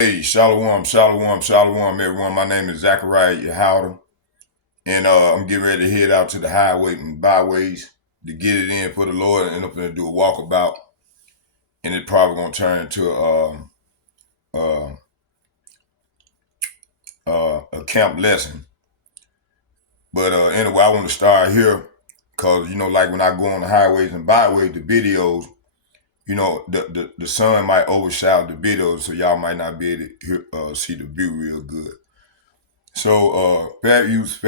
Hey, shalom, shalom, shalom, everyone. My name is Zachariah Yehouda, and I'm getting ready to head out to the highway and byways to get it in for the Lord, and I'm going to do a walkabout, and it's probably going to turn into uh, a camp lesson. But anyway, I want to start here because, like when I go on the highways and byways, the videos, the sun might overshadow the videos, so y'all might not be able to see the view real good. So, fair use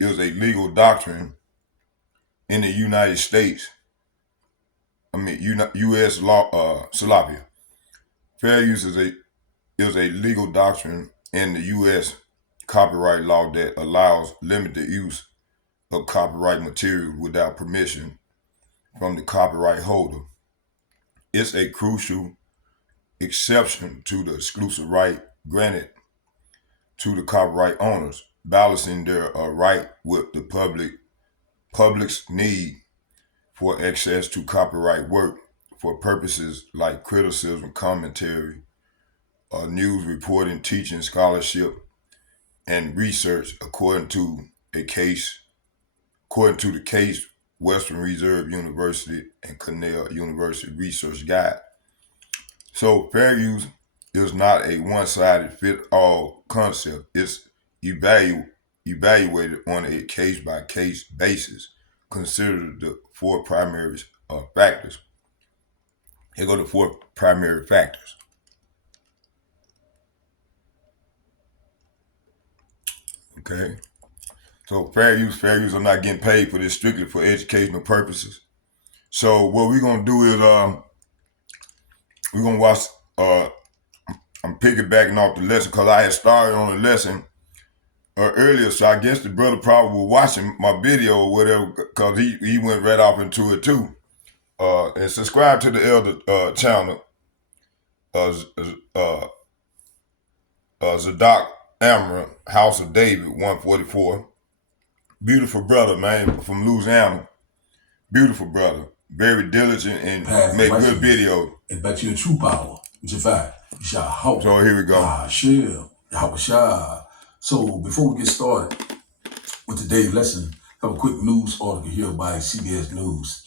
is a legal doctrine in the United States. U.S. law, Salapia. Fair use is a legal doctrine in the U.S. copyright law that allows limited use of copyright material without permission from the copyright holder. It's a crucial exception to the exclusive right granted to the copyright owners, balancing their right with the public's need for access to copyright work for purposes like criticism, commentary, news reporting, teaching, scholarship, and research, according to the case Western Reserve University and Cornell University Research Guide. So fair use is not a one-sided fit-all concept. It's evaluated on a case-by-case basis. Consider the four primary factors. Here go the four primary factors. Okay. So fair use, I'm not getting paid for this, strictly for educational purposes. So what we're gonna do is we're gonna watch I'm piggybacking off the lesson because I had started on the lesson earlier, so I guess the brother probably was watching my video or whatever because he went right off into it too. And subscribe to the Elder channel, uh, Zadok Amram, House of David, 144. Beautiful brother, man, from Louisiana. Beautiful brother. Very diligent and make good videos. And back to your true power, which in fact, So here we go. So before we get started with today's lesson, I have a quick news article here by CBS News.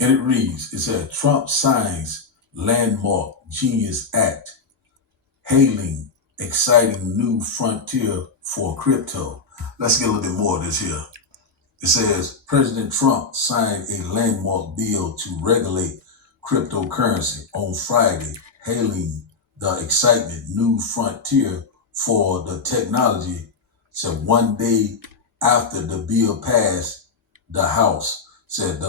And it reads, it said, Trump signs landmark Genius Act, hailing exciting new frontier for crypto. Let's get a little bit more of this here. It says, President Trump signed a landmark bill to regulate cryptocurrency on Friday, hailing the excitement new frontier for the technology. Said one day after the bill passed the House, said the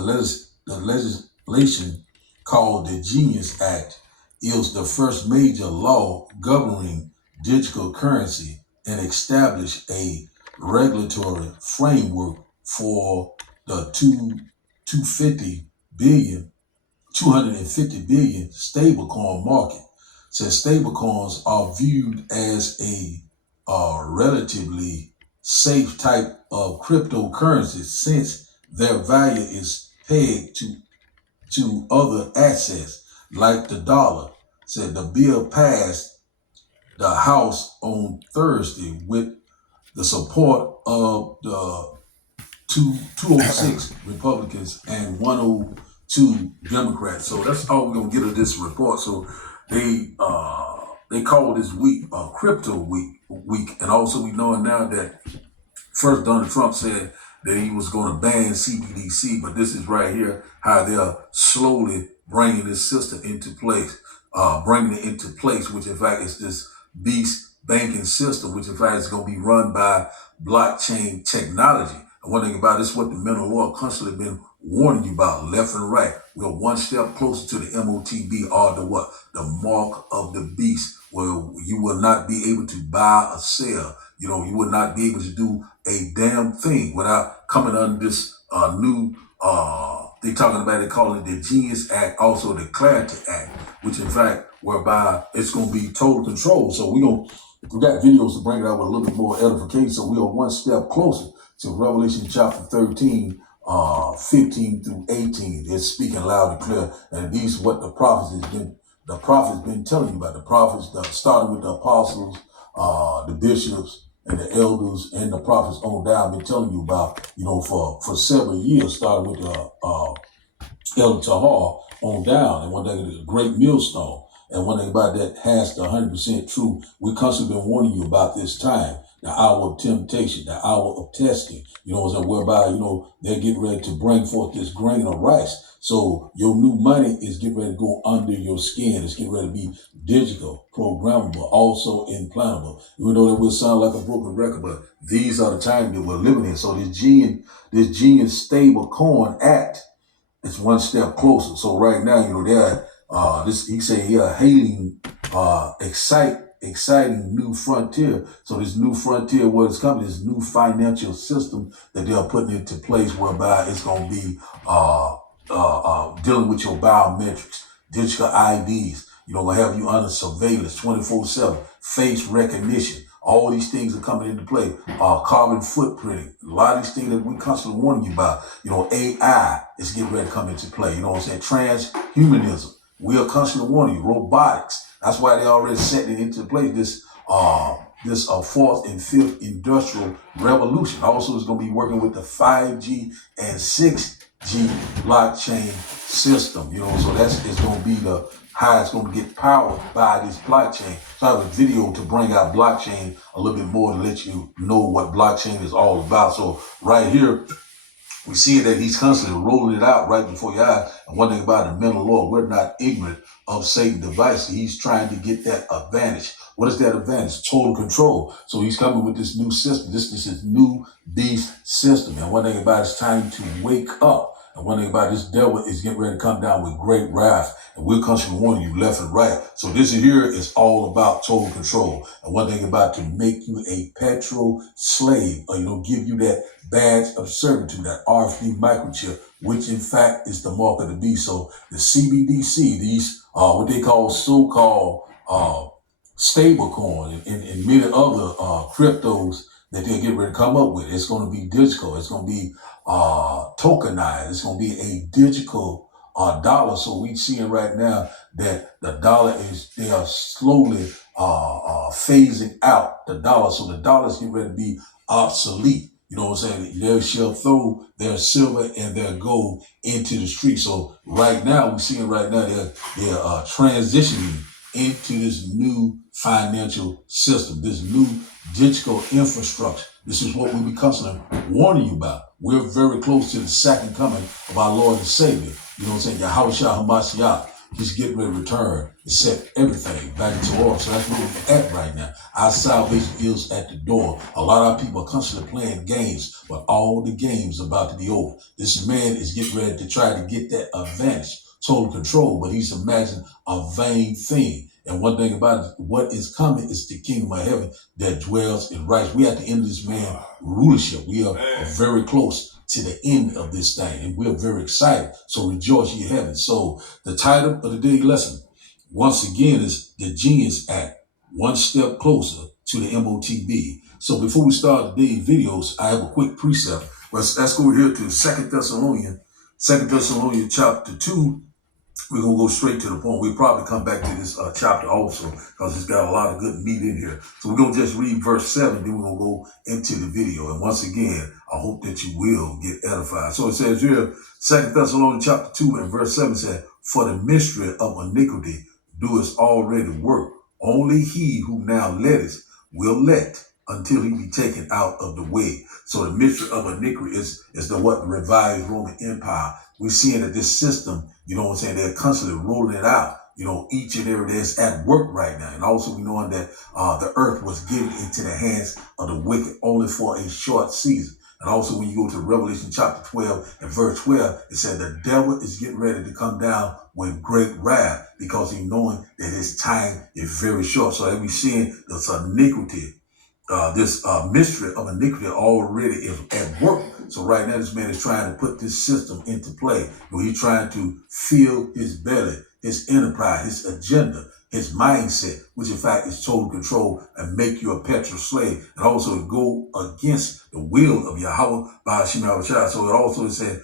legislation called the Genius Act is the first major law governing digital currency and establish a regulatory framework for the 250 billion stablecoin market. Says stablecoins are viewed as a relatively safe type of cryptocurrency since their value is pegged to other assets like the dollar. Said the bill passed the House on Thursday with the support of the 206 Republicans and 102 Democrats. So that's all we're gonna get of this report. So they call this week crypto week, and also we know now that first Donald Trump said that he was going to ban CBDC, but this is right here how they're slowly bringing this system into place, which in fact is this beast banking system, which in fact is going to be run by blockchain technology. And one thing about this, what the men of law constantly been warning you about, left and right. We're one step closer to the MOTB, or the mark of the beast, where you will not be able to buy or sell. You will not be able to do a damn thing without coming under this new, they call it the Genius Act, also the Clarity Act, which in fact, whereby it's going to be total control. So we got videos to bring it out with a little bit more edification. So we are one step closer to Revelation chapter 13, 15 through 18. It's speaking loud and clear. And these what the prophecy has the prophets been telling you about. The prophets, starting with the apostles, the bishops, and the elders, and the prophets on down, been telling you about, for several years, starting with the Elder Tahar on down. And one thing is a great millstone. And one thing about that has the 100% true. We constantly been warning you about this time, the hour of temptation, the hour of testing, whereby, they're getting ready to bring forth this grain of rice. So your new money is getting ready to go under your skin. It's getting ready to be digital, programmable, also implantable. Even though that will sound like a broken record, but these are the times that we're living in. So this Genius Stable Coin Act, it's one step closer. So right now, he said hailing exciting new frontier. So this new frontier, what is coming, this new financial system that they're putting into place, whereby it's going to be dealing with your biometrics, digital IDs. Gonna have you under surveillance 24/7, face recognition. All these things are coming into play. Carbon footprinting. A lot of these things that we constantly warning you about. AI is getting ready to come into play. Transhumanism. We are constantly warning you. Robotics. That's why they already setting it into place. This fourth and fifth industrial revolution. Also, is going to be working with the 5G and 6G blockchain system. So it's going to be how it's going to get powered by this blockchain. So I have a video to bring out blockchain a little bit more to let you know what blockchain is all about. So right here, we see that he's constantly rolling it out right before your eyes. And one thing about the mental Lord, we're not ignorant of Satan's devices. He's trying to get that advantage. What is that advantage? Total control. So he's coming with this new system. This is his new beast system. And one thing about it's time to wake up. And one thing about this devil is getting ready to come down with great wrath. And we're constantly warning you left and right. So this here is all about total control. And one thing about to make you a petrol slave, or give you that badge of servitude, that RFID microchip, which in fact is the mark of the beast. So the CBDC, these what they call so-called stablecoin and many other cryptos that they're getting ready to come up with. It's going to be digital. It's going to be tokenized. It's going to be a digital dollar. So we're seeing right now that the dollar they are slowly phasing out the dollar. So the dollar is getting ready to be obsolete. You know what I'm saying? They shall throw their silver and their gold into the street. So right now, we're seeing right now they're transitioning into this new financial system, this new digital infrastructure. This is what we be constantly warning you about. We're very close to the second coming of our Lord and Savior. You know what I'm saying? Yahushua HaMashiach. He's getting ready to return and set everything back into order. So that's where we're at right now. Our salvation is at the door. A lot of people are constantly playing games, but all the games are about to be over. This man is getting ready to try to get that advantage, total control, but he's imagining a vain thing. And one thing about it, what is coming is the kingdom of heaven that dwells in righteousness. We at the end of this man's rulership. We are very close to the end of this thing, and we're very excited. So rejoice ye heaven. So the title of the daily lesson, once again, is the Genius Act, one step closer to the MOTB. So before we start today's videos, I have a quick precept. Let's go here to 2 Thessalonians chapter 2. We're going to go straight to the point. We'll probably come back to this chapter also because it's got a lot of good meat in here. So we're going to just read verse 7, then we're going to go into the video. And once again, I hope that you will get edified. So it says here, 2 Thessalonians chapter 2 and verse 7 says, "For the mystery of iniquity doeth already work. Only he who now letteth will let until he be taken out of the way." So the mystery of iniquity is the what revived Roman Empire. We're seeing that this system, you know what I'm saying, they're constantly rolling it out. Each and every day is at work right now. And also we knowing that the earth was given into the hands of the wicked only for a short season. And also when you go to Revelation chapter 12 and verse 12, it said the devil is getting ready to come down with great wrath because he's knowing that his time is very short. So as we're seeing this iniquity, this mystery of iniquity already is at work. So right now, this man is trying to put this system into play. He's trying to fill his belly, his enterprise, his agenda, his mindset, which in fact is total control, and make you a petrol slave, and also go against the will of Yahweh by Hashem Yahushua. So it also said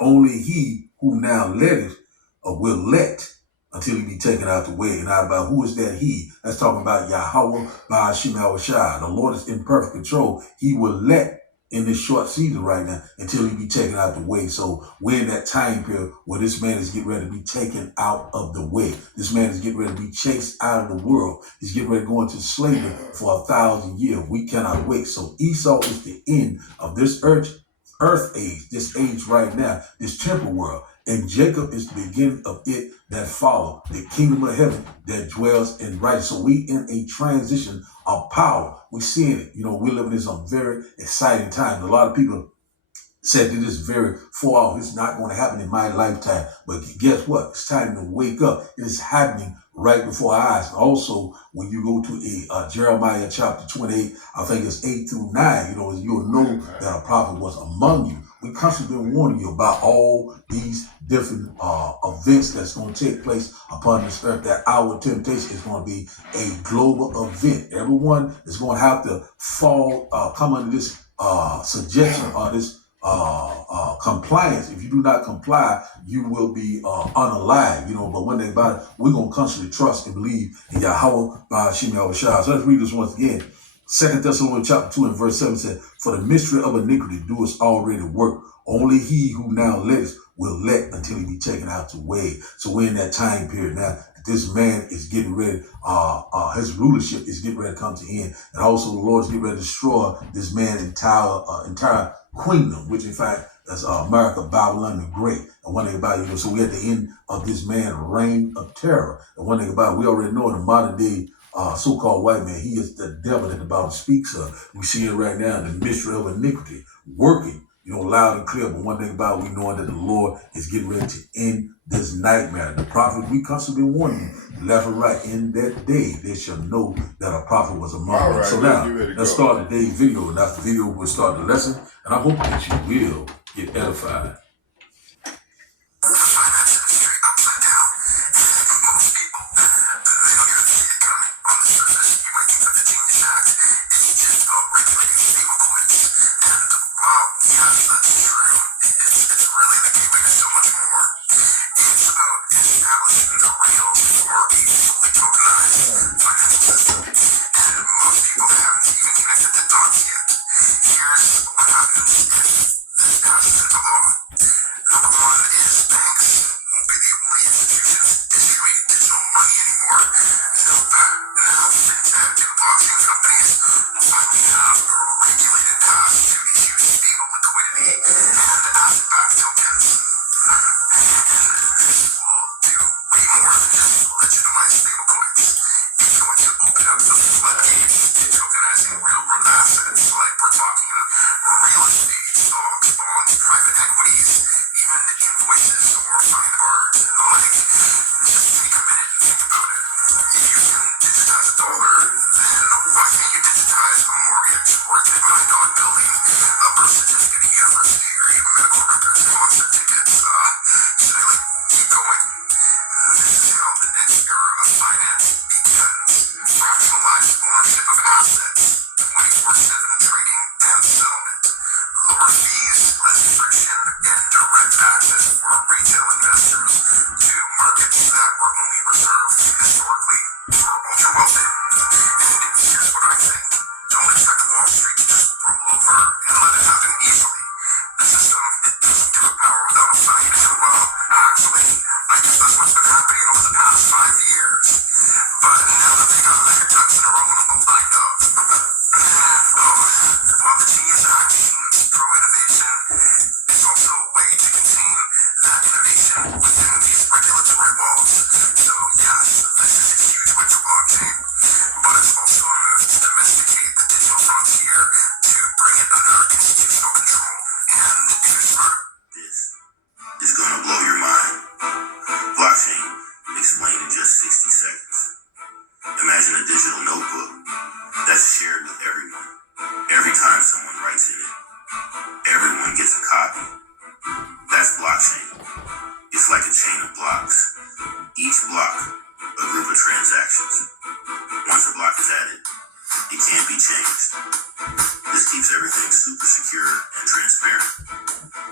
only he who now letteth will let until he be taken out the way. And I about who is that he? That's talking about Yahweh Ba'ashim Yahushua. The Lord is in perfect control. He will let in this short season right now until he be taken out the way. So we're in that time period where this man is getting ready to be taken out of the way. This man is getting ready to be chased out of the world. He's getting ready to go into slavery for 1,000 years. We cannot wait. So Esau is the end of this earth age, this age right now, this temporal world. And Jacob is the beginning of it that follow, the kingdom of heaven that dwells in righteousness. So we in a transition of power. We're seeing it. We're living in some very exciting times. A lot of people said that this is very far off. It's not going to happen in my lifetime. But guess what? It's time to wake up. It is happening right before our eyes. Also, when you go to Jeremiah chapter 28, I think it's 8 through 9, you'll know that a prophet was among you. We constantly been warning you about all these different events that's going to take place upon this earth. That our temptation is going to be a global event. Everyone is going to have to come under this suggestion or this compliance. If you do not comply, you will be unalive, but one thing about it, we're going to constantly trust and believe in Yahweh Ba'ashim Yahushua. So let's read this once again. 2 Thessalonians chapter 2 and verse 7 said, "For the mystery of iniquity doeth already work. Only he who now letteth will let until he be taken out the way." So we're in that time period now. This man is getting ready, his rulership is getting ready to come to end. And also the Lord is getting ready to destroy this man's entire kingdom, which in fact is America, Babylon the Great. And one thing about it, so we're at the end of this man's reign of terror. And one thing about it, we already know in the modern day so-called white man, he is the devil that the Bible speaks of. We see it right now, the mystery of iniquity, working, loud and clear. But one thing about it, we know that the Lord is getting ready to end this nightmare. The prophet, we constantly warn you, left and right, in that day, they shall know that a prophet was among them. So now, let's start today's video. And after the video, we'll start the lesson. And I hope that you will get edified.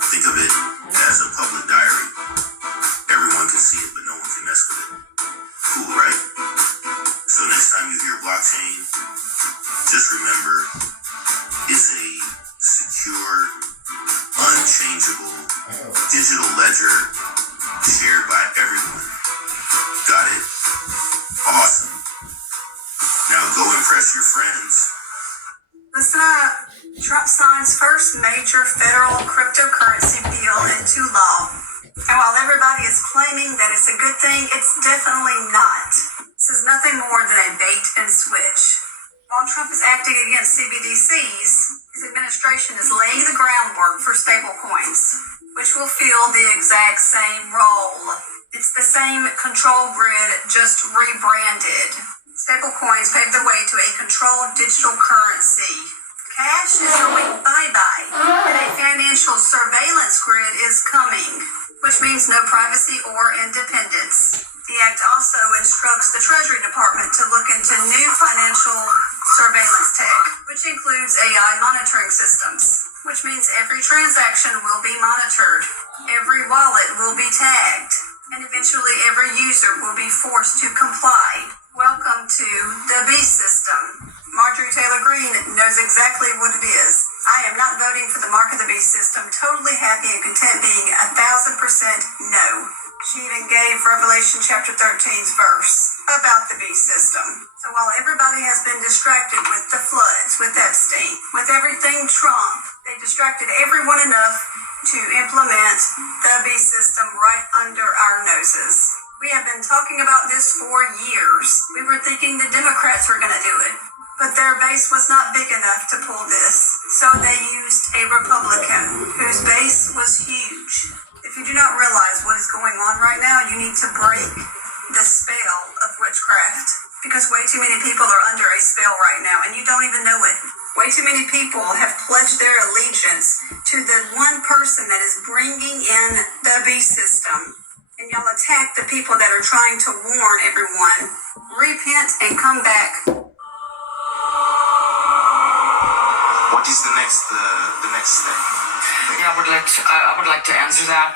Think of it as a public diary. Everyone can see it, but no one can mess with it. Cool, right? So next time you hear blockchain, just remember it's a secure, unchangeable digital ledger shared by everyone. Got it? Awesome. Now go impress your friends. Listen up. Trump signs first major federal cryptocurrency bill into law. And while everybody is claiming that it's a good thing, it's definitely not. This is nothing more than a bait and switch. While Trump is acting against CBDCs, his administration is laying the groundwork for stablecoins, which will fill the exact same role. It's the same control grid, just rebranded. Stablecoins pave the way to a controlled digital currency. Cash is going bye-bye, and a financial surveillance grid is coming, which means no privacy or independence. The act also instructs the Treasury Department to look into new financial surveillance tech, which includes AI monitoring systems, which means every transaction will be monitored, every wallet will be tagged, and eventually every user will be forced to comply. Welcome to the beast system. Marjorie Taylor Greene knows exactly what it is. I am not voting for the mark of the beast system, totally happy and content being 1,000% no. She even gave Revelation chapter 13's verse about the beast system. So while everybody has been distracted with the floods, with Epstein, with everything Trump, they distracted everyone enough to implement the beast system right under our noses. We have been talking about this for years. We were thinking the Democrats were going to do it, but their base was not big enough to pull this. So they used a Republican whose base was huge. If you do not realize what is going on right now, you need to break the spell of witchcraft, because way too many people are under a spell right now and you don't even know it. Way too many people have pledged their allegiance to the one person that is bringing in the beast system. And y'all attack the people that are trying to warn everyone. Repent and come back. What is the next step? Yeah, I would like to answer that.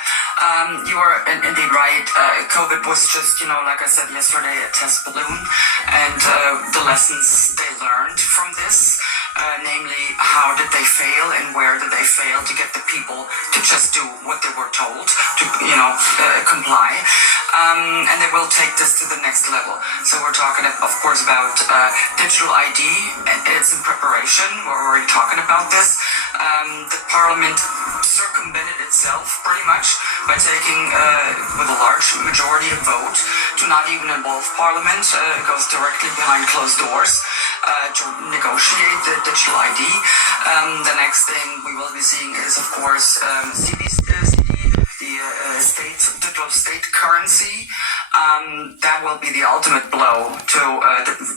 You are indeed right. COVID was just, like I said yesterday, a test balloon, and the lessons they learned from this. Namely, how did they fail and where did they fail to get the people to just do what they were told to, comply. And they will take this to the next level. So we're talking, of course, about digital ID. It's in preparation. We're already talking about this. The parliament circumvented itself pretty much by taking, with a large majority of vote, to not even involve parliament. It goes directly behind closed doors to negotiate the digital ID. The next thing we will be seeing is, of course, CBDC, the digital state currency. That will be the ultimate blow to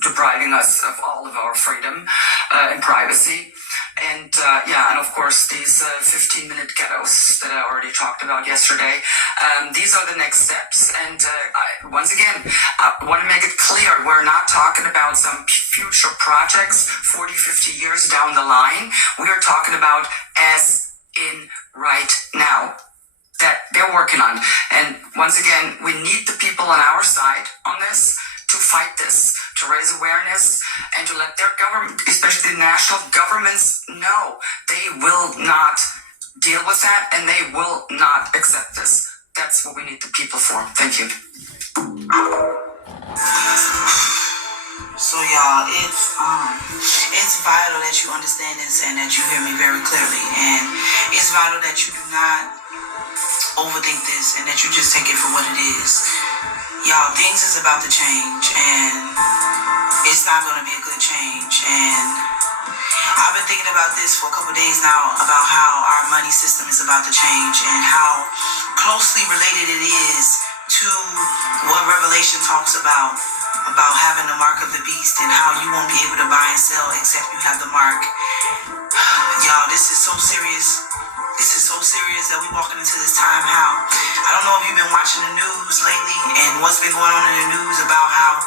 depriving us of all of our freedom and privacy. And and of course these 15-minute ghettos that I already talked about yesterday. These are the next steps. And once again, I want to make it clear, we're not talking about some future projects 40, 50 years down the line. We are talking about as in right now that they're working on. And once again, we need the people on our side on this to fight this, to raise awareness, and to let their government, especially the national governments, know they will not deal with that and they will not accept this. That's what we need the people for. Thank you. So y'all, it's vital that you understand this and that you hear me very clearly. And it's vital that you do not overthink this and that you just take it for what it is. Y'all, things is about to change, and it's not going to be a good change. And I've been thinking about this for a couple days now, about how our money system is about to change and how closely related it is to what Revelation talks about having the mark of the beast and how you won't be able to buy and sell except you have the mark. Y'all, y'all, this is so serious. This is so serious that we walking into this time. How I don't know if you've been watching the news lately and what's been going on in the news about how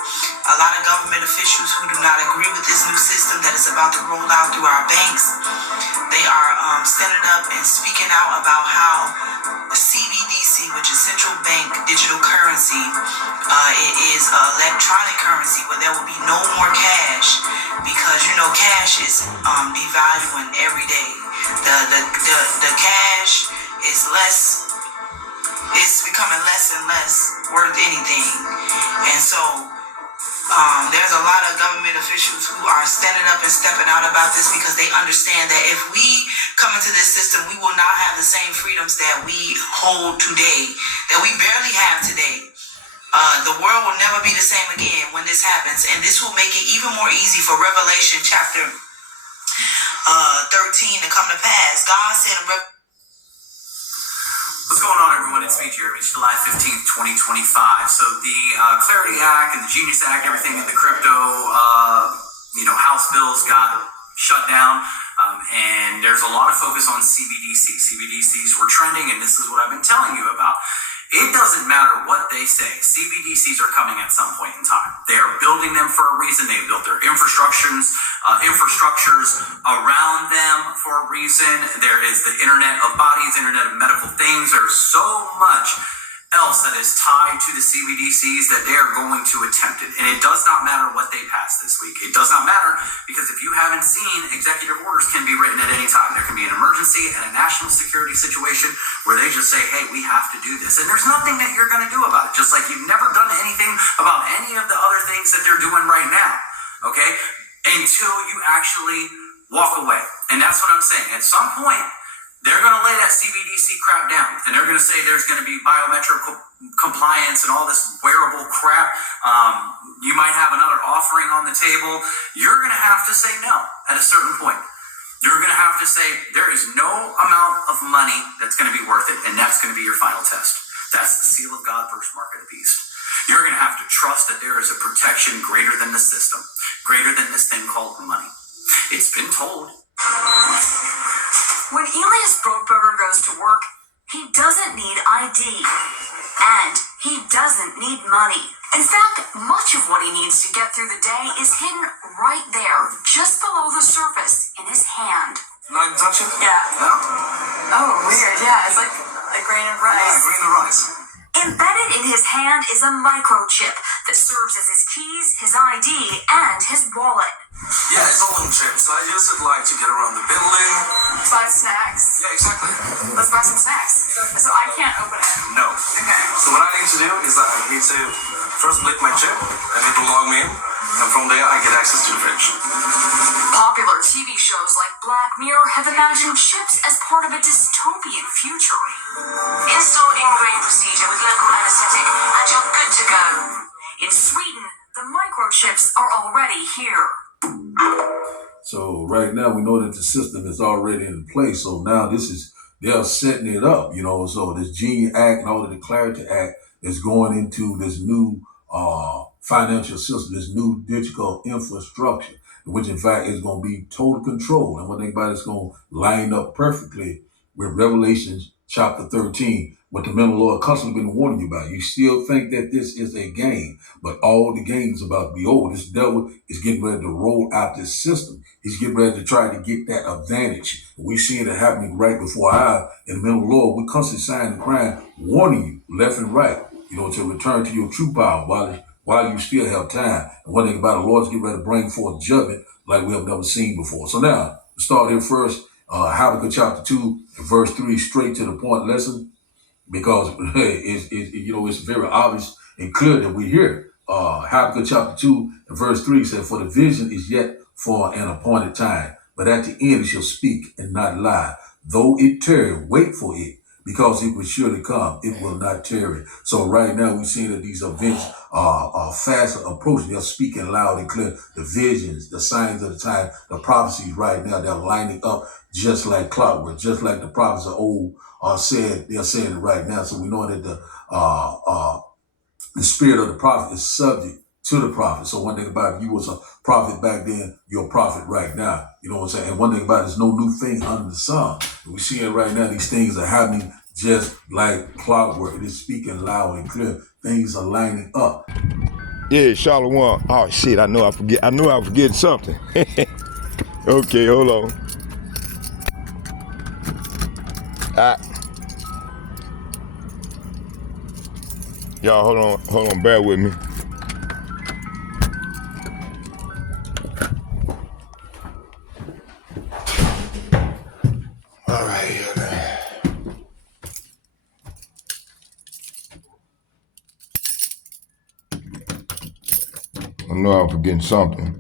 a lot of government officials who do not agree with this new system that is about to roll out through our banks, they are standing up and speaking out about how CBDC, which is central bank digital currency, it is electronic currency where there will be no more cash, because you know cash is devaluing every day. The cash is less. It's becoming less and less worth anything, and so there's a lot of government officials who are standing up and stepping out about this because they understand that if we come into this system, we will not have the same freedoms that we hold today, that we barely have today. The world will never be the same again when this happens, and this will make it even more easy for Revelation chapter 13 to come to pass. God said in What's going on, everyone? It's me, Jeremy. It's July 15th, 2025. So the Clarity Act and the Genius Act, everything in the crypto, House bills got shut down. And there's a lot of focus on CBDC. CBDCs were trending, and this is what I've been telling you about. It doesn't matter what they say. CBDCs are coming at some point in time. They are building them for a reason. They've built their infrastructures around them for a reason. There is the Internet of Bodies, Internet of Medical Things. There's so much else that is tied to the CBDCs that they are going to attempt it. And it does not matter what they pass this week. It does not matter, because if you haven't seen, executive orders can be written at any time. There can be an emergency and a national security situation where they just say, hey, we have to do this. And there's nothing that you're going to do about it. Just like you've never done anything about any of the other things that they're doing right now. Okay? Until you actually walk away. And that's what I'm saying. At some point, they're going to lay that CBDC crap down, and they're going to say there's going to be biometric compliance and all this wearable crap. You might have another offering on the table. You're going to have to say no at a certain point. You're going to have to say there is no amount of money that's going to be worth it, and that's going to be your final test. That's the seal of God versus mark of the beast. You're going to have to trust that there is a protection greater than the system, greater than this thing called money. It's been told. When Elias Brotberger goes to work, he doesn't need ID. And he doesn't need money. In fact, much of what he needs to get through the day is hidden right there, just below the surface, in his hand. Not even touch it? Yeah. No? Oh, weird. Yeah, it's like a grain of rice. Yeah, grain of rice. Embedded in his hand is a microchip that serves as his keys, his ID, and his wallet. Yeah, it's a little chip, so I use it to get around the building. Buy snacks. Yeah, exactly. Let's buy some snacks. So I can't open it. No. Okay. So what I need to do is that I need to first lick my chip, and it will log me in, and from there I get access to the fridge. Popular TV shows like Black Mirror have imagined chips as part of a dystopian future. Install ingrained procedure with local anesthetic and you're good to go. In Sweden, the microchips are already here. So right now we know that the system is already in place. So now they're setting it up, so this Genius Act and all of the Clarity Act is going into this new financial system, this new digital infrastructure, which in fact is going to be total control. And one thing about it's going to line up perfectly with Revelation chapter 13, what the men of the Lord constantly been warning you about. You still think that this is a game, but all the games about to be over. This devil is getting ready to roll out this system. He's getting ready to try to get that advantage. We seeing it happening right before our eyes. And the men of the Lord, we constantly sign and crying, warning you left and right, to return to your true power while you still have time. And one thing about the Lord is getting ready to bring forth judgment like we have never seen before. So now, let's start here first. Habakkuk chapter 2, verse 3, straight to the point lesson, because it's very obvious and clear that we hear. Habakkuk chapter 2, verse 3 said, for the vision is yet for an appointed time, but at the end it shall speak and not lie. Though it tarry, wait for it, because it will surely come. It will not tarry. So right now we're seeing that these events are fast approaching. They're speaking loud and clear. The visions, the signs of the time, the prophecies right now, they're lining up just like clockwork, just like the prophets of old said. They're saying it right now. So we know that the spirit of the prophet is subject to the prophet. So one thing about it, you was a prophet back then, you're a prophet right now. You know what I'm saying? And one thing about it, there's no new thing under the sun. We see it right now. These things are happening just like clockwork. It is speaking loud and clear. Things are lining up. Yeah, Shalom. Oh shit, I know I forget something. Okay, hold on. Y'all hold on, bear with me. All right, I know I'm forgetting something.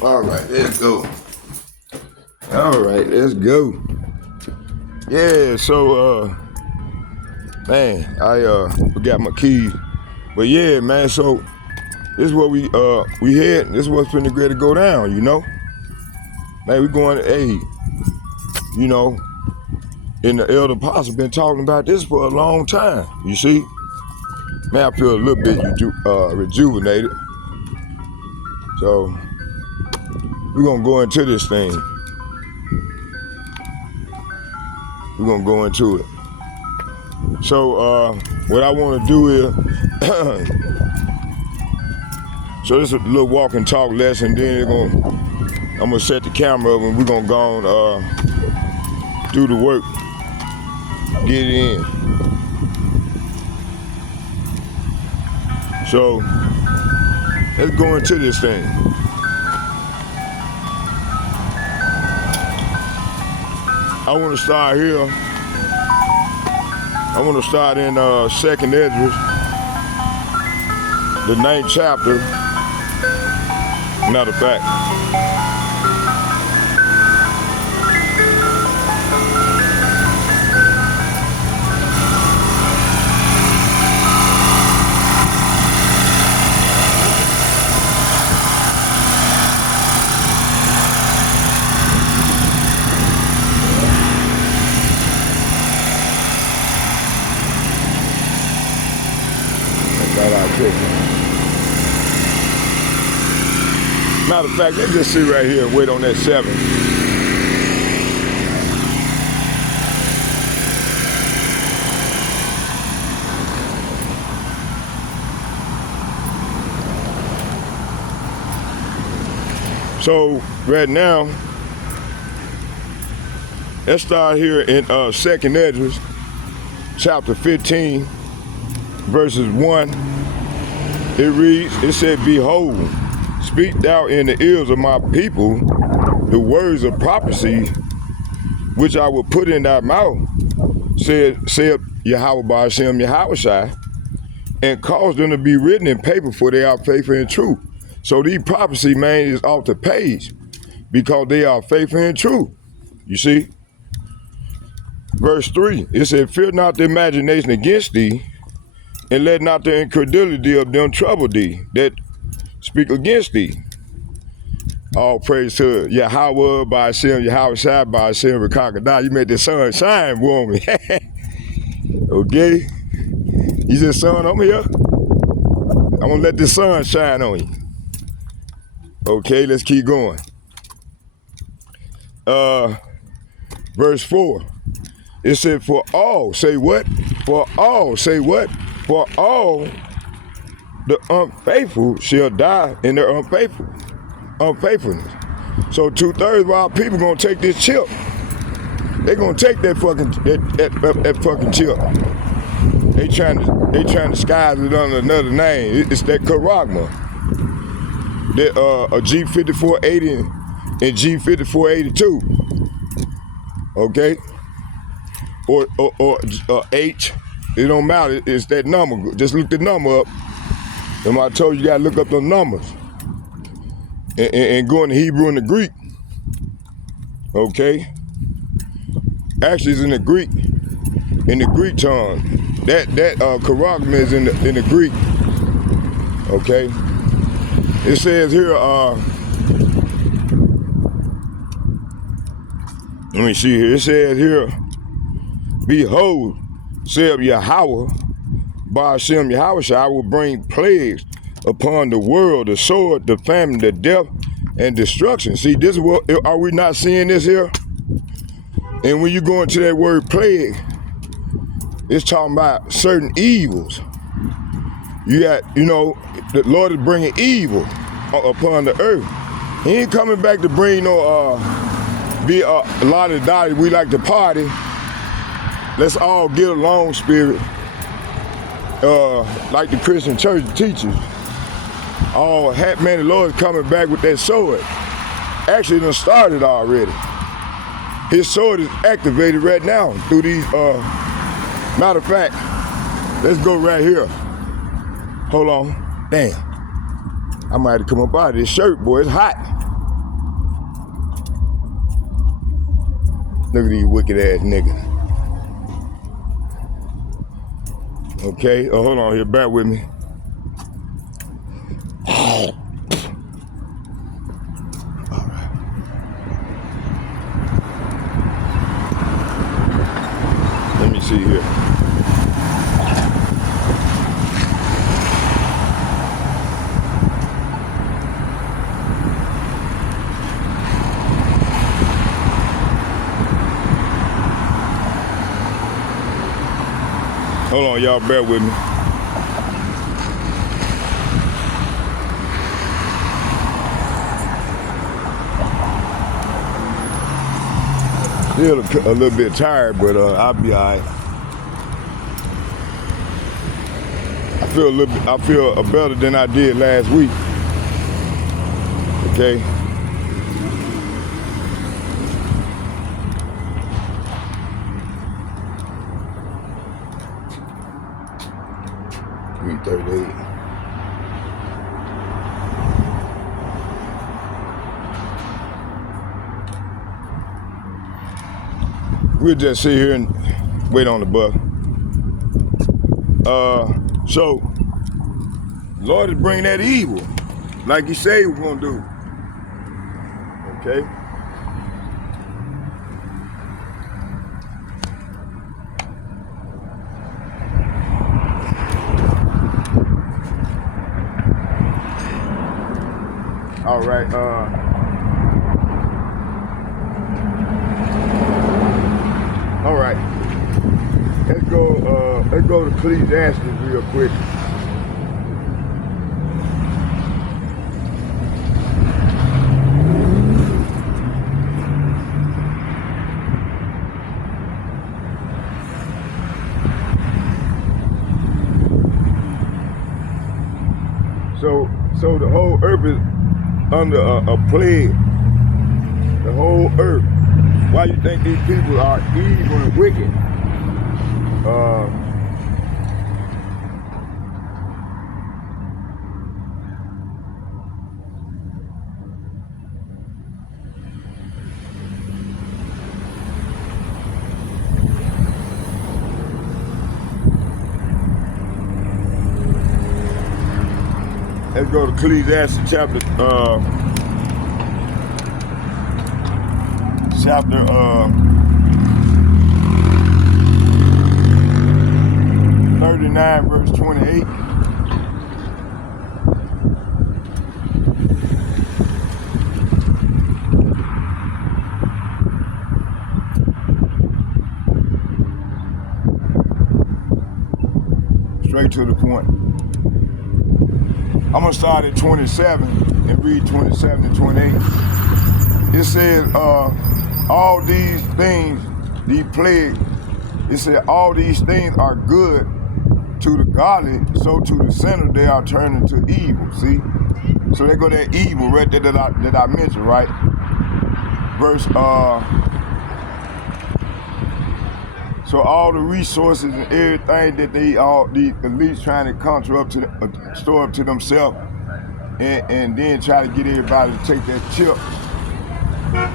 All right, let's go. All right, let's go. Yeah, so man, I forgot my keys. But yeah, man, so this is what we had, this is what's finna get to go down, you know? Man, we going, hey, you know, and the elder apostle been talking about this for a long time, you see? Man, I feel a little bit rejuvenated. So we're gonna go into this thing. We're gonna go into it. So what I wanna do is, so this is a little walk and talk lesson, then I'm gonna set the camera up and we're gonna go on do the work, get it in. So let's go into this thing. I want to start here. I want to start in 2nd Esdras, the 9th chapter. Matter of fact. Matter of fact, let's just sit right here and wait on that 7. So right now, let's start here in 2nd Esdras, chapter 15, verses 1. It reads, it said, "Behold, speak thou in the ears of my people the words of prophecy which I will put in thy mouth, said Yahweh Ba'ashem Yahushai, and cause them to be written in paper, for they are faithful and true." So these prophecy, man, is off the page because they are faithful and true. You see? Verse 3, it said, "Fear not the imagination against thee, and let not the incredulity of them trouble thee that speak against thee." All praise to Yahweh Ba'ashem Yahushai Ba'ashem Rekakadah. You made the sun shine, woman. Okay? You said, "Son, I'm here. I'm gonna let the sun shine on you." Okay, let's keep going. Verse 4. It said, "For all," say what? "For all," say what? "For all the unfaithful shall die in their unfaithfulness. So 2/3 of our people gonna take this chip. They gonna take that fucking chip. They trying to disguise it under another name. It's that Karagma. That a G5480 and G5482. Okay? Or H. It don't matter. It's that number. Just look the number up. And I told you, gotta look up the numbers. And go in the Hebrew and the Greek. Okay? Actually, it's in the Greek. In the Greek tongue. That Karagma is in the Greek. Okay? It says here, let me see here. It says here, behold, saith Yahweh, Ba'ashem Yahweh, I will bring plagues upon the world, the sword, the famine, the death, and destruction. See, this is what, are we not seeing this here? And when you go into that word plague, it's talking about certain evils. You got, the Lord is bringing evil upon the earth. He ain't coming back to bring no, be a lot of dotty. We like to party. Let's all get along spirit. Like the Christian church teaches. Oh, man, the Lord is coming back with that sword. Actually, it done started already. His sword is activated right now through these, matter of fact, let's go right here. Hold on. Damn. I might have to come up out of this shirt, boy. It's hot. Look at these wicked ass niggas. Okay. Oh, hold on here. Bear with me. All right. Let me see here. Hold on, y'all, bear with me. Still a little bit tired, but I'll be all right. I feel better than I did last week. Okay. We'll just sit here and wait on the bus. So, Lord is bringing that evil, like He said He was gonna do. Okay. All right. All right. Let's go to Ecclesiastes real quick. So the whole earth is under a plague. The whole earth. Why you think these people are evil and wicked? Let's go to Ecclesiastes chapter 39, verse 28. Straight to the point. I'm gonna start at 27 and read 27 and 28. it says, all these things, these plagues, it said all these things are good to the godly, so to the sinner they are turning to evil. See? So they go that evil right there that I mentioned, right? Verse, so all the resources and everything that the elites trying to conjure up to store up to themselves, and then try to get everybody to take that chip,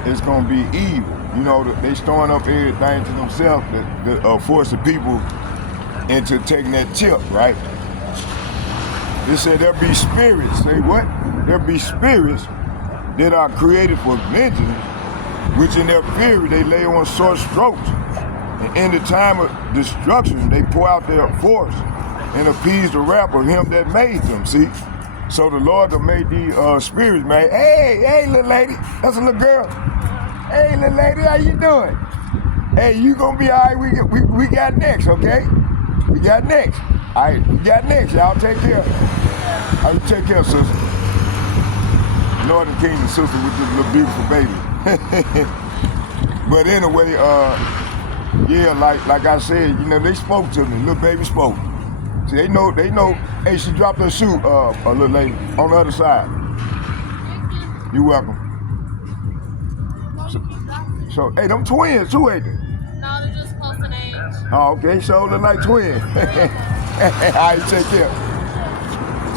it's gonna be evil. You know, they storing up everything to themselves to force the people into taking that chip, right? They said there'll be spirits. Say what? There'll be spirits that are created for vengeance, which in their fury they lay on sore strokes. And in the time of destruction, they pour out their force and appease the wrath of him that made them. See? So the Lord that made these spirits, man. Hey, little lady. That's a little girl. Hey, little lady, how you doing? Hey, you gonna be all right? We got next, okay? We got next. All right, we got next. Y'all take care. How you take care, sister? Northern Kingdom sister with this little beautiful baby. But anyway, yeah, like I said, you know, they spoke to me. Little baby spoke. See, they know. Hey, she dropped her shoe, a little lady, on the other side. You're welcome. So, hey, them twins too, ain't they? No, they're just close in age. Oh, okay, so they're like twins. All right, take care.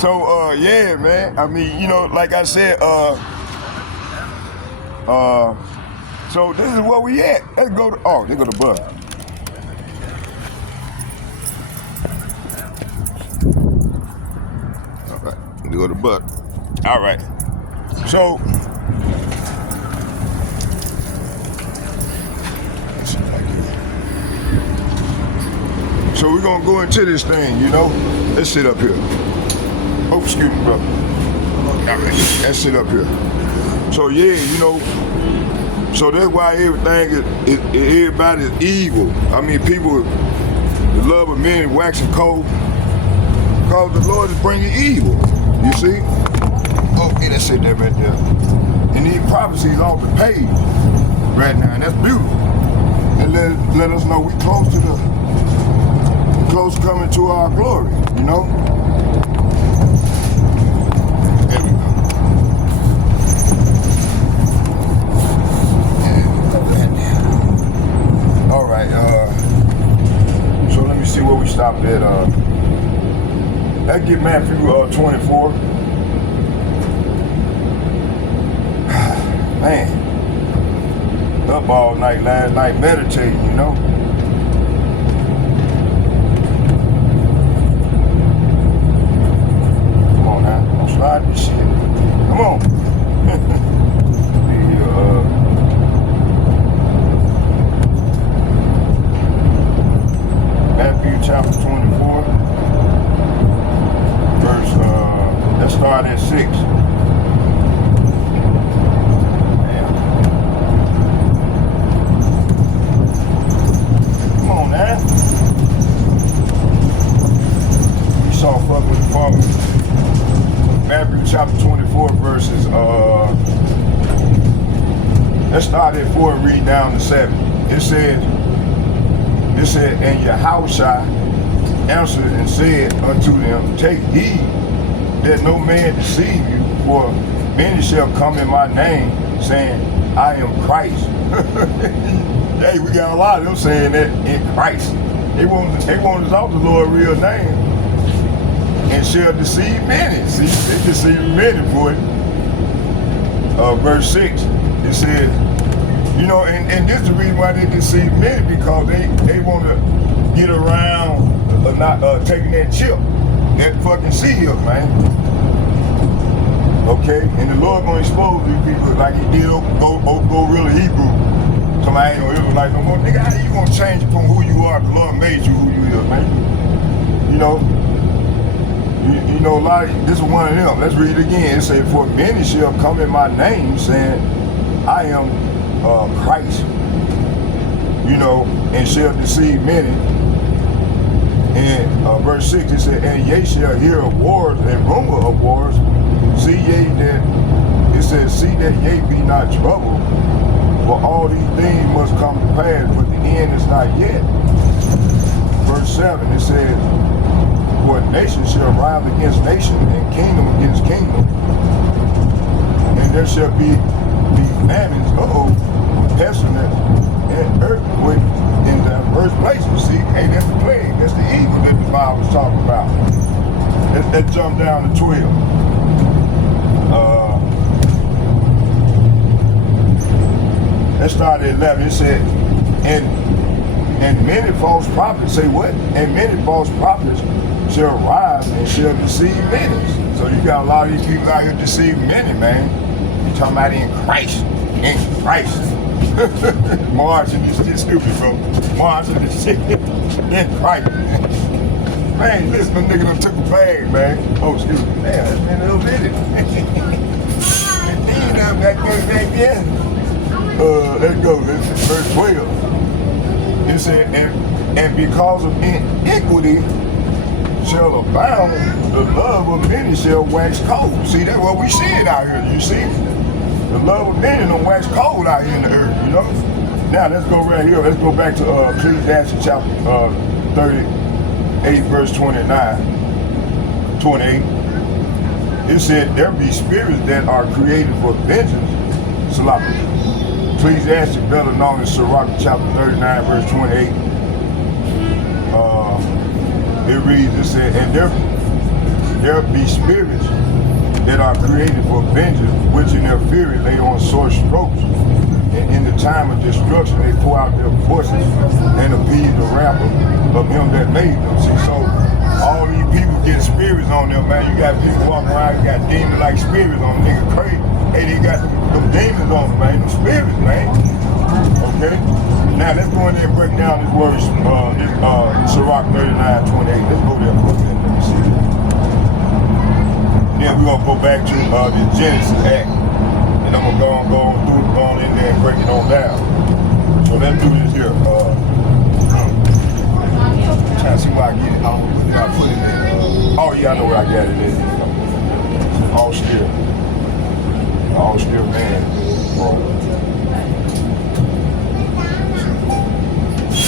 So, yeah, man. I mean, you know, like I said, so this is where we at. Let's go to, oh, they go to bus. All right, they go to bus. All right. So, so we're gonna go into this thing, you know? Let's sit up here. Oh, excuse me, brother. All right, let's sit up here. So yeah, you know, so that's why everything everybody is evil. I mean, people, the love of men waxing cold, because the Lord is bringing evil, you see? Okay, let's sit there right there. And these prophecies off the page right now, and that's beautiful. And let us know we close coming to our glory, you know? There we go. Yeah, all right, so let me see where we stopped at. Let's get Matthew 24. Man, up all night last night meditating, you know? Slide this shit. Come on. Matthew chapter 24, verse, let's start at 6. Come on, man. You saw fuck with the farmer. Matthew chapter 24 verses, let's start at 4 and read down to 7. It said, and Yahushua answered and said unto them, take heed that no man deceive you, for many shall come in my name, saying, I am Christ. Hey, we got a lot of them saying that in Christ. They won't exalt the Lord's real name. And shall deceive many. See, they deceive many, boy. Verse 6, it says, you know, and this is the reason why they deceive many, because they want to get around not taking that chip, that fucking seal, man. Okay, and the Lord gonna expose these people like he did go real Hebrew. Somebody ain't no Israelite no more. Nigga, how you gonna change from who you are? The Lord made you who you is, man. You know. You know, this is one of them. Let's read it again. It says, for many shall come in my name, saying, I am Christ, you know, and shall deceive many. And verse 6, it said, and ye shall hear of wars and rumor of wars. See ye that it says, see that ye be not troubled, for all these things must come to pass, but the end is not yet. Verse 7, it says, for nation shall rise against nation, and kingdom against kingdom. And there shall be famines, pestilence, and earthquake in diverse places. See, ain't that the plague? That's the evil that the Bible is talking about. Let's jump down to 12. Let's start at 11. It said, and many false prophets, say what? And many false prophets shall rise and shall deceive many. So you got a lot of these people out here deceiving many, man. You talking about in Christ. In Christ. Marching is just stupid, bro. Marching is shit. In Christ. Man, listen, the nigga done took a bag, man. Oh, excuse me. Man, that's been a little bit. Let's go. Let's verse 12. It said, and because of iniquity shall abound, the love of many shall wax cold. See, that's what we seeing out here. You see? The love of many don't wax cold out here in the earth, you know? Now, let's go right here. Let's go back to Ecclesiastes chapter 38, verse 28. It said, there be spirits that are created for vengeance. Salafi. Ecclesiastes, better known as Sirach, chapter 39, verse 28. It reads, it said, and there be spirits that are created for vengeance, which in their fury lay on sore strokes. And in the time of destruction, they pour out their voices and appease the wrath of him that made them. See, so all these people get spirits on them, man. You got people walking around, you got demon-like spirits on them. Nigga crazy. Hey, they got them demons on them, man. Them spirits, man. Okay? Now, let's go in there and break down this word, Sirach 39:28. Let's go there for a minute. Let me see it. Then we're going to go back to the Genesis Act. And I'm going to go on in there and break it on down. So let's do this here. Trying to see where I get it. I put it in. Oh, yeah, I know where I got it in. All still, man.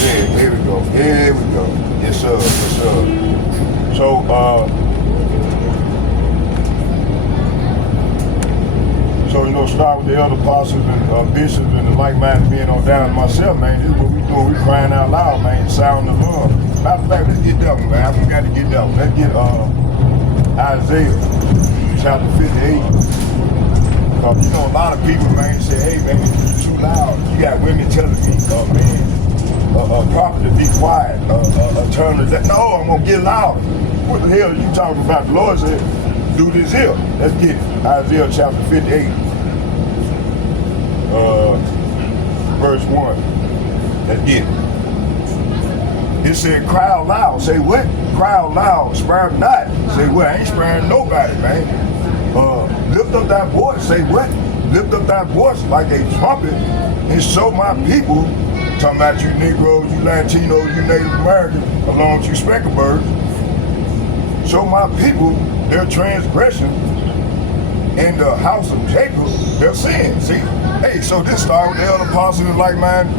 Yeah, here we go. Yes, sir. So, you know, start with the other apostles and bishops and the like-minded being on down to myself, man. This is what we doing. We crying out loud, man. Sound of love. Matter of fact, let's get that one, man. I forgot to get that one. Let's get Isaiah chapter 58. You know, a lot of people, man, say, hey, man, you're too loud. You got women telling me, man, prophet to be quiet, turn to that. No, I'm going to get loud. What the hell are you talking about? The Lord said, do this here. Let's get it. Isaiah chapter 58, verse 1. Let's get it. It said, cry out loud. Say what? Cry out loud. Spare not. Say what? I ain't sparing nobody, man. Lift up thy voice. Say what? Lift up thy voice like a trumpet and show my people, talking about you Negroes, you Latinos, you Native Americans, along with you speckled birds, show my people their transgression and the house of Jacob their sin. See? Hey, so this started with the other apostles and like-minded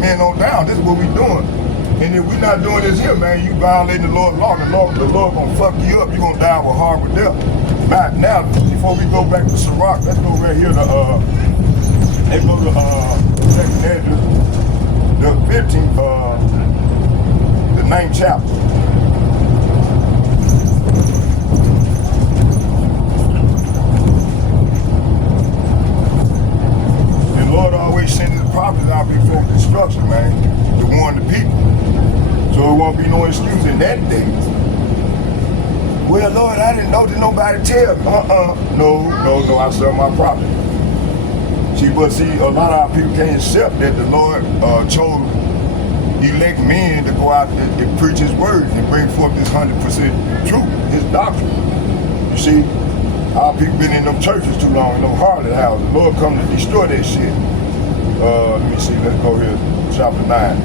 men on down. This is what we doing. And if we're not doing this here, man, you violating the Lord's law. The Lord gonna fuck you up. You're gonna die with horrible death. Now, before we go back to Sirach, let's go right here to let's go to Second Ezra, the 15th, the 9th chapter. The Lord always sends the prophets out before destruction, man, to warn the people. So it won't be no excuse in that day. Well, Lord, I didn't know that nobody tell me. No, I serve my prophet. See, a lot of our people can't accept that the Lord chose elect men to go out and preach his word and bring forth this 100% truth, his doctrine. You see, our people been in them churches too long, in them harlot houses. The Lord come to destroy that shit. Let me see, let's go here, chapter 9.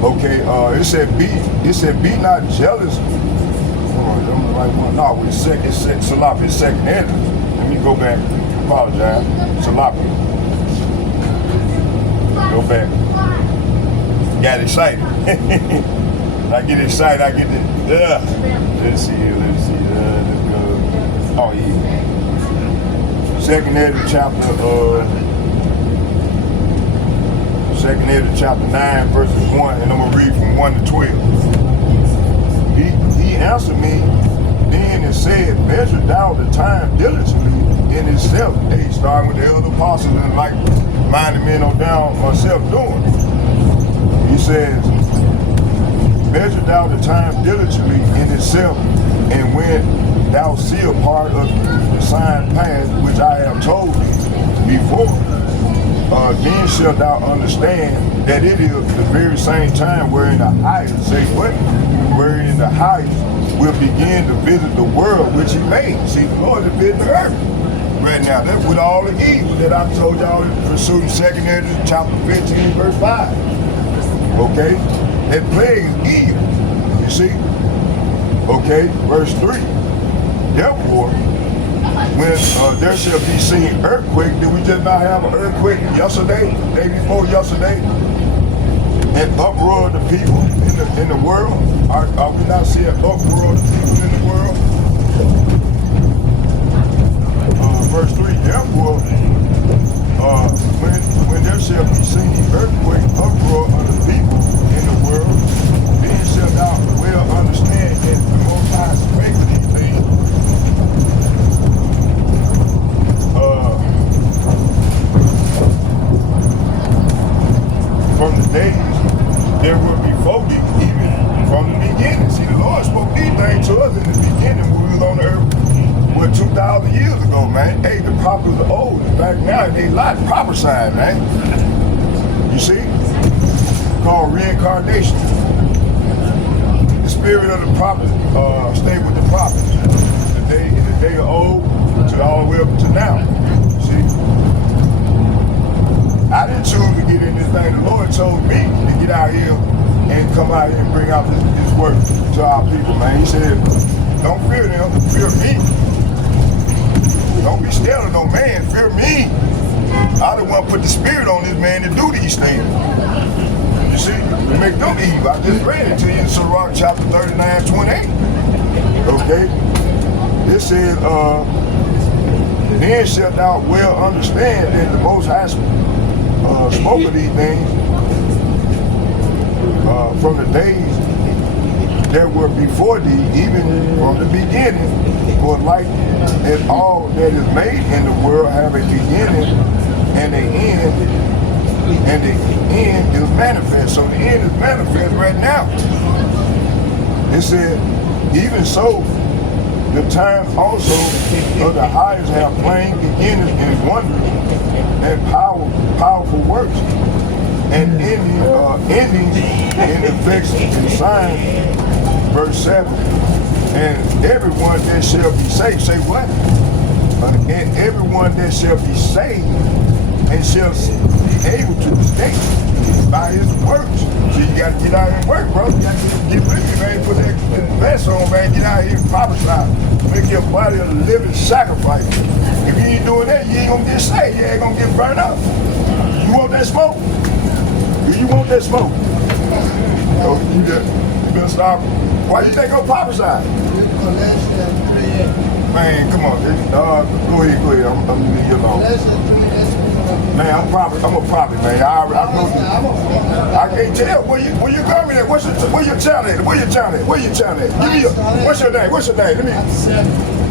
Okay, it said be not jealous. Hold on, I'm the right one. No, it's second Ezra. Let me me go back. Apologize. Salapia. Go back. Got excited. I get excited. I get the. Let's see. Let's go. Oh yeah. Second Ezra chapter 9, verses 1, and I'm gonna read from 1 to 12. He answered me then and said, measure thou the time diligently in itself. Hey, starting with the elder apostles and like minded men on down myself doing. He says, measure thou the time diligently in itself, and when thou see a part of the sign pass which I have told thee before, then shalt thou understand that it is the very same time wherein the highest, say what? Wherein the highest will begin to visit the world which he made. See, the Lord is visiting the earth right now. That's with all the evil that I told y'all in pursuit of 2 Ezra chapter 15, verse 5. Okay? That plague is evil. You see? Okay, verse 3. Therefore, when there shall be seen earthquake, did we just not have an earthquake yesterday, day before yesterday? And uproar of the people in the world? Are we not seeing uproar of the people in the world? Verse 3, therefore, when there shall be seen earthquake, uproar of the people in the world, then shall thou well understand that the Most High spake of these things. From the days there were before thee, even from the beginning. See, the Lord spoke these things to us in the beginning when we was on the earth, 2,000 years ago, man. Hey, the prophets are old. Back now, they like prophesying, man. You see? Called reincarnation. The spirit of the prophet stayed with the prophets. In the day of old to all the way up to now. See? I didn't choose to get in this thing. The Lord told me to get out here and come out here and bring out this work to our people, man. He said, don't fear them, fear me. Don't be scared of no man, fear me. I the one put the spirit on this man to do these things. You see, to make them evil. I just read it to you in Sirach chapter 39, 28. Okay? It says, then shalt thou well understand that the Most High spoke of these things from the days that were before thee, even from the beginning. For like as all that is made in the world have a beginning and an end, and the end is manifest. So the end is manifest right now. It said, even so, the time also of the highest have plain beginnings and wonders and powerful works, and endings in effects and signs. Verse 7. And everyone that shall be saved, say what? And everyone that shall be saved and shall be able to escape by his works. So you got to get out here and work, bro. You got to get with me, man. Put that vest on, man. Get out here and prophesy. Make your body a living sacrifice. If you ain't doing that, you ain't going to get saved. You ain't going to get burned up. You want that smoke? Do you want that smoke? Oh, you better stop. Why you think I'm prophesying? Man, come on, dude. Go ahead. I'm gonna leave you alone. Man, I'm a prophet, man. I can't tell where you coming at. Where your channel at? Where your channel at? Give me what's your name? Let me.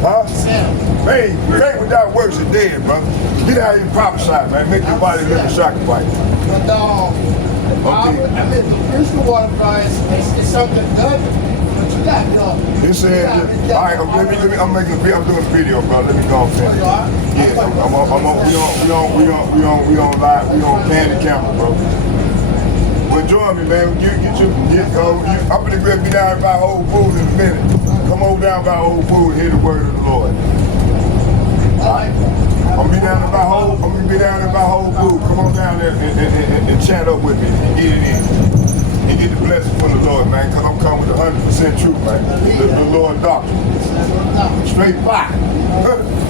Huh? Man, faith without works is dead, bro. Get out here and prophesy, man. Make your body live a sacrifice. Okay. The spiritual water is something good. It said, all right, I'm doing a video, bro. Let me go on film. Yeah, we on live, we on Candy Camera, bro. Well, join me, man. I'm gonna be down by Whole Foods in a minute. Come over down by Whole Foods and hear the word of the Lord. I'm gonna be down by Whole Foods. Come on down there and chat up with me and get it in. And get the blessing from the Lord, man, because I'm coming with 100% truth, man. The Lord doctrine. Straight fire.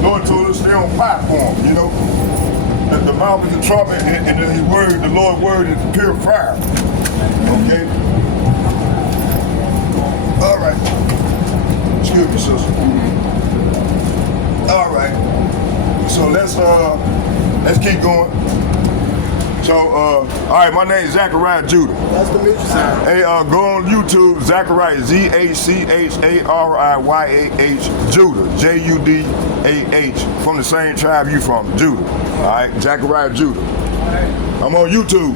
Lord told us stay on fire for him, you know. The mouth is a trumpet, and his word, the Lord's word is pure fire. Okay? All right. Excuse me, sister. All right. So let's keep going. So, all right, my name is Zachariah Judah. Nice to meet you, sir. Hey, go on YouTube, Zachariah, Z-A-C-H-A-R-I-Y-A-H, Judah, J-U-D-A-H, from the same tribe you from, Judah. All right, Zachariah Judah. I'm on YouTube.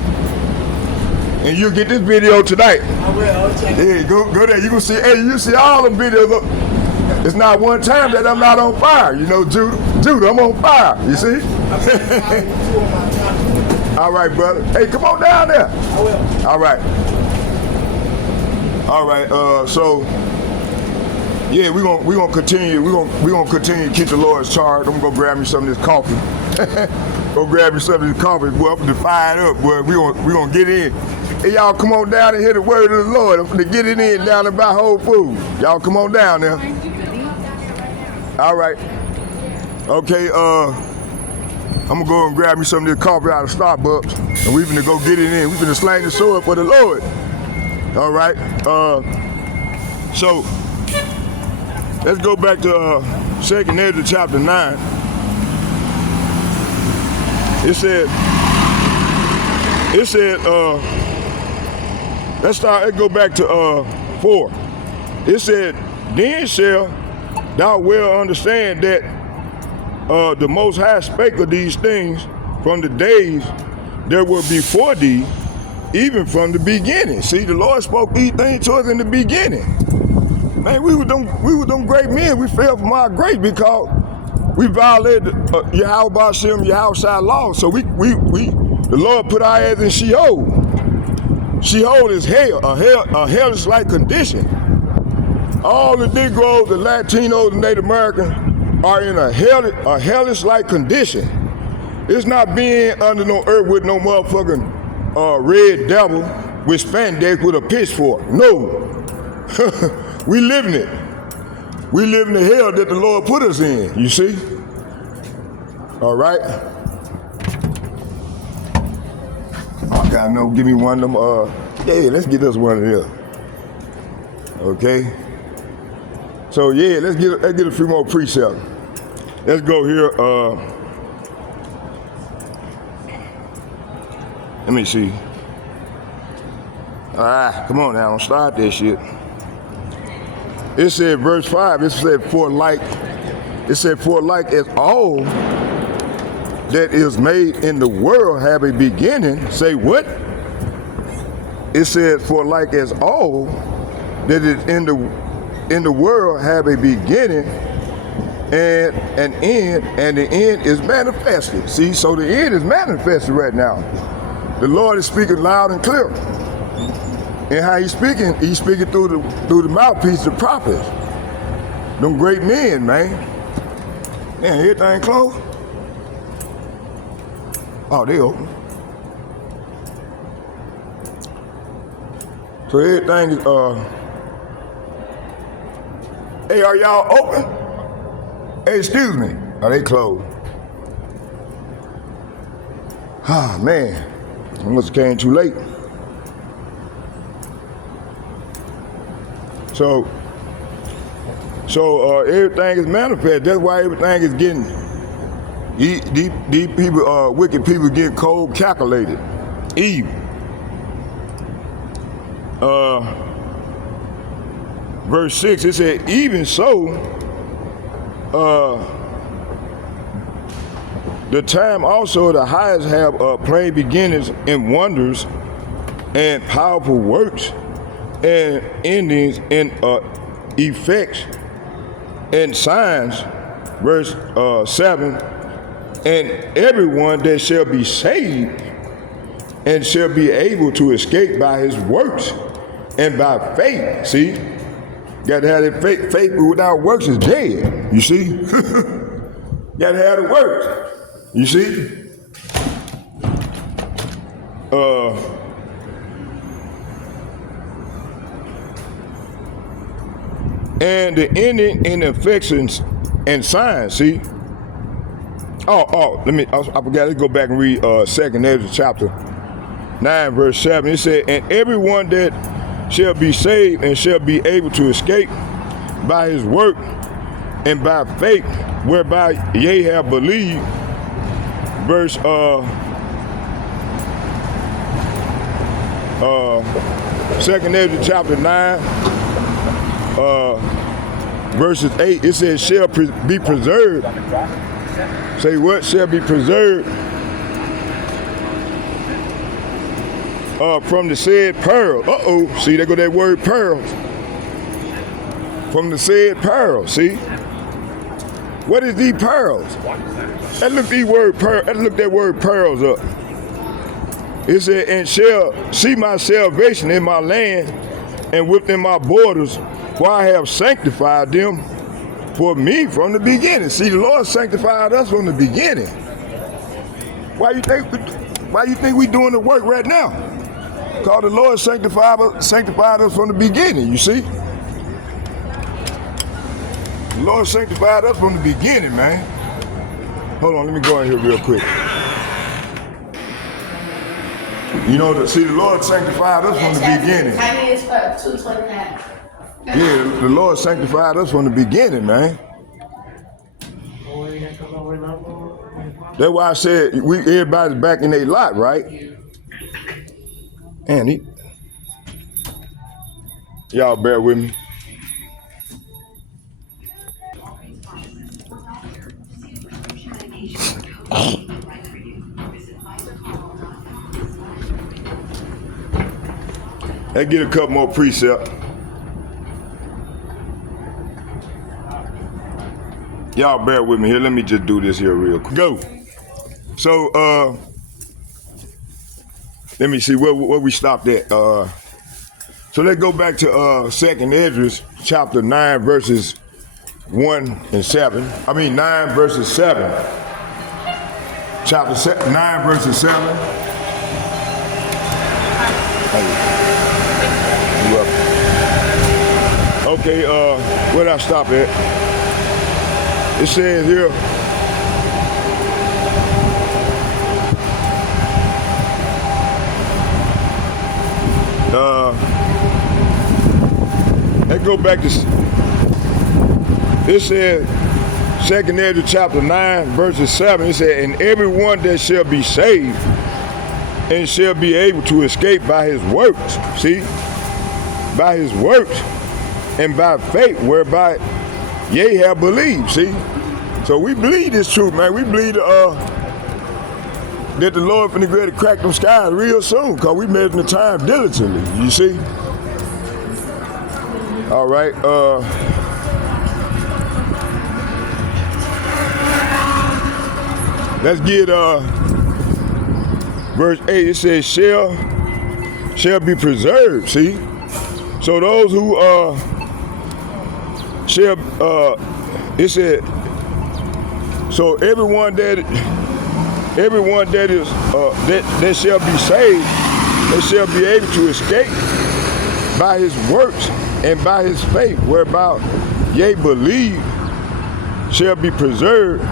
And you'll get this video tonight. I will. I'll check it. Yeah, go there. You can see, hey, you see all them videos. Look, it's not one time that I'm not on fire. You know, Judah, I'm on fire. You see? All right, brother. Hey, come on down there. I will. All right. All right. So, yeah, we're gonna continue. We're gonna continue to keep the Lord's charge. I'm gonna go grab me some of this coffee. Go grab me some of this coffee. Boy, I'm gonna fire it up. Boy, we gonna get in. Hey, y'all, come on down and hear the word of the Lord. I'm gonna get it in down there by Whole Foods. Y'all, come on down there. All right. Okay. I'm gonna go and grab me some of this coffee out of Starbucks, and we finna go get it in. We finna slang the sword for the Lord. All right. So let's go back to 2nd Ezra chapter 9. It said. Let's go back to 4. It said, then shall thou well understand that the Most High spake of these things from the days that were before thee, even from the beginning. See, the Lord spoke these things to us in the beginning. Man, we were them great men. We fell from our grace because we violated Yahweh Ba'Shem, Yahweh law. So the Lord put our ass in Sheol. Sheol is hell, a hellish-like condition. All the Negroes, the Latinos, the Native Americans are in a hellish-like condition. It's not being under no earth with no motherfucking red devil with spandex with a pitchfork. No. We live in it. We live in the hell that the Lord put us in, you see? All right? Okay, I know, give me one of them, yeah, let's get us one of them. Okay? So yeah, let's get a few more precepts. Let's go here, let me see. Come on now, don't start this shit. It said, verse 5, it said, for like as all that is made in the world have a beginning. Say what? It said, for like as all that is in the world have a beginning and an end, and the end is manifested. See, so the end is manifested right now. The Lord is speaking loud and clear. And how he's speaking through the mouthpiece of prophets. Them great men, man. Man, everything closed? Oh, they open. So everything is, hey, are y'all open? Hey, excuse me. Are they closed? Ah, man. I must have came too late. So everything is manifest. That's why everything is getting, these people, wicked people get cold calculated, evil. Verse 6, it said, even so, the time also the highest have plain beginnings and wonders and powerful works and endings and effects and signs, verse 7, and everyone that shall be saved and shall be able to escape by his works and by faith. See, got to have that faith. Faith without works is dead. You see, got to have the works. You see. and the ending in affections and signs. See? I forgot. Let's go back and read 2nd Ezra chapter 9, verse 7. It said, and everyone that shall be saved and shall be able to escape by his work and by faith, whereby ye have believed. Verse 2nd Ezra chapter 9, verses 8, it says, shall be preserved. Say what? Shall be preserved from the said pearl. See, there go that word pearls. From the said pearl. See? What is these pearls? Let's look that word pearls up. It said, and shall see my salvation in my land and within my borders, for I have sanctified them for me from the beginning. See, the Lord sanctified us from the beginning. Why you think we doing the work right now? Because the Lord sanctified us from the beginning, you see? The Lord sanctified us from the beginning, man. Hold on, let me go in here real quick. You know, the Lord sanctified us from the beginning. Timing is 2:29. Yeah, the Lord sanctified us from the beginning, man. That's why I said everybody's back in their lot, right? And y'all bear with me. Let's get a couple more precepts. Y'all bear with me here. Let me just do this here real quick. Go. So, let me see where we stopped at. So let's go back to 2nd Ezra chapter 9 verses 1 and 7. 9 verses 7. Chapter 9 verses 7. Okay, where'd I stop at? It says here, let's go back to, it says, 2nd Ezra chapter 9, verses 7, it said, and everyone that shall be saved and shall be able to escape by his works, see, by his works and by faith, whereby ye have believed, see? So we believe this truth, man. We believe that the Lord finna get ready to crack them skies real soon, because we measuring the time diligently, you see? All right, let's get verse 8. It says, shall be preserved, see? So those who shall, it said, so everyone that is that shall be saved, they shall be able to escape by his works and by his faith, whereby ye believe, shall be preserved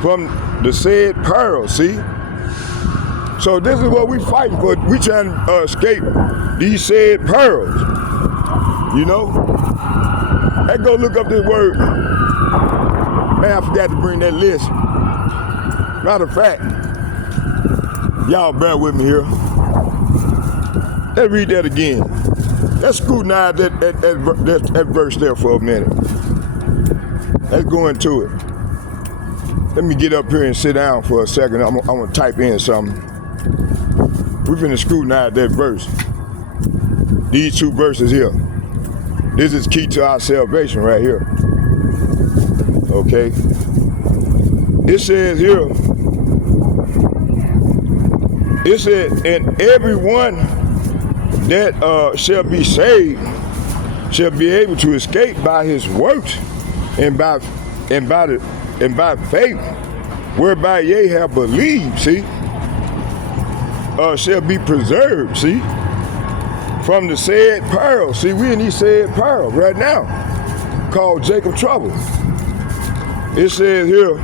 from the said peril. See? So this is what we fighting for. We trying to escape these said perils. You know? Let's go look up this word. Man, I forgot to bring that list. Matter of fact, y'all bear with me here. Let's read that again. Let's scrutinize that verse there for a minute. Let's go into it. Let me get up here and sit down for a second. I'm gonna type in something. We're finna scrutinize that verse. These two verses here. This is key to our salvation right here. Okay. It says here, it said, and everyone that shall be saved shall be able to escape by his works and by faith, whereby ye have believed, see, shall be preserved, see, from the said peril. See, we in these said perils right now. called Jacob Trouble. It says here,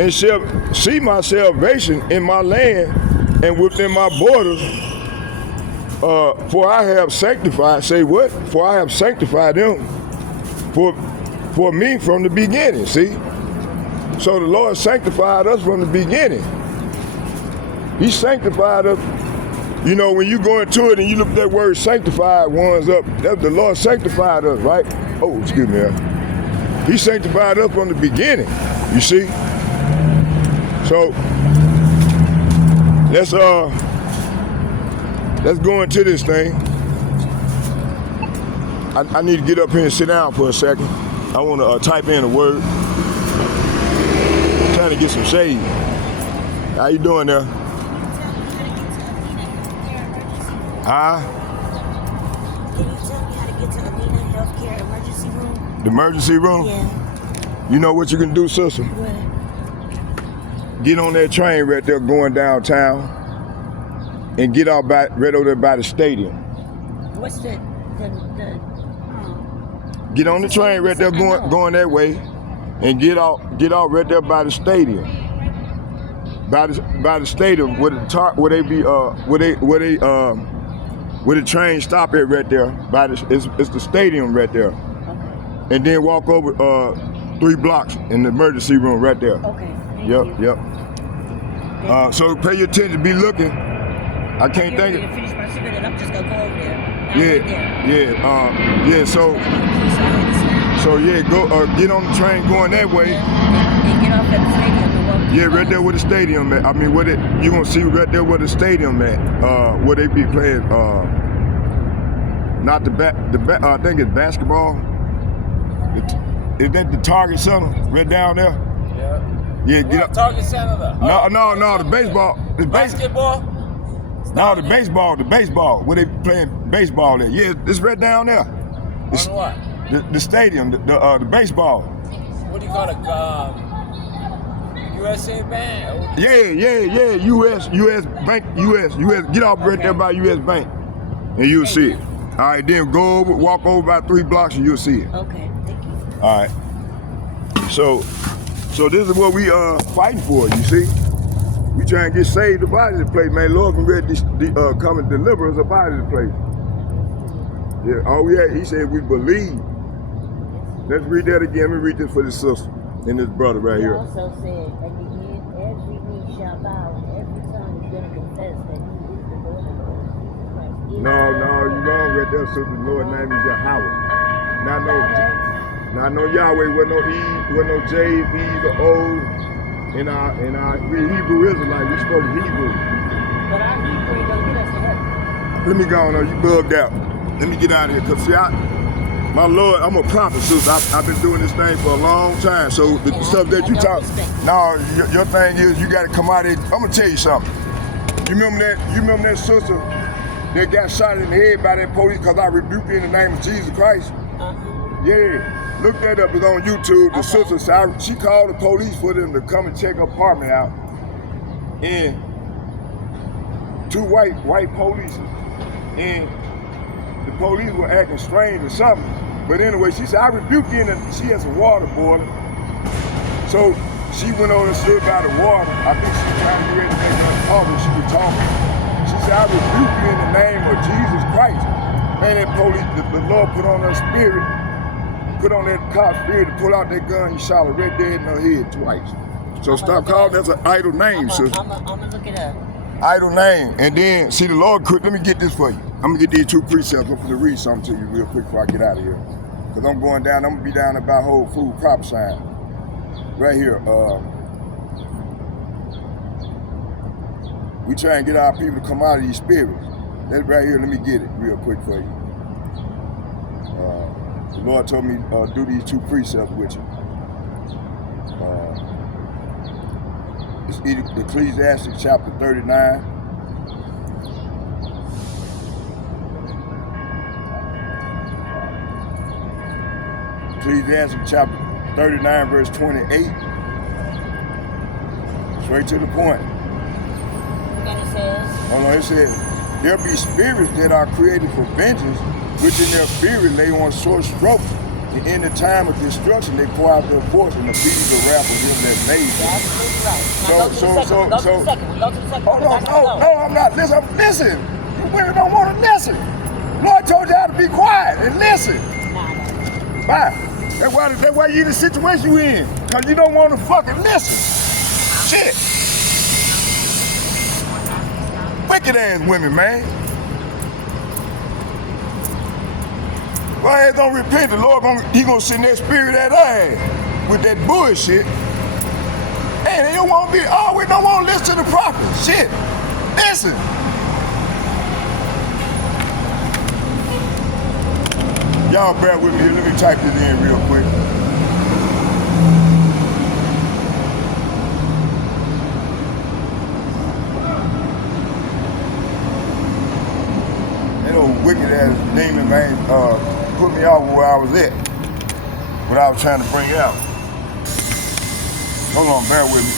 and shall see my salvation in my land and within my borders, for I have sanctified, say what? For I have sanctified them for me from the beginning, see? So the Lord sanctified us from the beginning. He sanctified us. You know, when you go into it and you look at that word sanctified ones up, that the Lord sanctified us, right? Oh, excuse me. He sanctified us from the beginning, you see? So let's go into this thing. I need to get up here and sit down for a second. I want to type in a word. I'm trying to get some shade. How you doing there? Huh? Can you tell me how to get to Alina Healthcare Emergency Room? The emergency room? Yeah. You know what you can do, sister? What? Get on that train right there going downtown and get out right over there by the stadium. What's the Get on the train right there going that way and get out right there by the stadium. By the stadium where the train stop at right there. It's the stadium right there. Okay. And then walk over 3 blocks in the emergency room right there. Okay. Yep. So pay your attention, be looking. I can't think of. Finish my cigarette, I'm just gonna go over there. So go get on the train going that way. And get off at the stadium and walk. Yeah, right there where the stadium at. I mean, you gonna see right there where the stadium at. Where they be playing. Not the I think it's basketball. Is that the Target Center right down there? Yeah, get up. Target Center though. No, the baseball. The Basketball? No, the baseball. Where they playing baseball at? Yeah, it's right down there. On what? The stadium, the baseball. What do you call it? USA Bank? Yeah. US Bank, US. Get off right there by US Bank, and you'll see it. All right, then walk over about 3 blocks, and you'll see it. Okay, thank you. All right. So this is what we fighting for. You see, we trying to get saved about this place, man. Lord can ready to come and deliver us about this place. Yeah. Oh yeah. He said we believe. Let's read that again. Let me read this for this sister and this brother right here. He also said, at the end, every knee shall bow and every tongue is going to confess that he is the Lord of Lords, Jesus Christ. No, you wrong right there, sister. The Lord's name is Yahweh. Not no Yahweh with no E, with no J's, E's, or O's. In our we Hebrew Israelites, we spoke Hebrew. But our Hebrew don't get us to heaven. Let me go on, you bugged out. Let me get out of here, because see, my Lord, I'm a prophet, sister. I've been doing this thing for a long time. So the stuff that you talk, your thing is you got to come out here. I'm gonna tell you something. You remember that sister that got shot in the head by that police because I rebuked her in the name of Jesus Christ? Yeah, look that up. It's on YouTube. The sister said she called the police for them to come and check her apartment out, and 2 white police, and the police were acting strange or something. But anyway, she said, I rebuked you, and she has some water boiling. So she went over and stood by the water. I think she was trying to get ready to make her talk when she was talking. She said, I rebuke you in the name of Jesus Christ. Man, that police, the Lord put on her spirit, put on that cop's spirit to pull out that gun. He shot her right there in her head twice. So stop calling that an idle name, sister. I'm gonna look it up. Idle name. And then, see, the Lord could, let me get this for you. I'm gonna get these 2 precepts. I'm gonna read something to you real quick before I get out of here. Cause I'm going down, I'm gonna be down about Whole Food prophesying. Right here. We try and get our people to come out of these spirits. That right here, let me get it real quick for you. The Lord told me do these 2 precepts with you. It's Ecclesiastes chapter 39. Ecclesiastes chapter 39, verse 28. Straight to the point. And it says, Hold on, it says, there be spirits that are created for vengeance, which in their fury lay on sore strokes, And in the time of destruction, they pour out their force and the bees of wrath of them that made them. Hold on, no, I'm not. Listen. You women don't want to listen. Lord told y'all to be quiet and listen. Why? That's why you in the situation you in. Because you don't want to fucking listen. Shit. Wicked ass women, man. Well, ass don't repent, the Lord he gonna send that spirit at our ass with that bullshit. Hey, they don't want to be, we don't want to listen to the prophet. Shit. Listen. Y'all bear with me here. Let me type this in real quick. That old wicked ass demon man put me off where I was at. What I was trying to bring out. Hold on, bear with me.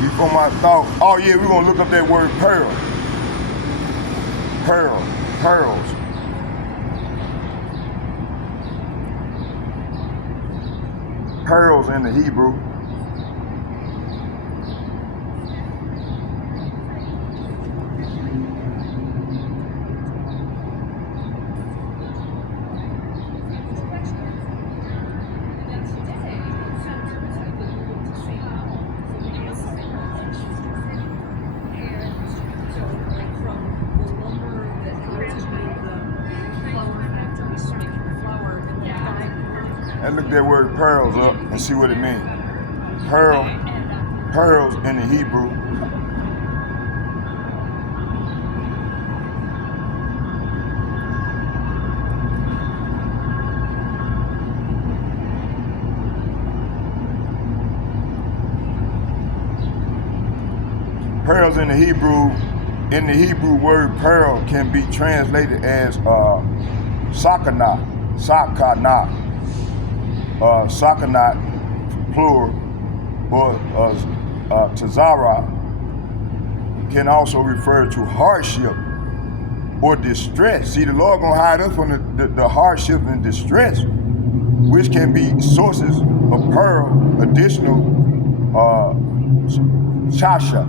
Before my thought, oh yeah, we're gonna look up that word pearl. Pearls. Pearls in the Hebrew. And look that word pearls up and see what it means. Pearls in the Hebrew. Pearls in the Hebrew word pearl can be translated as sakanah, sakanat, plural, or tazara, can also refer to hardship or distress. See, the Lord gonna hide us from the hardship and distress, which can be sources of pearl, additional shashak.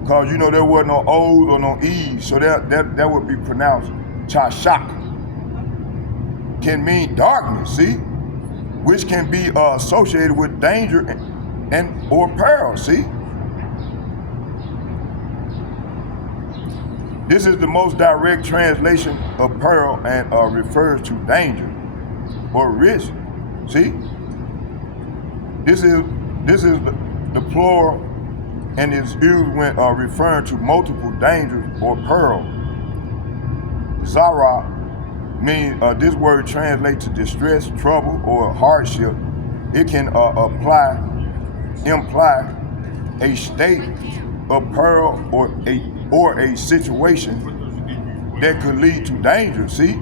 Because you know there wasn't no O's or no E's, so that would be pronounced chashak. Can mean darkness, see, which can be associated with danger and or peril, see. This is the most direct translation of peril and refers to danger or risk, see. This is the plural and is used when referring to multiple dangers or peril. Zara means this word translates to distress, trouble, or hardship. It can imply a state of peril or a situation that could lead to danger. See,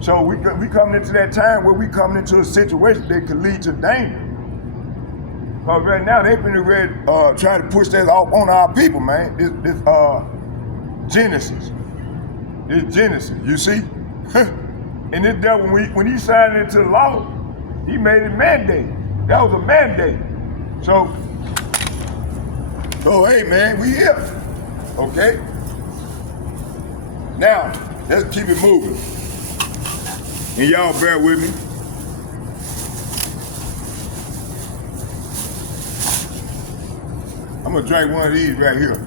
so we coming into that time where we coming into a situation that could lead to danger. Because right now they've been trying to push that off on our people, man. This Genesis. It's Genesis, you see? And this devil, when he signed into the law, he made it mandate. That was a mandate. So hey man, we here. Okay? Now, let's keep it moving. And y'all bear with me. I'm gonna drink one of these right here.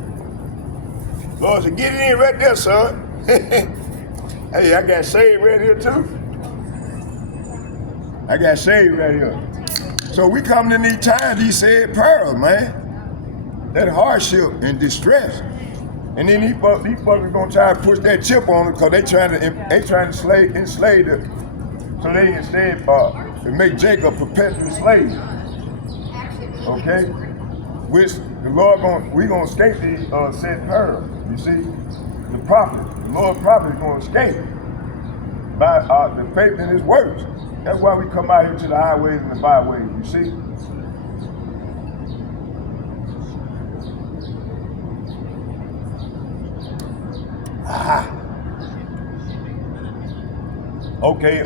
Lord said, get it in right there, son. Hey, I got saved right here too. I got saved right here. So we coming in these times, these sad pearls, man. That hardship and distress. And then these folks are gonna try to push that chip on them because they trying to enslave them. So they instead make Jacob a perpetual slave. Okay? Which the Lord we gonna escape these said pearls. You see, the Lord prophet is gonna escape by the faith in his words. That's why we come out here to the highways and the byways, you see. Okay,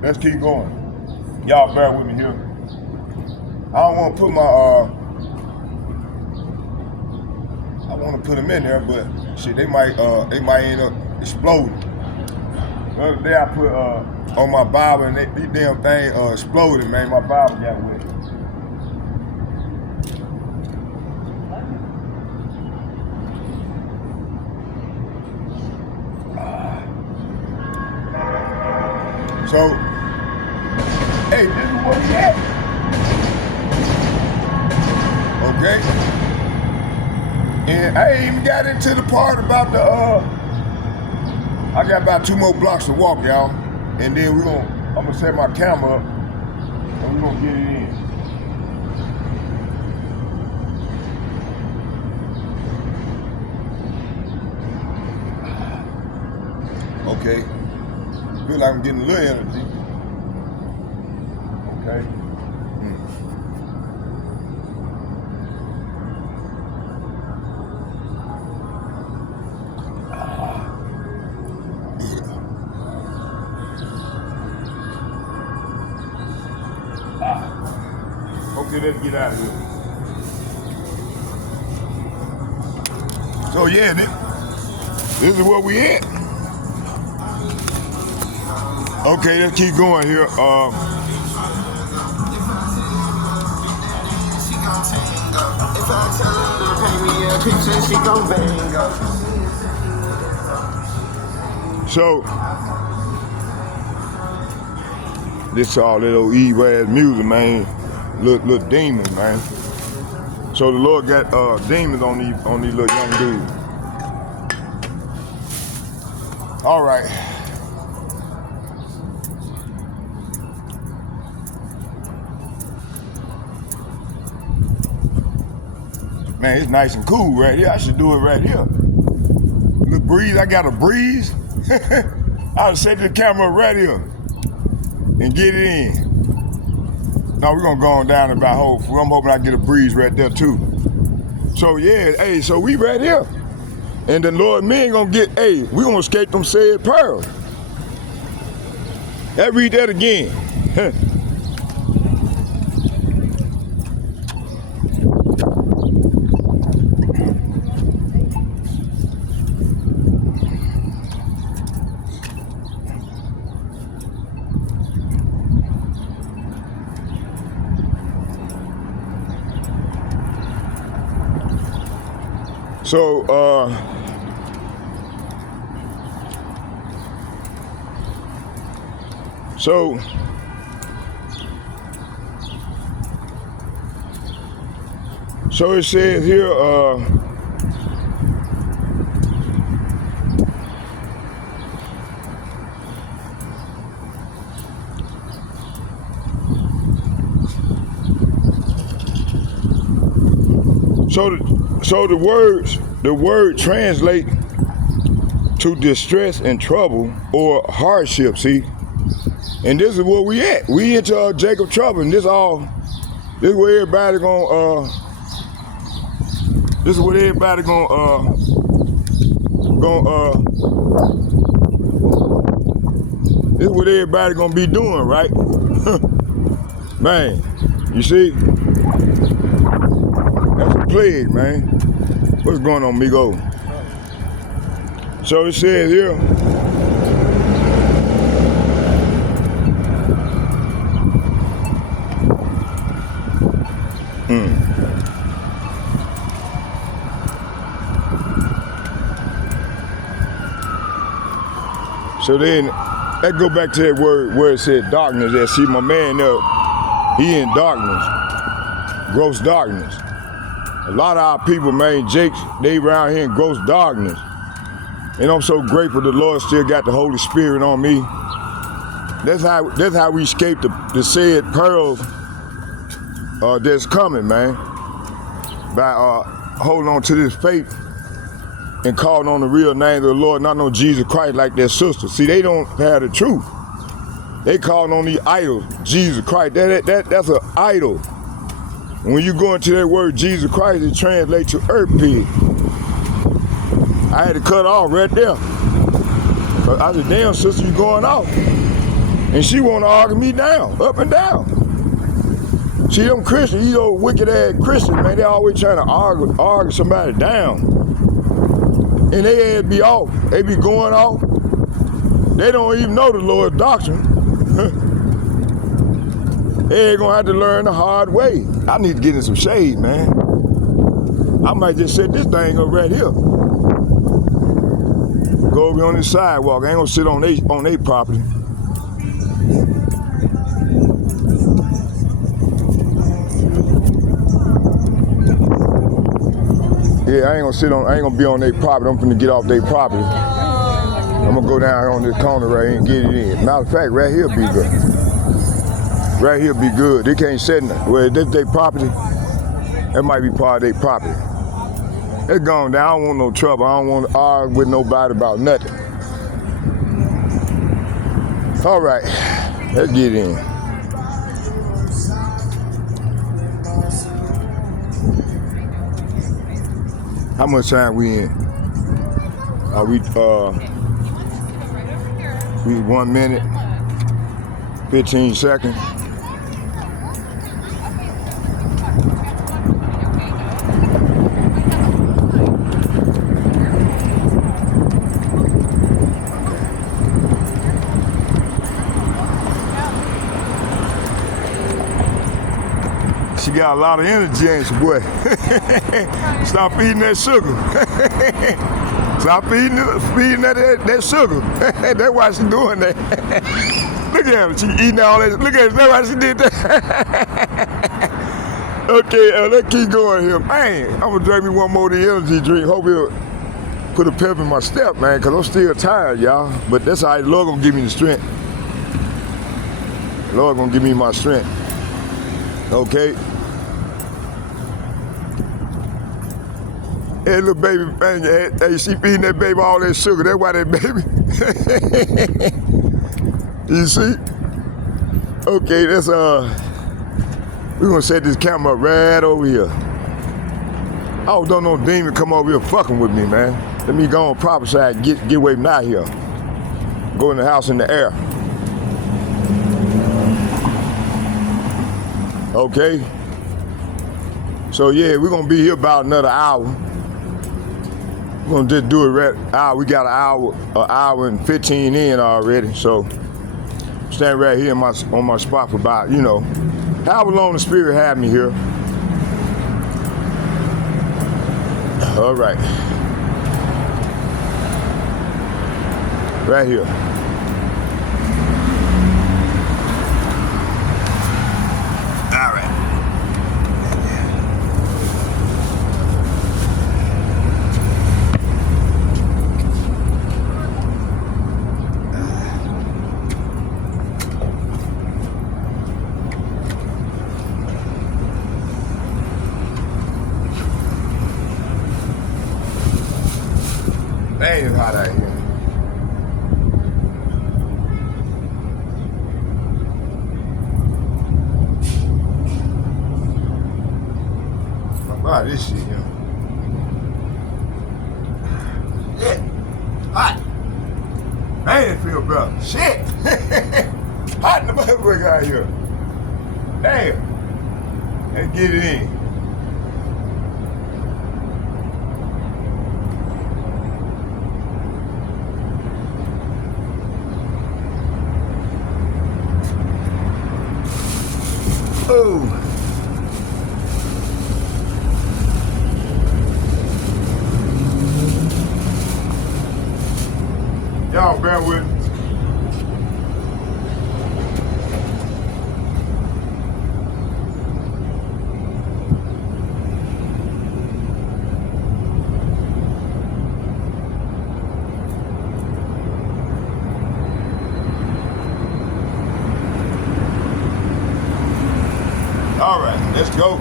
let's keep going. Y'all bear with me here. I don't want to put my, I want to put them in there, but shit, they might end up exploding. The other day I put on my Bible and these damn thing exploded, man. My Bible got wet. So, hey, this is what we at. Okay? And I ain't even got into the part about the, I got about 2 more blocks to walk, y'all. And then I'm gonna set my camera up and we're gonna get it in. Okay. Feel like I'm getting a little energy. Okay. Okay, let's get out of here. So yeah, this is where we at. Okay, let's keep going here. So this all little evil ass music, man. Little demons, man. So the Lord got demons on these little young dudes. All right. Man, it's nice and cool right here. I should do it right here. The breeze, I got a breeze. I'll set the camera right here and get it in. No, we're gonna go on down about Whole Foods. I'm hoping I get a breeze right there too. So yeah, hey, so we right here. And the Lord me ain't gonna get, hey, we gonna escape them said pearls. Let's read that again. So, so it says here, so the word translate to distress and trouble or hardship, see? And this is where we at. We into Jacob trouble, and this is where everybody gonna this is what everybody gonna this is what everybody gonna be doing, right? Man, you see? That's a plague, man. What's going on, Migo? So it says here, so then, let's go back to that word where it said darkness. There, see my man there, he in darkness, gross darkness. A lot of our people, man, Jake, they around here in gross darkness. And I'm so grateful the Lord still got the Holy Spirit on me. That's how we escape the said pearls that's coming, man. By holding on to this faith and calling on the real name of the Lord, not no Jesus Christ like their sister. See, they don't have the truth. They calling on these idols, Jesus Christ. That's an idol. When you go into that word Jesus Christ, it translates to earth pig. I had to cut off right there. But I said, damn, sister, you going off. And she want to argue me down, up and down. See, them Christians, you know, wicked ass Christians, man, they always trying to argue somebody down. And they ass be off. They be going off. They don't even know the Lord's doctrine. They ain't gonna have to learn the hard way. I need to get in some shade, man. I might just set this thing up right here. Go over on this sidewalk. I ain't gonna sit on they property. Yeah, I ain't gonna be on their property. I'm finna get off their property. I'm gonna go down on this corner right here and get it in. Matter of fact, right here be good. Right here be good. They can't set nothing. Well, if that's their property, that might be part of their property. It's gone down. I don't want no trouble. I don't want to argue with nobody about nothing. All right, let's get in. How much time we in? Are we 1 minute, 15 seconds. She got a lot of energy, ain't she, boy? Stop eating that sugar. Stop feeding that sugar. That's why she doing that. Look at her, she eating all that. Look at her, that's why she did that. Okay, let's keep going here. Man, I'm gonna drink me one more of the energy drink. Hope it'll put a pep in my step, man, because I'm still tired, y'all. But that's all right, the Lord gonna give me the strength. The Lord gonna give me my strength. Okay? Hey, little baby, man, hey, she feeding that baby all that sugar. That's why that baby. You see? Okay, that's we're gonna set this camera right over here. I don't know no demon come over here fucking with me, man. Let me go on proper side and get away from out here. Go in the house in the air. Okay? So yeah, we're gonna be here about another hour. We're gonna just do it right hour. We got an hour and 15 in already. So stand right here on my spot for about, however long the Spirit had me here. All right. Right here. All right. Dang, it's hot out here. Wow, this shit, yo. Shit. Hot. Man, it feel better. Shit. Hot in the motherfucker out here. Damn. Let's get it in. Oh. Y'all bear with me. All right, let's go.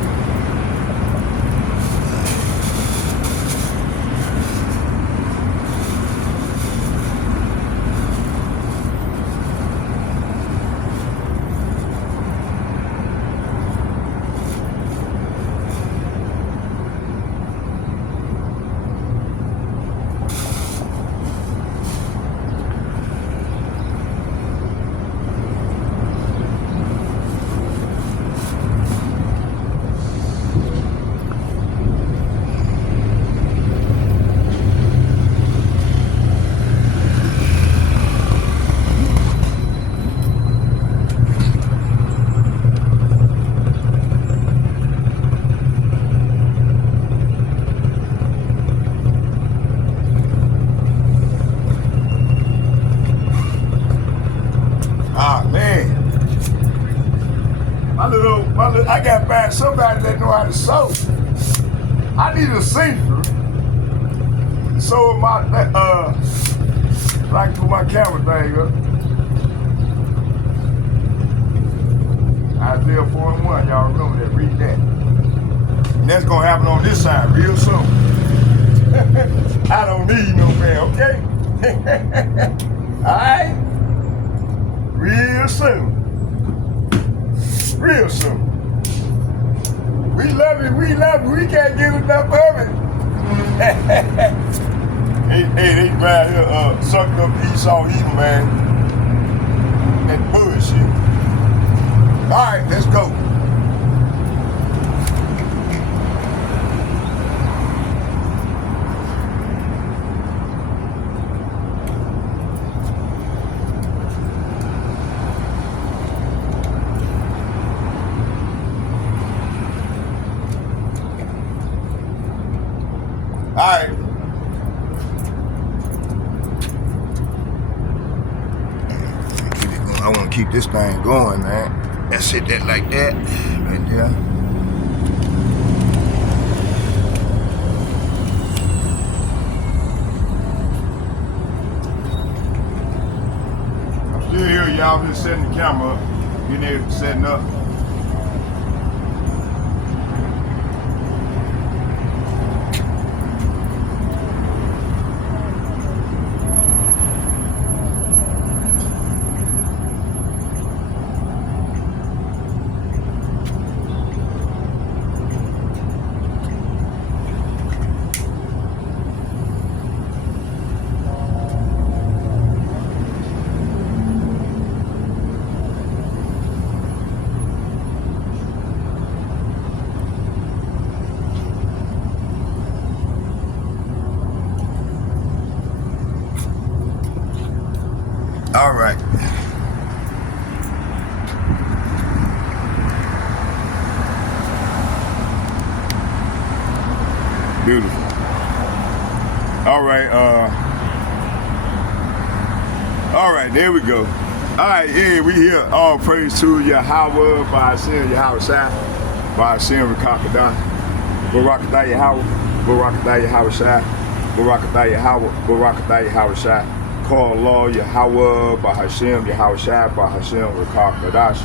I gotta find somebody that know how to sew. I need a seamstress. Sew my like put my camera thing up. Isaiah 4:1, y'all remember that? Read that. And that's gonna happen on this side real soon. I don't need no man, okay? Alright? Real soon. Real soon. We love it, we can't get enough of it. Hey, they right here sucked up Esau Edom, man. That bullshit. Alright, let's go. Alright. I want to keep this thing going, man. That's it, that like that. Right there. I'm still here, y'all. Just setting the camera up. Getting there, setting up. All right. Beautiful. All right, there we go. All right, yeah, we here. All praise to Yahweh, by Hashem, Yahweh Shai, by Hashem, Rekakadah, Barakadah Yahweh, Barakadah Yahweh Shai, Barakadah Yahweh, Barakadah Yahweh Shai. Call Allah Yahweh, by Hashem, Yahweh Shai, by Hashem, Rekakadah.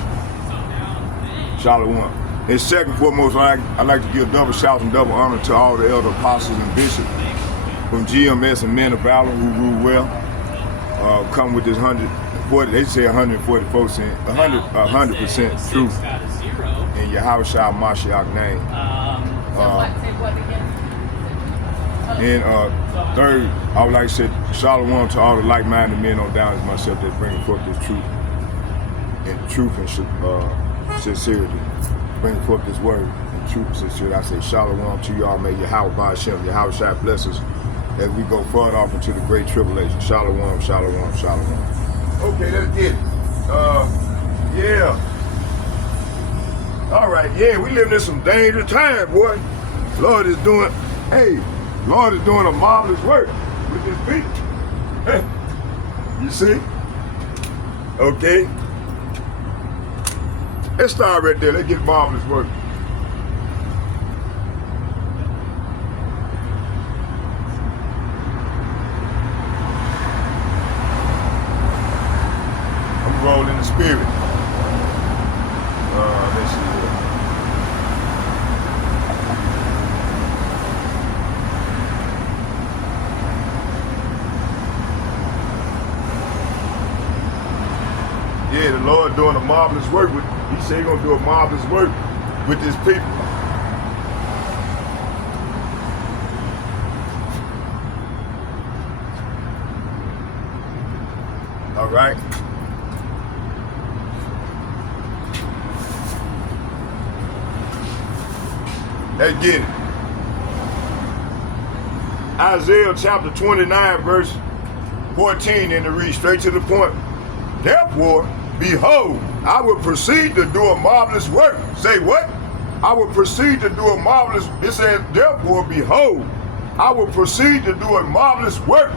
Shalom. And second and foremost, I'd like to give double shout and double honor to all the elder apostles and bishops from GMS and men of valor who rule well. Come with this 140, they say 144%, 100% truth in Yahweh Shai Mashiach name. And third, I would like to say shalom to all the like-minded men on down as myself that bring forth this truth and sincerity. Bring forth this word in truth and sincerity. I say shalom to y'all. May Yahweh by Hashem, Yahweh Shai bless us as we go further off into the great tribulation. Shalom, shalom, shalom. Okay, let's get it. Yeah. All right, yeah, we living in some dangerous time, boy. Lord is doing a marvelous work with his people. You see? Okay. Let's start right there. Let's get marvelous work. I'm rolling in the spirit. Let's see. Yeah, the Lord doing a marvelous work with. He said he's gonna do a marvelous work with his people. All right. Let's get it. Isaiah chapter 29, verse 14, and to read straight to the point. Therefore, behold, I will proceed to do a marvelous work. Say what? I will proceed to do a marvelous. It says, therefore, behold, I will proceed to do a marvelous work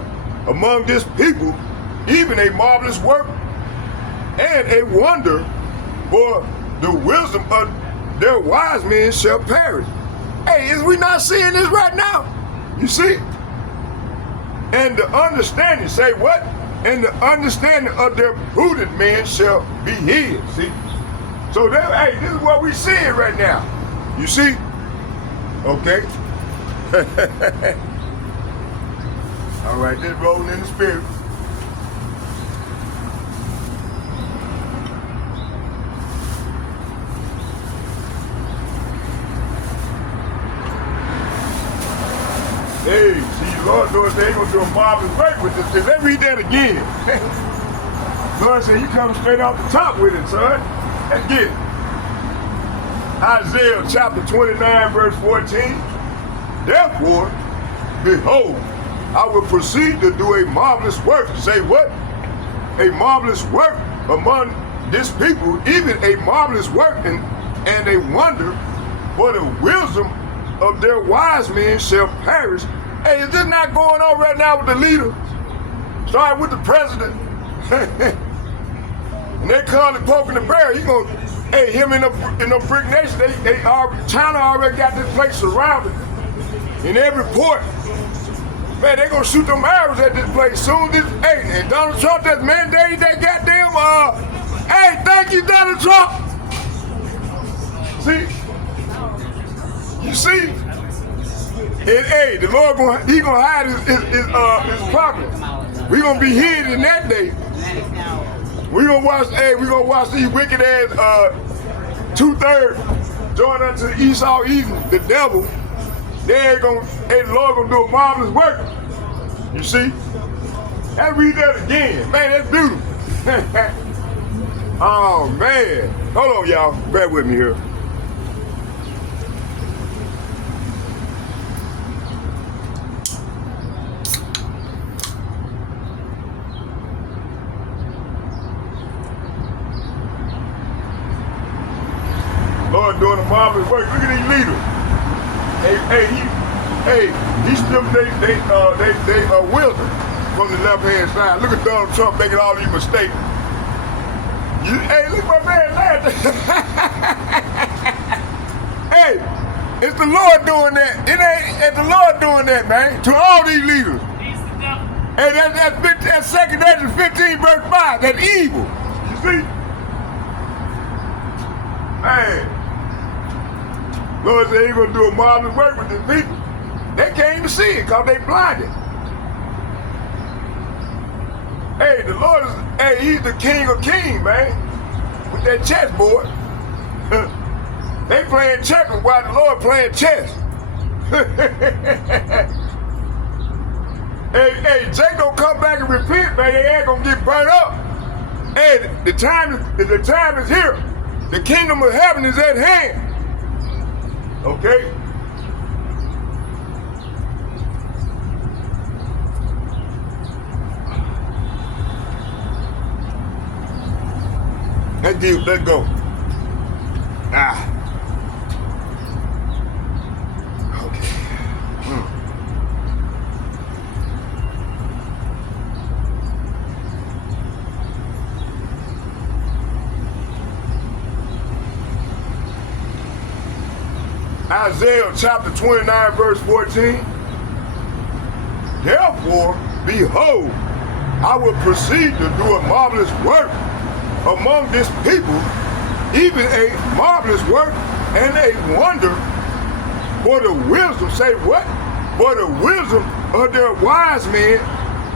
among this people, even a marvelous work and a wonder for the wisdom of their wise men shall perish. Hey, is we not seeing this right now? You see? And the understanding, say what? And the understanding of their prudent men shall be hid. See? So hey, this is what we seeing right now. You see? Okay. All right, this rolling in the spirit. Hey, see, Lord knows they ain't gonna do a marvelous work with this. Let's read that again. Lord said, you come straight off the top with it, son. Let's get it. Isaiah chapter 29, verse 14. Therefore, behold, I will proceed to do a marvelous work. Say what? A marvelous work among this people, even a marvelous work and a wonder, for the wisdom of their wise men shall perish. Hey, is this not going on right now with the leader? Starting with the president. And they come and poking the bear. He gonna, hey, him in the brick nation, China already got this place surrounded. In every port. Man, they gonna shoot them arrows at this place soon. Hey, and Donald Trump just mandated that goddamn, hey, thank you, Donald Trump. See? You see? And hey, the Lord he gonna hide his prophets. We gonna be hid in that day. We gonna watch these wicked ass 2/3 join unto Esau Eden, the devil. They ain't gonna, hey, the Lord gonna do a marvelous work. You see? I read that again. Man, that's beautiful. Oh man. Hold on, y'all. Bear with me here. Lord doing a marvelous work. Look at these leaders. He stripped they wisdom from the left hand side. Look at Donald Trump making all these mistakes. Hey, look my man laughing. Hey, it's the Lord doing that. It's the Lord doing that, man. To all these leaders. Hey, that's 2 Corinthians 15 verse 5. That's evil. You see? Man. Lord said he's gonna do a marvelous work with these people. They can't even see it because they blinded. Hey, the Lord is, hey, he's the King of Kings, man. With that chessboard. They playing checkers while the Lord playing chess. hey, Jake don't come back and repent, man. They ain't gonna get burnt up. Hey, the time is here. The kingdom of heaven is at hand. Okay? Let's go. Okay. Isaiah chapter 29 verse 14. Therefore, behold, I will proceed to do a marvelous work among this people, even a marvelous work and a wonder, for the wisdom, say what? For the wisdom of their wise men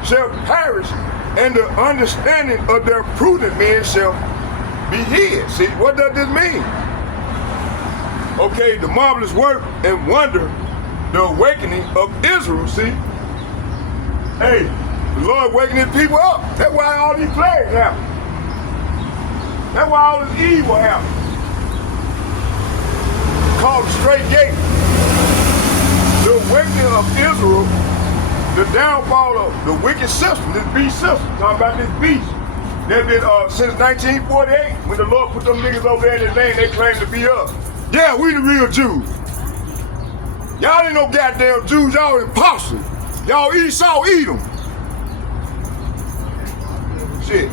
shall perish, and the understanding of their prudent men shall be hid. See, what does this mean? Okay, the marvelous work and wonder, the awakening of Israel, see? Hey, the Lord waking his people up. That's why all these plagues happen. That's why all this evil happens. Called the straight gate. The awakening of Israel, the downfall of the wicked system, this beast system. Talking about this beast. They've been since 1948, when the Lord put them niggas over there in his name, they claim to be us. Yeah, we the real Jews. Y'all ain't no goddamn Jews, y'all imposters. Y'all Esau, eat them. Shit.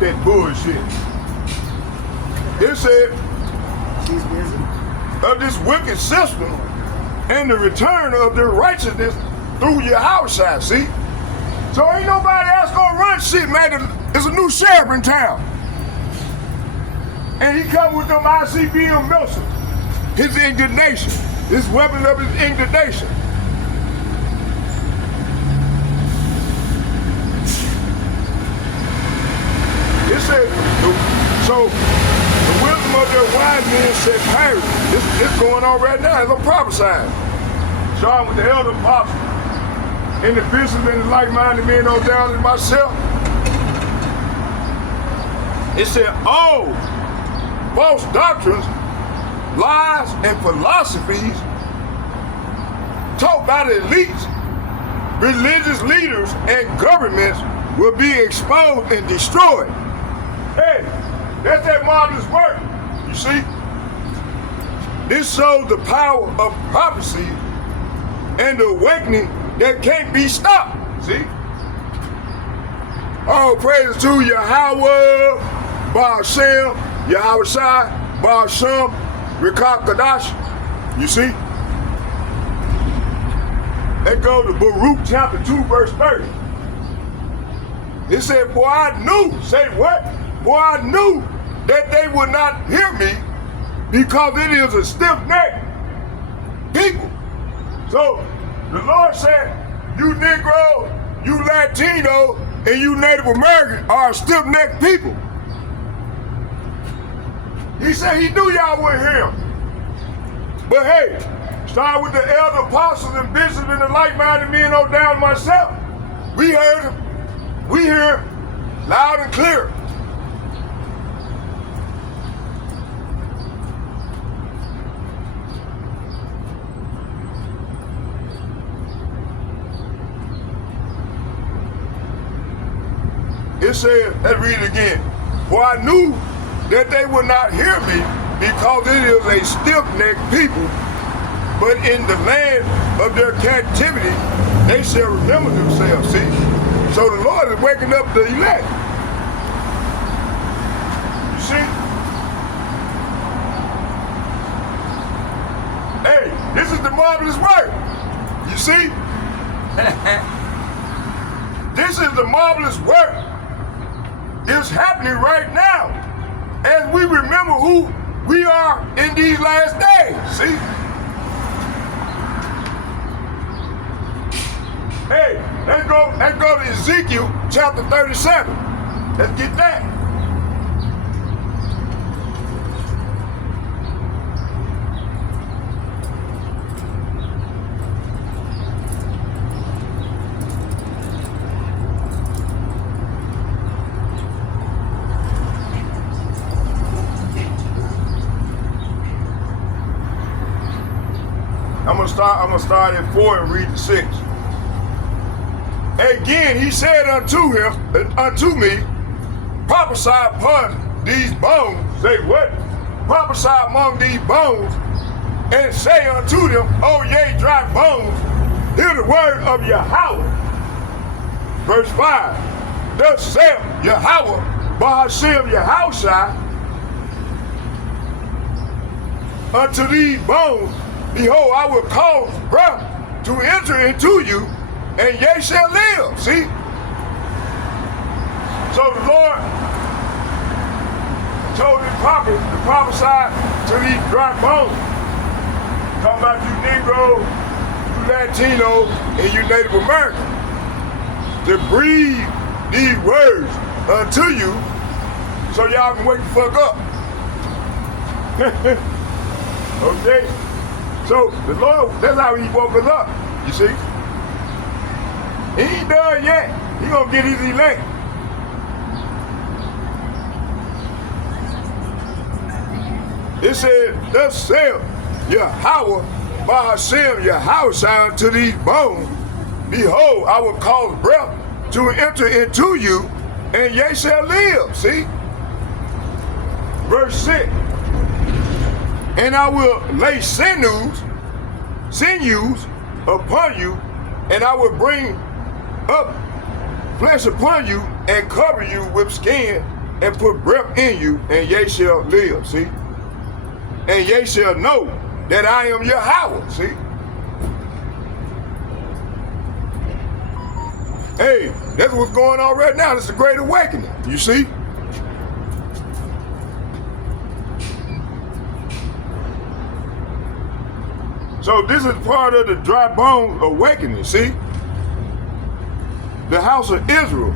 That bullshit. It said, of this wicked system and the return of their righteousness through your house, see? So ain't nobody else gonna run shit, man. There's a new sheriff in town. And he come with them ICBM missiles. His indignation. His weapon of his indignation. It said, so the wisdom of their wise men said, hey, this going on right now as I'm prophesying. Starting with the elder apostles and the bishops and the like-minded men on down as myself. It said, oh, false doctrines, lies, and philosophies taught by the elites, religious leaders, and governments will be exposed and destroyed. Hey, that's that marvelous work, you see? This shows the power of prophecy and the awakening that can't be stopped, see? All praise to Yahweh, Ba'ashem, Yahweh Shai, Ba'ashem, Rikah Kadash, you see? Let's go to Baruch chapter 2, verse 30. It said, boy, I knew, say what? Boy, I knew that they would not hear me because it is a stiff-necked people. So the Lord said, you Negro, you Latino, and you Native American are a stiff-necked people. He said he knew y'all wouldn't hear him. But hey, start with the elder apostles and bishops and the like-minded men on down myself. We heard him. We hear him loud and clear. It says, let's read it again. For I knew that they would not hear me because it is a stiff-necked people, but in the land of their captivity, they shall remember themselves, see? So the Lord is waking up the elect. You see? Hey, this is the marvelous work. You see? This is the marvelous work. It's happening right now as we remember who we are in these last days, see? Hey, let's go to Ezekiel chapter 37. Let's get that. I'm gonna start at 4 and read to 6. Again, he said unto me, prophesy upon these bones. Say what? Prophesy among these bones, and say unto them, O ye dry bones, hear the word of Yahweh. Verse 5. Thus saith Yahweh, Ba'ashem Yahushai, unto these bones, behold, I will cause breath to enter into you, and ye shall live. See? So the Lord told the prophet to prophesy to these dry bones. Talking about you Negro, you Latino, and you Native American. To breathe these words unto you so y'all can wake the fuck up. Okay? So the Lord, that's how he woke us up, you see? He ain't done yet. He gonna get his elect. It said, thus saith Yahweh, Ba'ashem Yahushai to these bones, behold, I will cause breath to enter into you, and ye shall live. See? Verse 6. And I will lay sinews upon you, and I will bring up flesh upon you, and cover you with skin, and put breath in you, and ye shall live, see? And ye shall know that I am Yahweh, see? Hey, that's what's going on right now. It's the Great Awakening, you see? So this is part of the dry bone awakening, see? The house of Israel,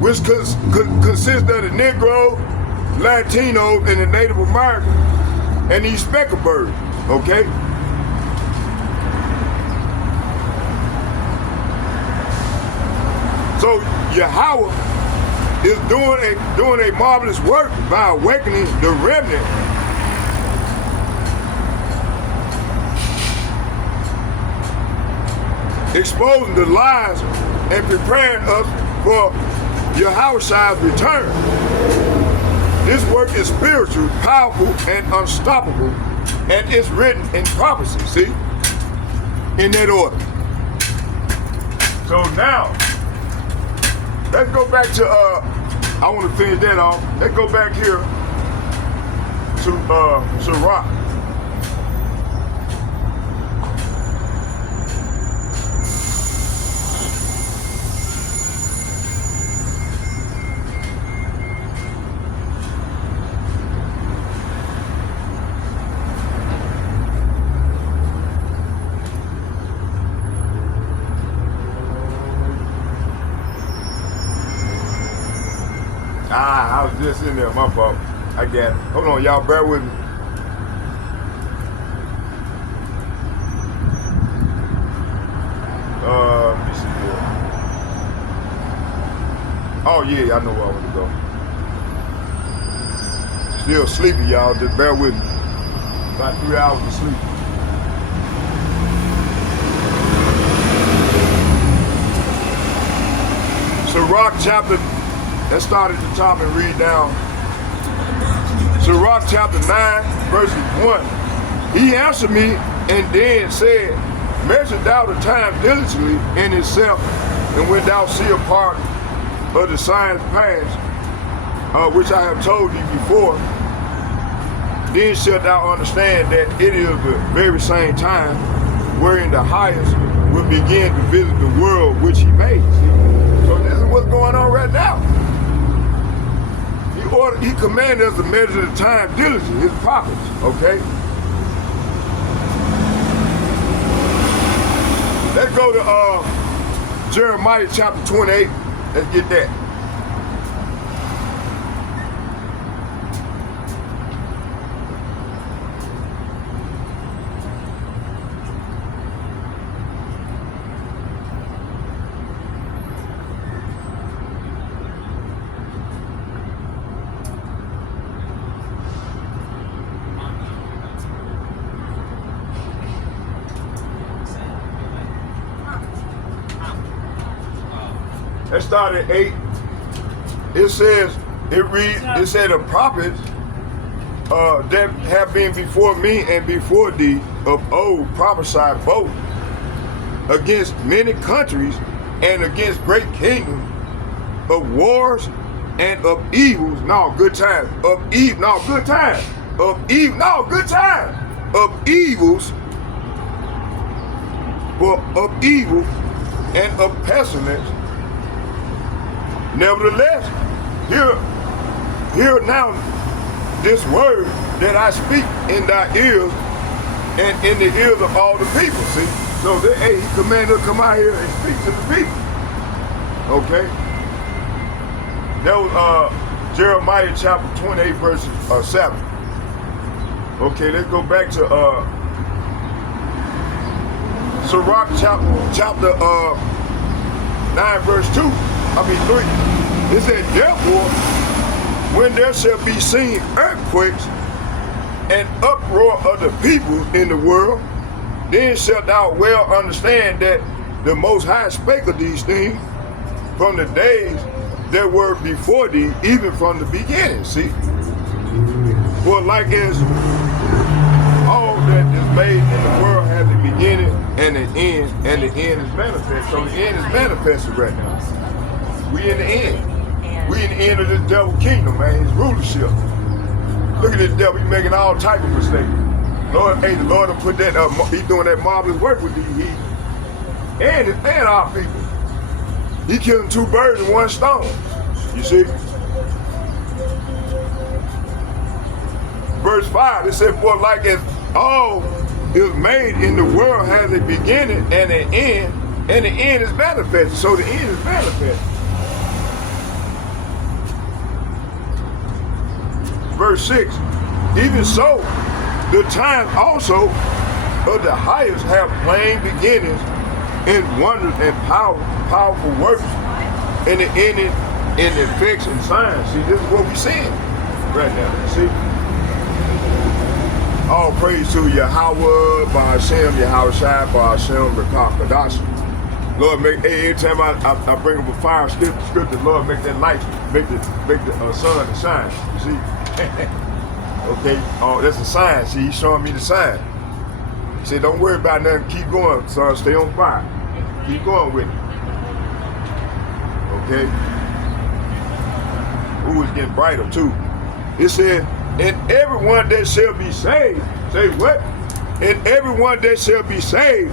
which consists of the Negro, Latino, and the Native American, and these speckled birds, okay? So Yahweh is doing a marvelous work by awakening the remnant exposing the lies and preparing us for Yahweh's return. This work is spiritual, powerful, and unstoppable, and it's written in prophecy, see? In that order. So now, let's go back to, I want to finish that off. Let's go back here to Sirach. I was just in there, my fault. I got it. Hold on, y'all, bear with me. Let me see here. Oh yeah, I know where I want to go. Still sleepy, y'all, just bear with me. About 3 hours of sleep. Sirach chapter, let's start at the top and read down. Sirach chapter 9, verses 1. He answered me and then said, measure thou the time diligently in itself, and when thou see a part of the signs past, which I have told thee before, then shalt thou understand that it is the very same time wherein the highest will begin to visit the world which he made. So this is what's going on right now. He commanded us to measure the time diligently, his prophets, okay? Let's go to Jeremiah chapter 28. Let's get that. Let's start at 8. It says, it said the prophets that have been before me and before thee of old prophesied both against many countries and against great kingdoms, of wars and of evils, good times, of evils, of evil and of pestilence. Nevertheless, hear now this word that I speak in thy ears and in the ears of all the people. See? So he commanded to come out here and speak to the people. Okay? That was Jeremiah chapter 28, verses 7. Okay, let's go back to Sirach chapter 9, verse 2. 3. It said, therefore, when there shall be seen earthquakes and uproar of the people in the world, then shalt thou well understand that the Most High spake of these things from the days that were before thee, even from the beginning. See? For like as all that is made in the world has a beginning and an end, and the end is manifest. So the end is manifested right now. We in the end. We in the end of this devil kingdom, man, his rulership. Look at this devil, he's making all type of mistakes. Lord, hey, the Lord will put that, he's doing that marvelous work with these heathens and our people. He killing 2 birds with 1 stone. You see? Verse 5, it said, for like as all is made in the world has a beginning and an end, and the end is manifested. So the end is manifested. Verse 6, even so, the times also of the highest have plain beginnings and wonders and powerful works, and the ending in effects and signs. See, this is what we're seeing right now. See? All praise to Yahweh, Ba'ashem, Yahushua, Ba'ashem, Rakakadash. Lord, every time I bring up a fire scripture, Lord, make that light, make the sun to shine. You see? Okay, oh, that's a sign. See, he's showing me the sign. He said, don't worry about nothing. Keep going, son. Stay on fire. Keep going with it. Okay? Ooh, it's getting brighter, too. It said, and everyone that shall be saved, say what? And everyone that shall be saved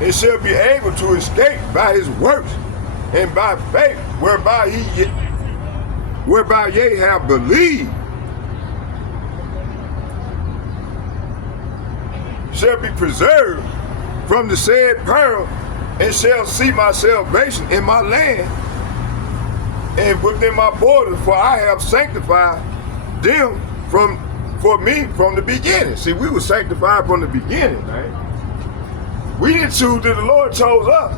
and shall be able to escape by his works and by faith, whereby ye have believed, shall be preserved from the said peril, and shall see my salvation in my land and within my borders, for I have sanctified them for me from the beginning. See, we were sanctified from the beginning, man. We didn't choose that, the Lord chose us.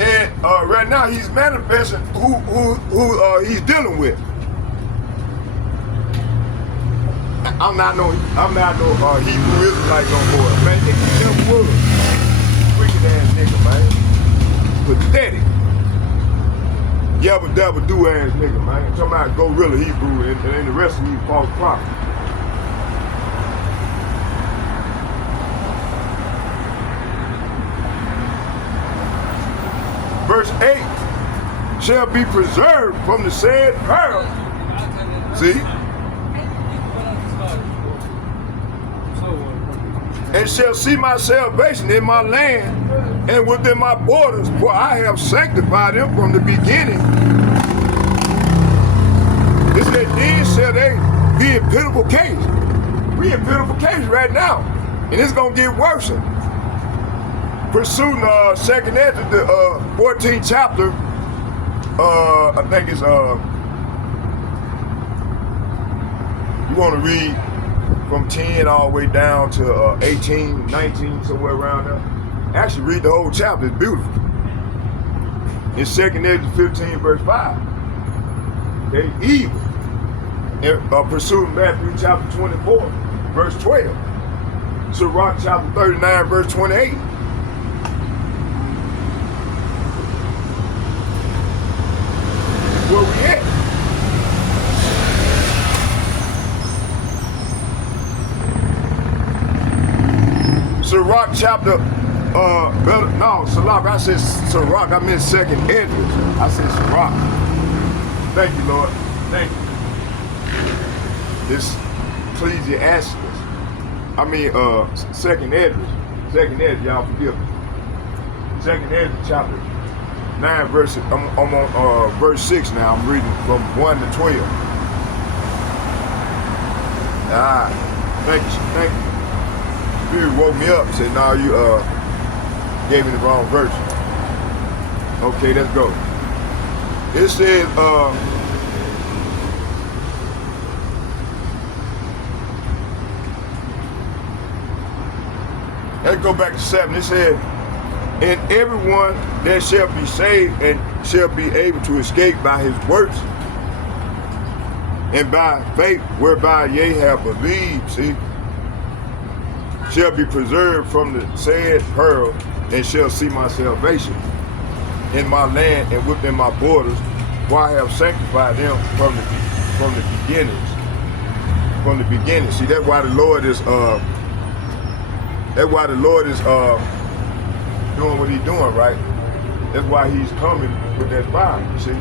And right now he's manifesting who he's dealing with. I'm not no Hebrew Israelite no more. Man, nigga, you never was. Wicked ass nigga, man. Pathetic. Yabba dabba do ass nigga, man. I'm talking about gorilla Hebrew and the rest of you false prophets. Verse 8 shall be preserved from the said peril. See? And shall see my salvation in my land and within my borders, for I have sanctified them from the beginning. It said, then shall they be in pitiful case. We in pitiful case right now, and it's gonna get worse. Pursuing 2nd Ezra, the 14th chapter, I think it's you want to read from 10 all the way down to 18, 19, somewhere around there. Actually, read the whole chapter. It's beautiful. In 2nd Ezra 15, verse 5. They evil. And pursuing Matthew chapter 24, verse 12. Sirach chapter 39, verse 28. Where we at? Sirach chapter, Sirach, I said Sirach, I meant 2nd Ezra. I said Sirach. Thank you, Lord. Thank you. This Ecclesiastes. I mean, 2nd Ezra. 2nd Ezra, y'all forgive me. 2nd Ezra chapter 9 verses, I'm on verse 6 now. I'm reading from 1 to 12. Thank you. Spirit woke me up and said, no, you gave me the wrong verse. Okay, let's go. It says, let's go back to 7. It said, and everyone that shall be saved and shall be able to escape by his works and by faith whereby ye have believed, see, shall be preserved from the said peril and shall see my salvation in my land and within my borders, for I have sanctified them from the beginnings. From the beginning. See, that's why the Lord is doing what he's doing, right? That's why he's coming with that fire, you see.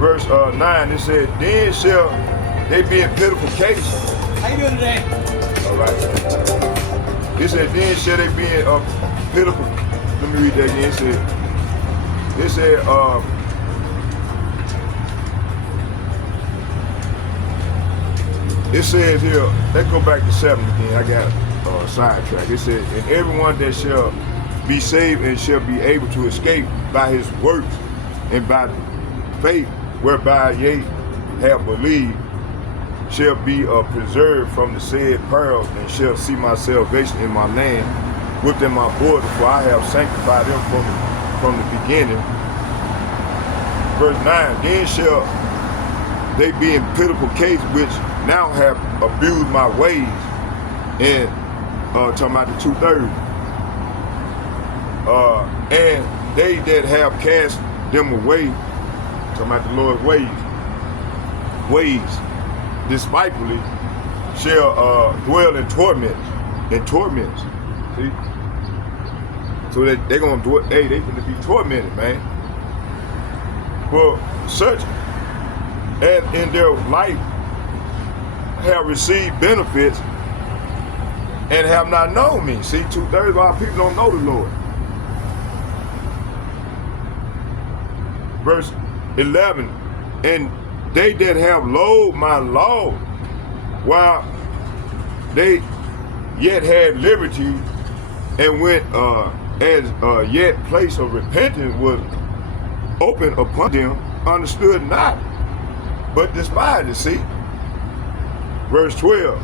verse 9, it said, then shall they be in pitiful case. How you doing today? All right. It said, then shall they be in pitiful. Let me read that again. It said, it says here, let's go back to 7 again. I got a sidetrack. It says, and everyone that shall be saved and shall be able to escape by his works and by faith whereby ye have believed shall be preserved from the said perils and shall see my salvation in my land within my border, for I have sanctified them from the beginning. Verse 9, then shall they be in pitiful case which now have abused my ways, and talking about the 2/3. And they that have cast them away, talking about the Lord's ways, despitefully, shall dwell in torments. See? So that they're gonna do it, hey, they gonna be tormented, man. For such as in their life have received benefits and have not known me. See, 2/3 of our people don't know the Lord. Verse 11, and they that have loathed my law while they yet had liberty and went as yet place of repentance was open upon them, understood not, but despised it. See? Verse 12,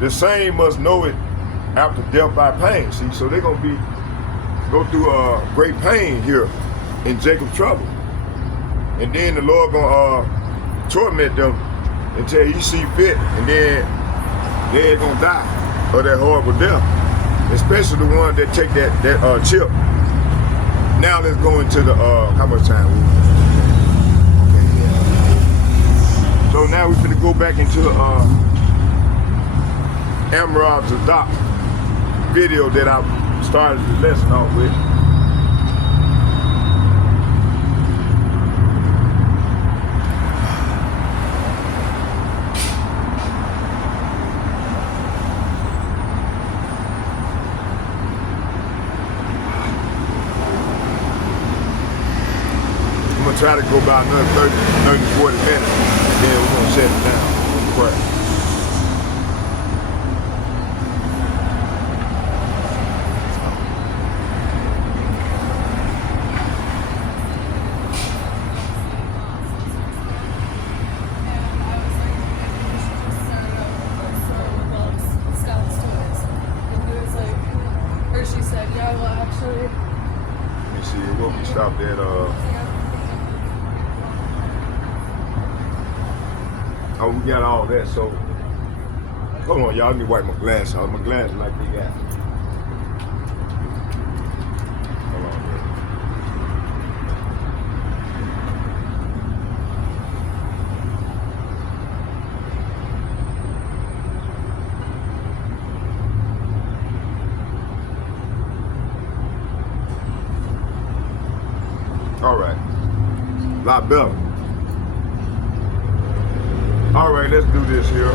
the same must know it after death by pain. See, so they're gonna go through great pain here in Jacob's trouble. And then the Lord gonna torment them until he see fit, and then they're gonna die of that horrible death. Especially the one that take that chip. Now let's go into the how much time we So now we're gonna go back into Amram Zadok video that I started the lesson off with. I'm gonna try to go about another 30, 40 minutes, and then we're gonna shut it down. Pray. She said, yeah, well, actually. Let me see, what we stopped at, oh, we got all that, so, hold on, y'all, let me wipe my glass out. My glass is like they got. Hold on, man. All right, a lot better. All right, let's do this here.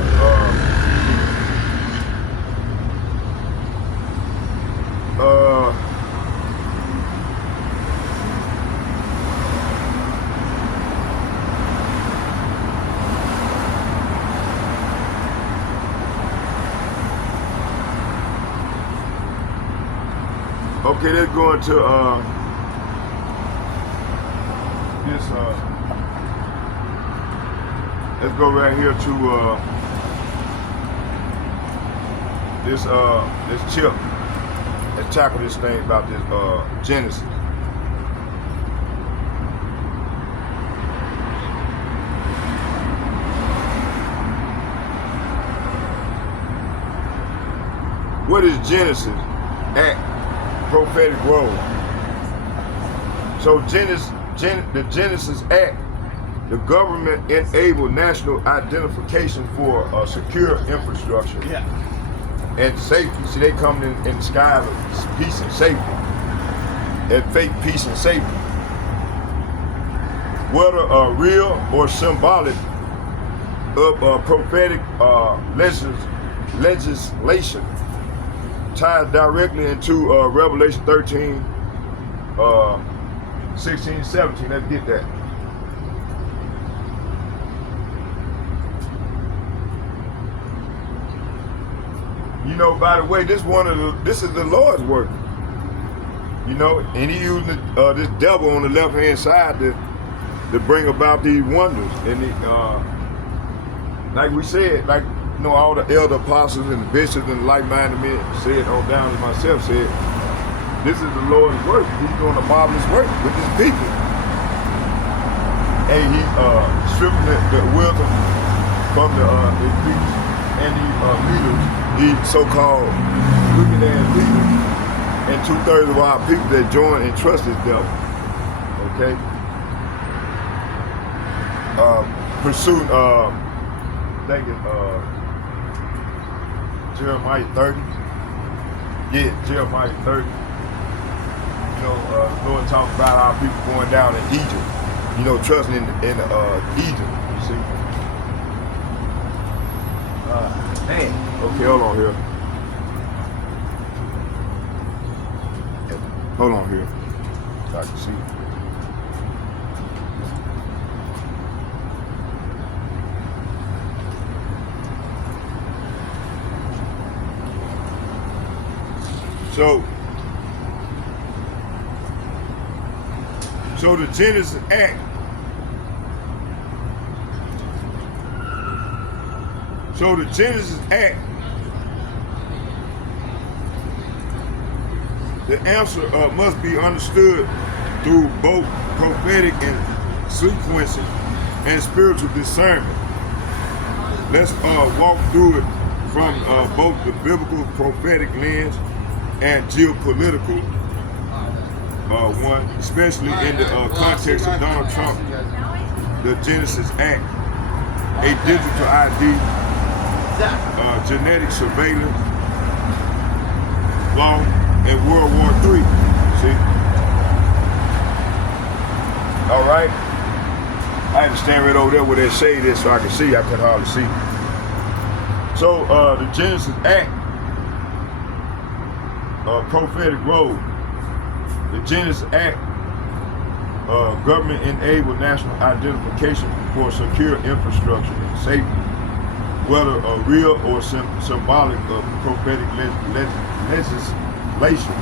Okay, let's go into this. Let's go right here to this chip. Let's tackle this thing about this Genesis. What is Genesis? Act, prophetic role. So the Genesis Act, the government enabled national identification for secure infrastructure and safety. See, they come in the sky of peace and safety, and fake peace and safety. whether real or symbolic of prophetic legislation, ties directly into Revelation 13, 16, 17. Let's get that. You know, by the way, this is the Lord's work. You know, and he using this devil on the left hand side to bring about these wonders. And like we said, like you know, all the elder apostles and the bishops and like-minded men said, on down to myself said, this is the Lord's work. He's doing a marvelous work with his people. And he stripping the wisdom from the priests and the leaders, these so-called wicked ass leaders, and 2/3 of our people that join and trust this devil. Okay? Pursuit, I think it's Jeremiah 30. Yeah, Jeremiah 30. You know, Lord talking about our people going down in Egypt. You know, trusting in Egypt. You see? Man. Okay, hold on here. Hold on here. So I can see. So the Genesis Act the answer must be understood through both prophetic and sequencing and spiritual discernment. Let's walk through it from both the biblical prophetic lens and geopolitical one, especially in the context of Donald Trump, the Genesis Act, a digital ID, genetic surveillance law, and World War III. See? All right. I had to stand right over there where that shade is so I can see. I could hardly see. So the Genesis Act, prophetic role. The Genesis Act, government-enabled national identification for secure infrastructure and safety, whether real or symbolic of prophetic legislation,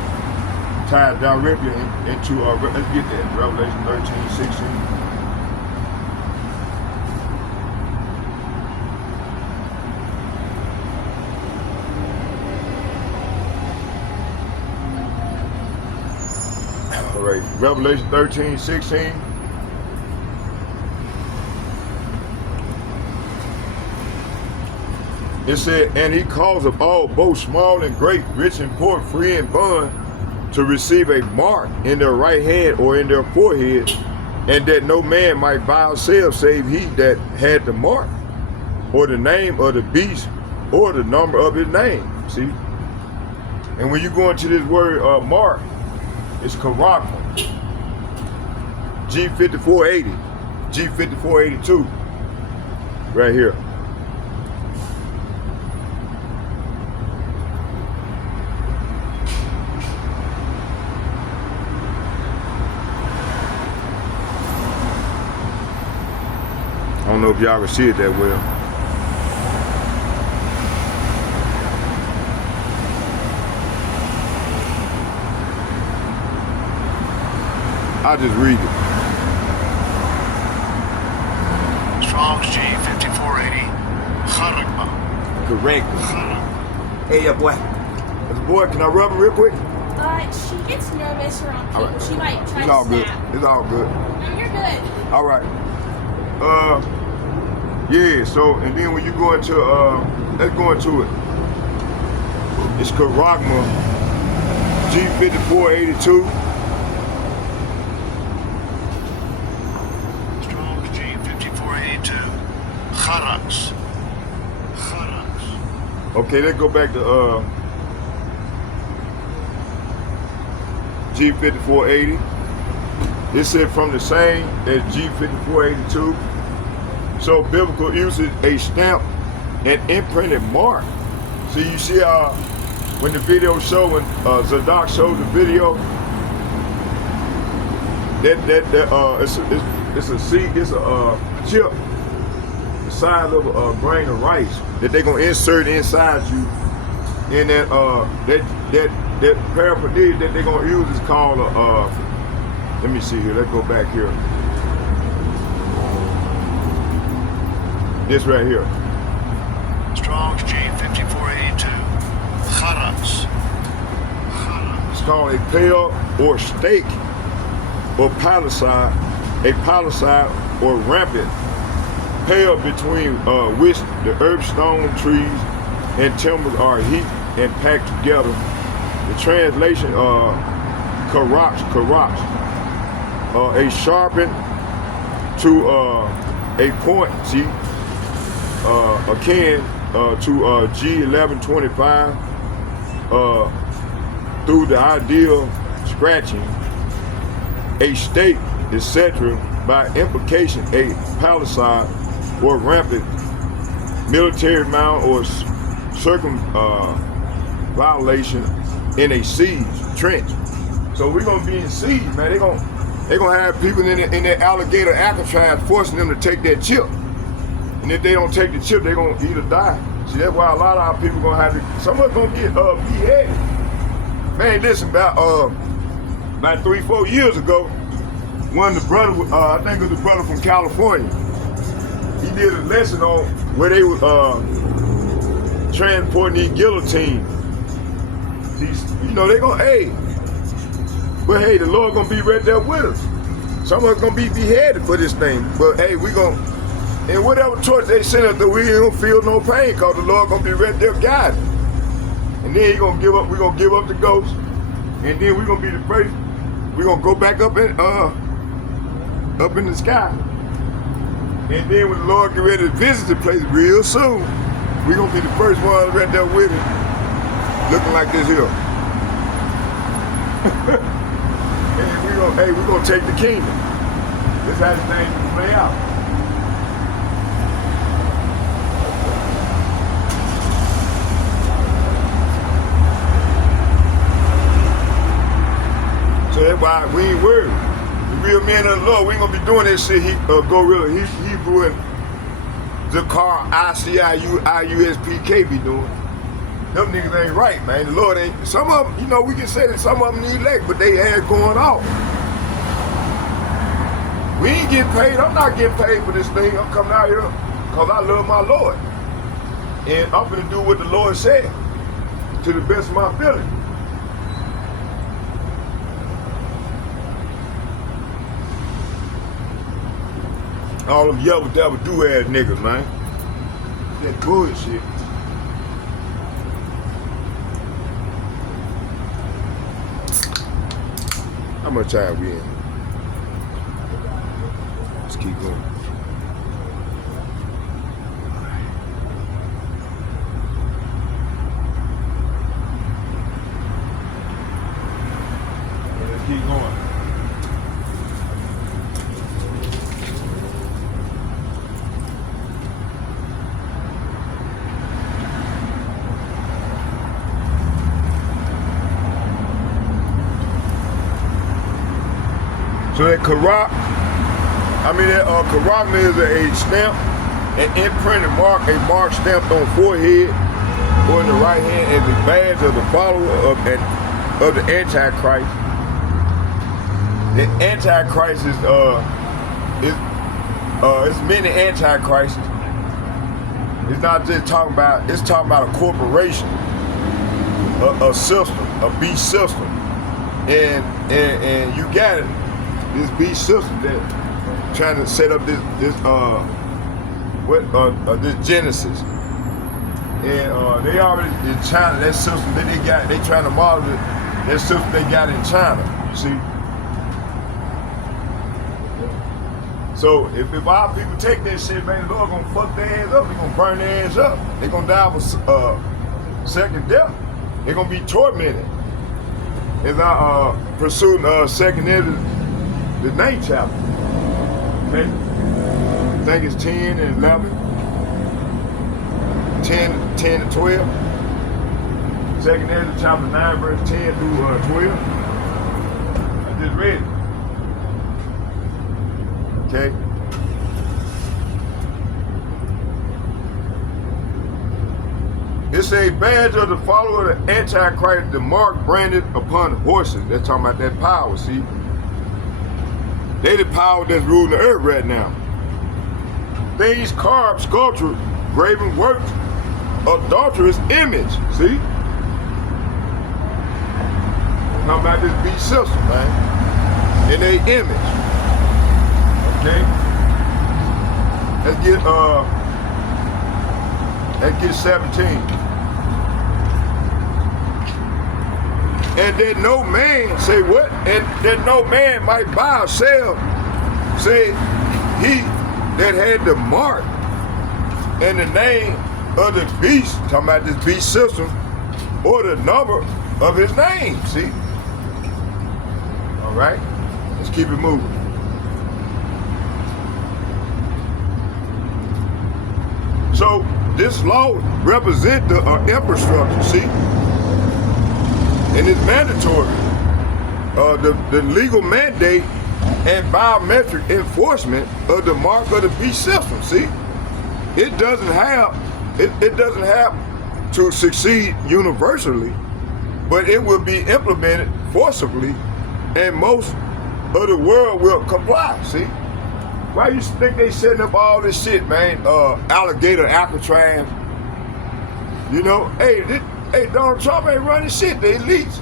tied directly into, let's get that, Revelation 13, 16. All right, Revelation 13, 16. It said, and he calls of all, both small and great, rich and poor, free and bond, to receive a mark in their right hand or in their forehead, and that no man might buy or sell save he that had the mark, or the name of the beast, or the number of his name. See? And when you go into this word mark, it's Karagma, G5480, G5482, right here. I don't know if y'all can see it that well. I'll just read it. Strong's G5480. Kharagma. Correct. Hey, boy. Boy, can I rub him real quick? She gets nervous around people. Right. She might try it's all to good. snap. It's all good. No, you're good. All right. Yeah, so, and then when you go into, let's go into it. It's Karagma, G5482. Strong's G5482. Kharax. Okay, let's go back to, G5480. It said from the same as G5482. So biblical usage, a stamp, an imprinted mark. See, you see when the video showed, when Zadok showed the video, it's a chip the size of a grain of rice that they're gonna insert inside you, and that paraphernalia that they're gonna use is called let me see here. Let's go back here. This right here. Strong's G5482. Kharaks. It's called a pale or stake or palisade, a palisade or rampant pale between which the herbstone trees and timbers are heaped and packed together. The translation karaks, a sharpened to a point, see, akin to G1125 through the ideal scratching, a stake, etc. By implication, a palisade or rampant military mound or circumvallation in a siege trench. So we're gonna be in siege, man. They're gonna have people in that alligator Alcatraz forcing them to take that chip. And if they don't take the chip, they're gonna either die. See, that's why a lot of our people gonna have to, some of them gonna get beheaded. Man, listen, about 3-4 years ago, one of the brothers, I think it was the brother from California, he did a lesson on where they were transporting these guillotines. You know, they're gonna, but hey, the Lord gonna be right there with us. Some of us gonna be beheaded for this thing. But hey, we gonna, and whatever torch they send us, we ain't gonna feel no pain, cause the Lord gonna be right there guiding. And then he gonna give up, we gonna give up the ghost, and then we gonna be the first, we gonna go back up in the sky. And then when the Lord get ready to visit the place real soon, we gonna be the first ones right there with him, looking like this here. And we gonna take the kingdom. This is how this thing gonna play out. So that's why we ain't worried. The real men of the Lord, we ain't gonna be doing this shit. Gorilla, Hebrew, and Zakar, ICIU, IUSPK be doing. Them niggas ain't right, man. The Lord ain't. Some of them, you know, we can say that some of them need elect, but they had going off. We ain't getting paid. I'm not getting paid for this thing. I'm coming out here because I love my Lord. And I'm gonna do what the Lord said to the best of my ability. All them yellow devil do-ass niggas, man. That bullshit. How much time we in? Let's keep going. Let's keep going. So that karak, karak is a stamp, an imprinted mark, a mark stamped on forehead or in the right hand as a badge of the follower of the Antichrist. The Antichrist is it's many Antichrists. It's not just talking about, it's talking about a corporation, a system, a beast system. And you got it. This beast system that trying to set up this Genesis, and they already in China. That system that they got, they trying to model it. That system they got in China. See, so if our people take that shit, man, the Lord gonna fuck their ass up. They gonna burn their ass up. They gonna die for second death. They gonna be tormented. As I pursued second Ezra. the ninth chapter. Okay? I think it's 10 and 11. 10 to 12. Second Ezra chapter 9, verse 10 through 12. I just read it. Okay? It's a badge of the follower of the Antichrist, the mark branded upon horses. They're talking about that power, see? They the power that's ruling the earth right now. Things carved, sculptured, graven works, adulterous image, see? Talking about this beast system, man. In their image. Okay? Let's get 17. And that no man, say what? And that no man might buy or sell, say he that had the mark and the name of the beast, talking about this beast system, or the number of his name, see? All right, let's keep it moving. So this law represents the infrastructure, see? And it's mandatory. The legal mandate and biometric enforcement of the mark of the beast system, see? It doesn't have to succeed universally, but it will be implemented forcibly, and most of the world will comply, see? Why you think they setting up all this shit, man? Alligator, Alcatraz. You know, hey, Donald Trump ain't running shit, the elites.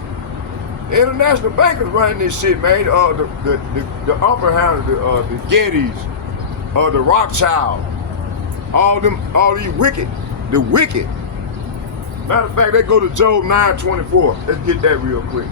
The international bankers running this shit, man. The Oppenheimer, the Gettys, the Rothschild, all these wicked, the wicked. Matter of fact, let's go to Job 9:24. Let's get that real quick.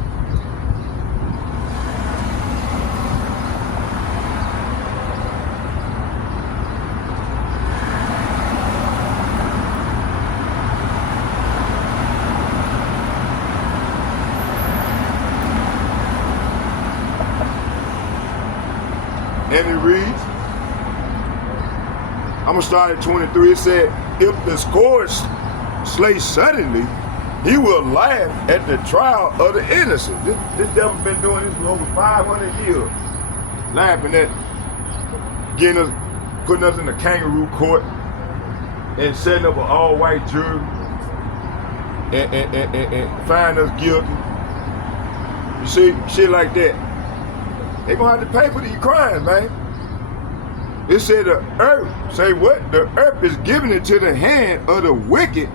And it reads, I'm going to start at 23. It said, if the scourge slay suddenly, he will laugh at the trial of the innocent. This devil been doing this for over 500 years. Laughing at getting us, putting us in the kangaroo court and setting up an all-white jury and find us guilty. You see, shit like that. They're going to have to pay for these crimes, man. It said the earth, say what? The earth is given into the hand of the wicked.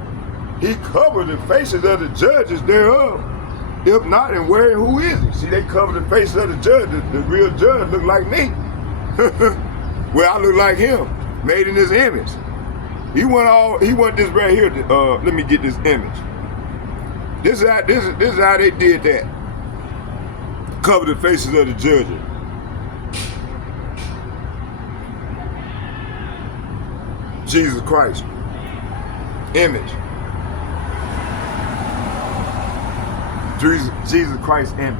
He covered the faces of the judges thereof. If not, and where and who is he? See, they cover the faces of the judge. The real judge look like me. Well, I look like him, made in his image. He want this right here. Let me get this image. This is how they did that. Cover the faces of the judges. Jesus Christ. Image. Jesus Christ's image.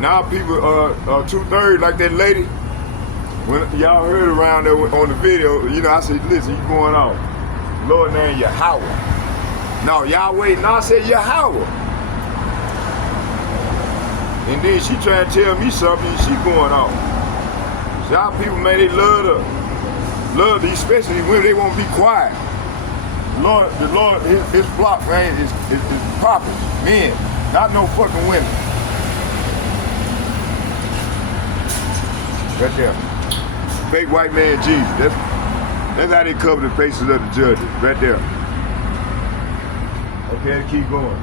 Now people are 2/3 like that lady. When y'all heard around there on the video, you know, I said, listen, you going off. Lord name Yahweh. No, Yahweh, no, I said Yahweh. And then she trying to tell me something and she going off. So y'all people, man, they love these, especially women, they won't be quiet. The Lord, his flock, man, is prophets, men, not no fucking women. Right there. Fake white man Jesus. That's how they cover the faces of the judges. Right there. Okay, keep going.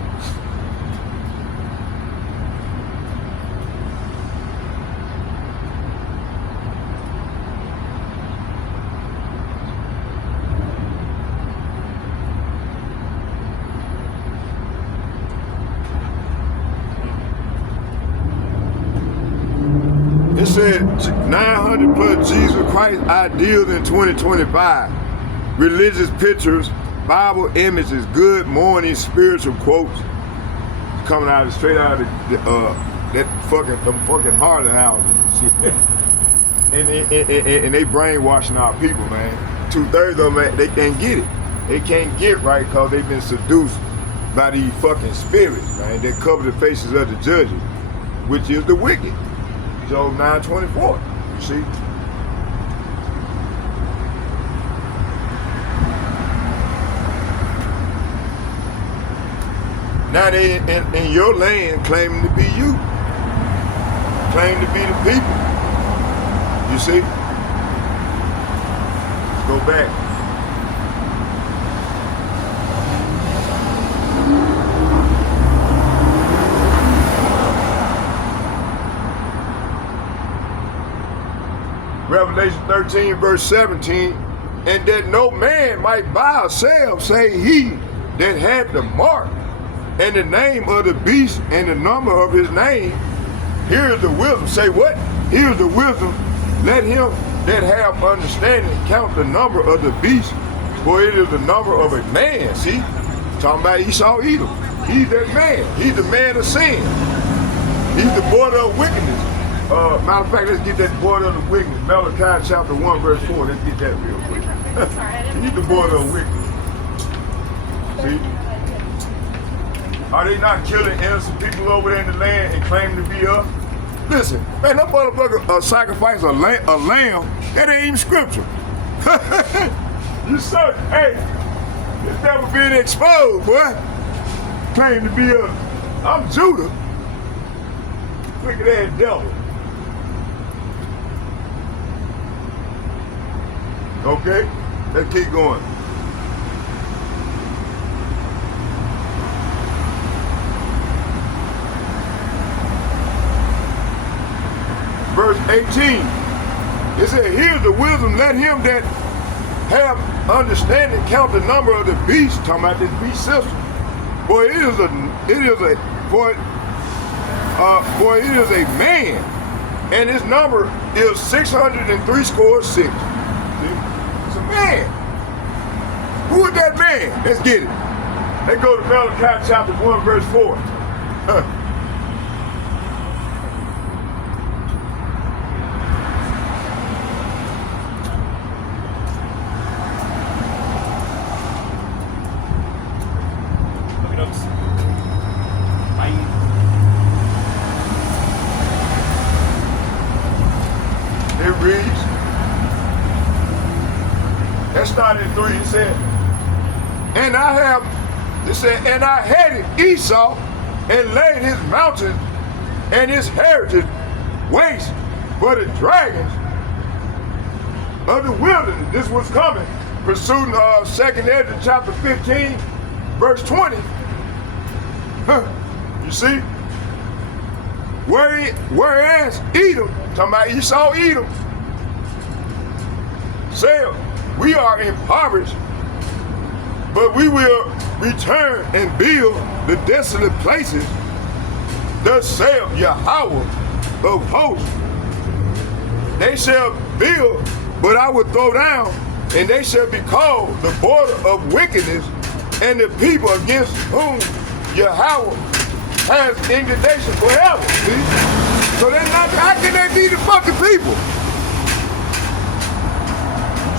It said 900 plus Jesus Christ ideals in 2025. Religious pictures, Bible images, good morning spiritual quotes coming out straight out of them fucking Harley houses and shit. and they brainwashing our people, man. 2/3 of them, man, they can't get it. They can't get right because they've been seduced by these fucking spirits, man. They cover the faces of the judges, which is the wicked. Job 9:24. You see? Now they in your land claiming to be you. Claim to be the people. You see? Let's go back. Revelation 13 verse 17, and that no man might buy or sell, say he that had the mark and the name of the beast and the number of his name. Here is the wisdom. Say what? Here is the wisdom. Let him that have understanding count the number of the beast, for it is the number of a man. See? Talking about Esau Edom. He's that man. He's the man of sin. He's the border of wickedness. Matter of fact, let's get that border of the wickedness. Malachi chapter 1 verse 4. Let's get that real quick. He's the border of wickedness. See? Are they not killing innocent people over there in the land and claiming to be us? Listen, man, that motherfucker sacrifice a lamb, that ain't even scripture. You said, hey, this devil being exposed, boy. Claim to be us. I'm Judah. Wicked ass devil. Okay, let's keep going. Verse 18, it said, here's the wisdom, let him that have understanding count the number of the beast, talking about this beast system. For it is a man, and his number is 603 scores 6. See? It's a man. Who is that man? Let's get it. Let's go to Malachi chapter 1 verse 4. It said, and I hated Esau and laid his mountains and his heritage waste for the dragons of the wilderness. This was coming, pursuing 2nd Ezra chapter 15, verse 20. You see? Whereas Edom, talking about Esau Edom, said, we are impoverished, but we will return and build the desolate places. Thus saith Yahweh of hosts. They shall build, but I will throw down, and they shall be called the border of wickedness, and the people against whom Yahweh has indignation forever. See? So they're not, how can they be the fucking people?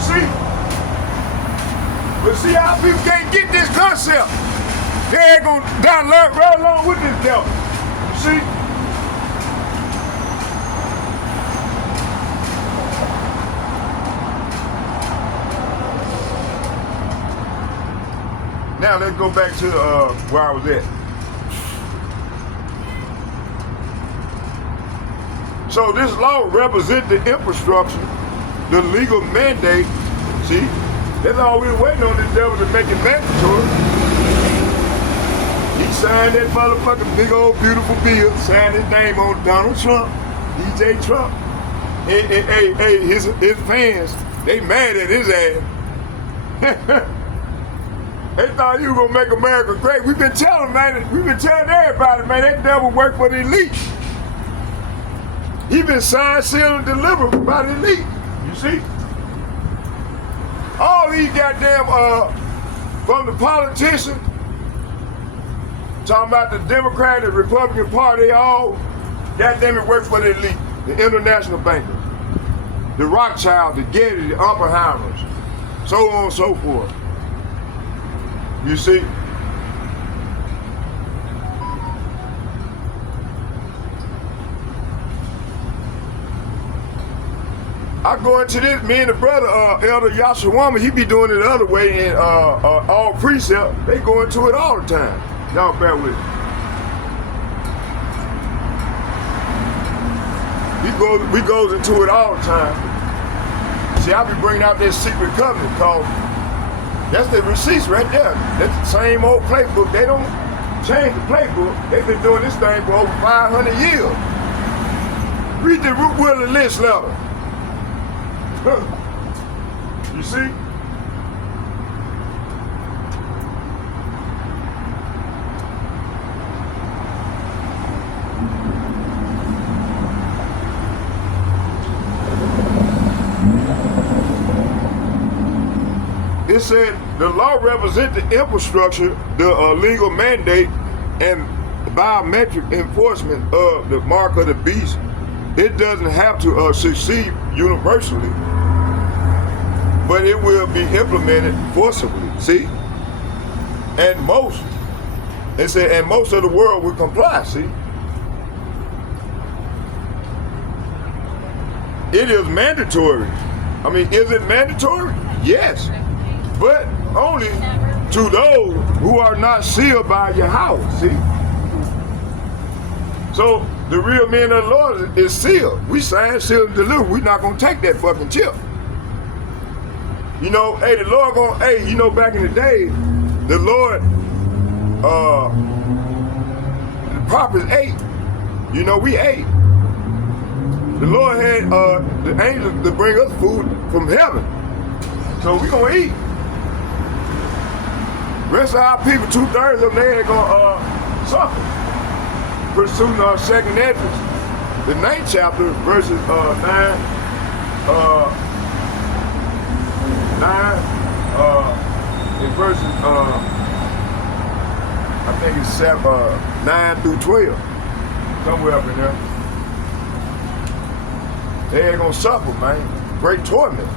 See? But see how people can't get this concept. They ain't gonna die right along with this devil. See? Now let's go back to where I was at. So this law represents the infrastructure, the legal mandate. See? That's all we're waiting on this devil to make it mandatory. He signed that motherfucking big old beautiful bill, signed his name on Donald Trump, DJ Trump. Hey, his fans, they mad at his ass. They thought you were gonna make America great. We've been telling, man, we've been telling everybody, man, that devil work for the elite. He been signed, sealed, and delivered by the elite. You see? All these goddamn, from the politicians, talking about the Democrat and Republican Party, they all goddamn it work for the elite, the international bankers, the Rothschilds, the Getty, the Oppenheimers, so on and so forth. You see? I go into this, me and the brother, Elder Yashawama, he be doing it the other way, and all precept, they go into it all the time. Y'all bear with me. We goes into it all the time. See, I be bringing out that secret covenant called, that's the receipts right there. That's the same old playbook. They don't change the playbook. They've been doing this thing for over 500 years. Read the Root Will and List letter. You see? It said the law represents the infrastructure, the legal mandate, and biometric enforcement of the mark of the beast. It doesn't have to succeed universally, but it will be implemented forcibly. See? And most of the world will comply. See? It is mandatory. I mean, is it mandatory? Yes. But only to those who are not sealed by your house, see? So the real men of the Lord is sealed. We signed, sealed, and delivered. We're not gonna take that fucking chip. You know, hey, the Lord gonna, hey, you know, back in the day, the Lord, the prophets ate. You know, we ate. The Lord had the angels to bring us food from heaven. So we gonna eat. Rest of our people, 2/3 of them, they ain't gonna suffer. Pursuing our second entrance. The 9th chapter, verses 9, in verses, I think it's 9 through 12, somewhere up in there. They ain't gonna suffer, man. Great torment.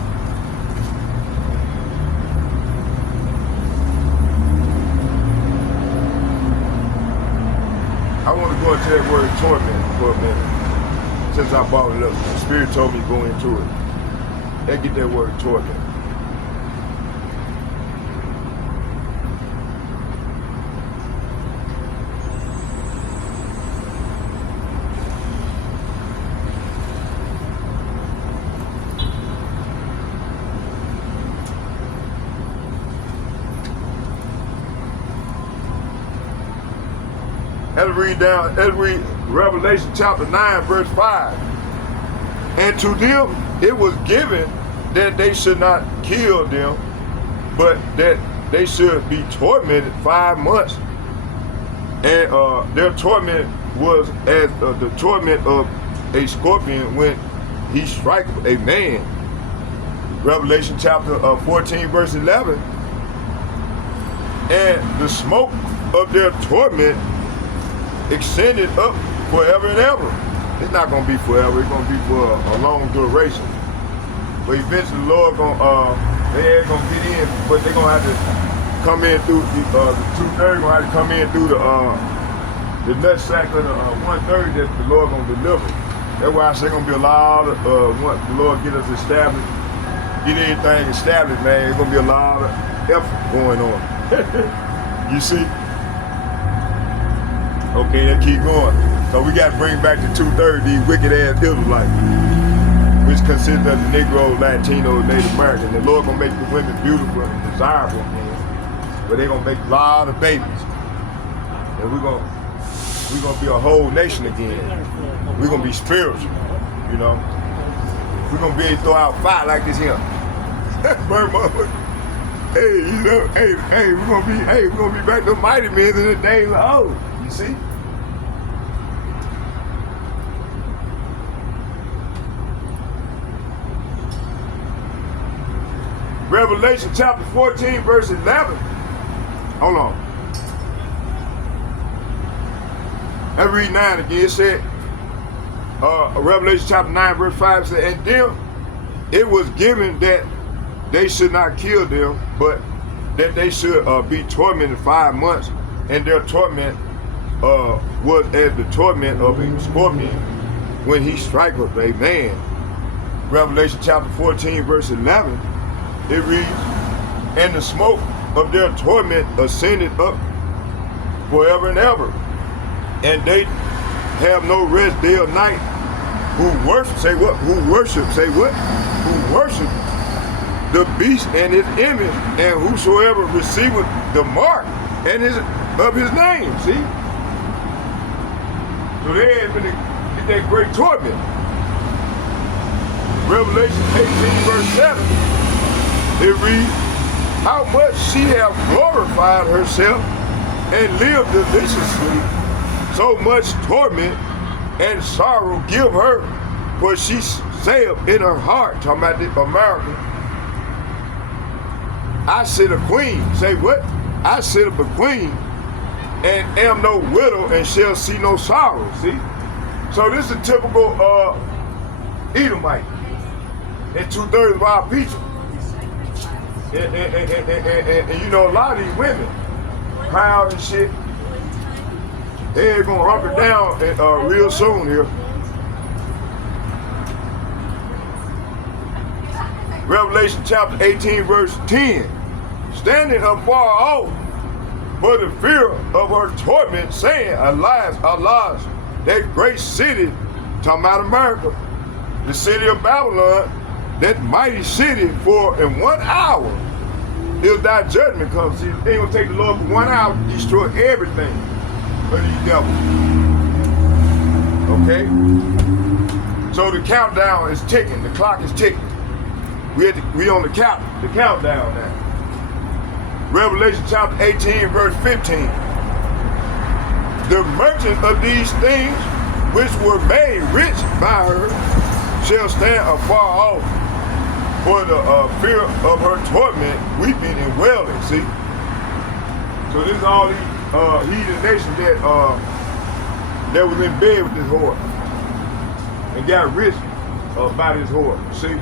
I want to go into that word torment for a minute. Since I brought it up, the Spirit told me to go into it. Let's get that word torment. Let's read Revelation chapter 9, verse 5. And to them it was given that they should not kill them, but that they should be tormented 5 months. And their torment was as the torment of a scorpion when he strikes a man. Revelation chapter 14, verse 11. And the smoke of their torment extended up forever and ever. It's not gonna be forever, it's gonna be for a long duration. But eventually the Lord they ain't gonna get in, but they're gonna have to come in through the 2/3 gonna have to come in through the nut sack of the 1/3 that the Lord gonna deliver. That's why I say gonna be a lot of once the Lord get us established, get anything established, man, it's gonna be a lot of effort going on. You see? Okay, let's keep going. So we got to bring back the 2/3, these wicked ass Israelites, which consists of the Negro, Latino, Native American. The Lord gonna make the women beautiful and desirable, man. But they gonna make a lot of babies, and we're gonna be a whole nation again. We're gonna be spiritual, you know. We're gonna be able to throw out fire like this here. Burn motherfucker. Hey, you know, hey, we're gonna be back to mighty men in the days of old. You see? Revelation chapter 14, verse 11. Hold on. Let's read 9 again. It said, Revelation chapter 9, verse 5 said, and them it was given that they should not kill them, but that they should be tormented 5 months, and their torment was as the torment of a scorpion when he striketh a man. Revelation chapter 14, verse 11, it reads, and the smoke of their torment ascended up forever and ever, and they have no rest day or night, who worship, say what? Who worship, say what? Who worship the beast and his image, and whosoever receiveth the mark and of his name. See? So they had been get that great torment. Revelation 18, verse 7, it reads, how much she have glorified herself and lived deliciously, so much torment and sorrow give her, for she saith in her heart, talking about this America, I sit a queen. Say what? I sit up a queen and am no widow and shall see no sorrow. See? So this is a typical Edomite. And 2/3 of our people. And you know, a lot of these women, proud and shit, they're gonna hunker down real soon here. Revelation chapter 18, verse 10. Standing afar off for the fear of her torment, saying, alas, alas, that great city, talking about America, the city of Babylon, that mighty city, for in 1 hour till thy judgment comes. See, it ain't gonna take the Lord for 1 hour to destroy everything for these devils. Okay? So the countdown is ticking, the clock is ticking. We on the countdown now. Revelation chapter 18, verse 15. The merchant of these things which were made rich by her shall stand afar off for the fear of her torment, weeping and wailing. See? So this is all these heathen nations that was in bed with this whore and got rich by this whore. See?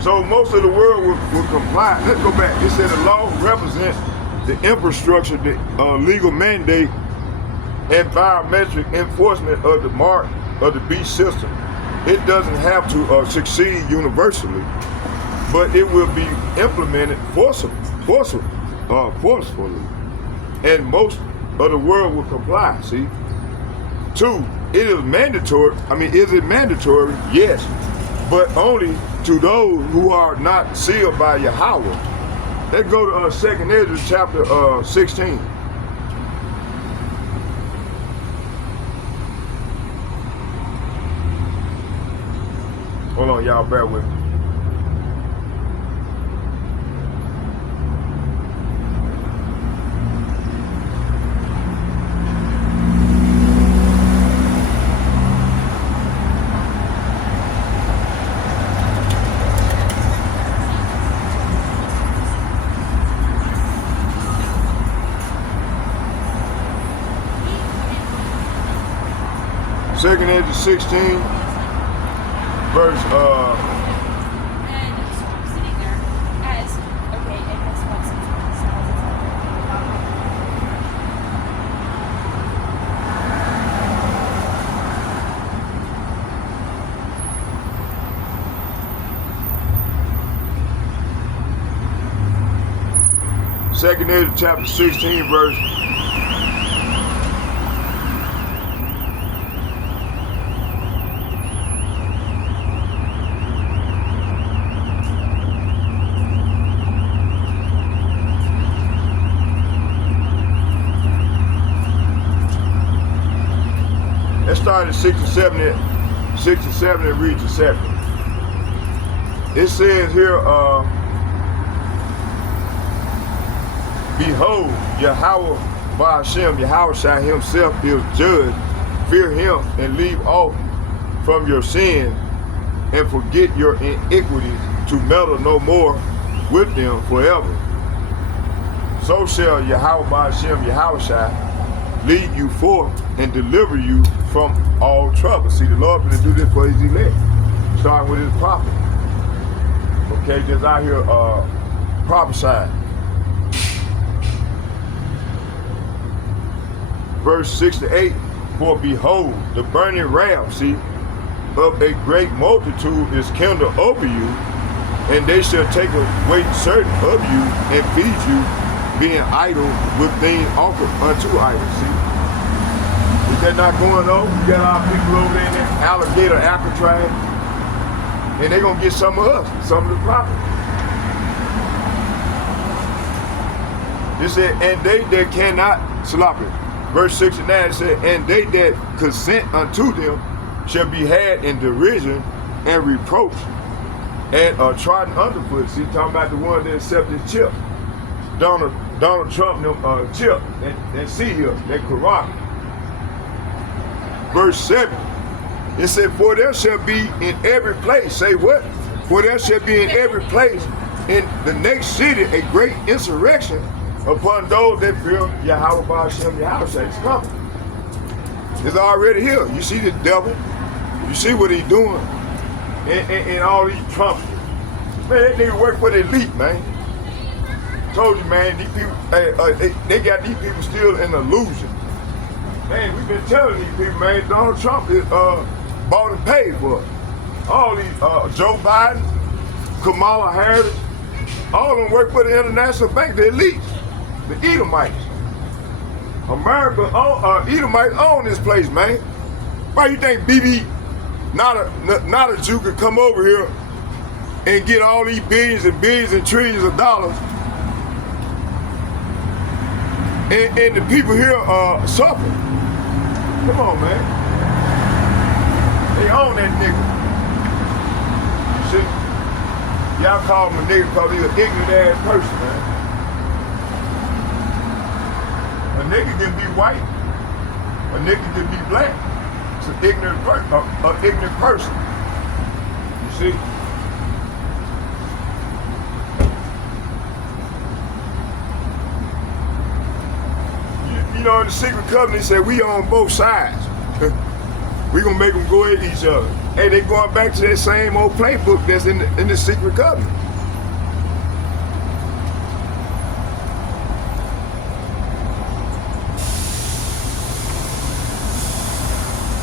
So most of the world will comply. Let's go back. It said the law represents the infrastructure, the legal mandate, and biometric enforcement of the mark of the beast system. It doesn't have to succeed universally, but it will be implemented forcefully, and most of the world will comply. See. 2, it is mandatory. I mean, is it mandatory? Yes, but only to those who are not sealed by Yahweh. Let's go to 2nd Ezra chapter 16. Hold on, y'all, bear with me. Second Ezra 16, verse And so I'm sitting there as okay, and that's what Second Ezra chapter 16, verse start at 6 and 7 and read to 7. It says here, Behold, Yahweh Ba'ashem, Yahushua himself is judge. Fear him and leave off from your sin and forget your iniquities to meddle no more with them forever. So shall Yahweh Ba'ashem, Yahushua lead you forth and deliver you from all trouble. See, the Lord going to do this for his elect, starting with his prophet. Okay, just out here prophesying. Verse 6 to 8, for behold, the burning wrath, see, of a great multitude is kindled over you, and they shall take away certain of you and feed you, being idle with things offered unto idols. See, is that not going on? You got a lot of people over there in there, alligator, Alcatraz, and they're going to get some of us, some of the prophets. It said, and they that cannot, sloppy. Verse 6 and 9 said, and they that consent unto them shall be had in derision and reproach and are trodden underfoot. See, talking about the one that accepted Chip. Donald Trump, Chip, and see here, that corrupt. Verse 7, it said, for there shall be in every place, say what? For there shall be in every place in the next city a great insurrection upon those that fear Yahweh Ba'ashem, Yahushua. It's coming. It's already here. You see the devil. You see what he's doing. And all these Trumpsters. Man, they work for the elite, man. Told you, man, these people, they got these people still in illusion. Man, we've been telling these people, man, Donald Trump is bought and paid for it. All these, Joe Biden, Kamala Harris, all of them work for the international bank, the elites, the Edomites. America, Edomites own this place, man. Why you think BB, not a Jew, could come over here and get all these billions and trillions of dollars, and the people here suffer? Come on, man. They own that nigga. See, y'all call him a nigga because he's an ignorant ass person, man. A nigga can be white. A nigga can be black. It's an ignorant person. You see? You know, in the secret covenant, he said we on both sides. We gonna make them go at each other. Hey, they going back to that same old playbook that's in the secret covenant.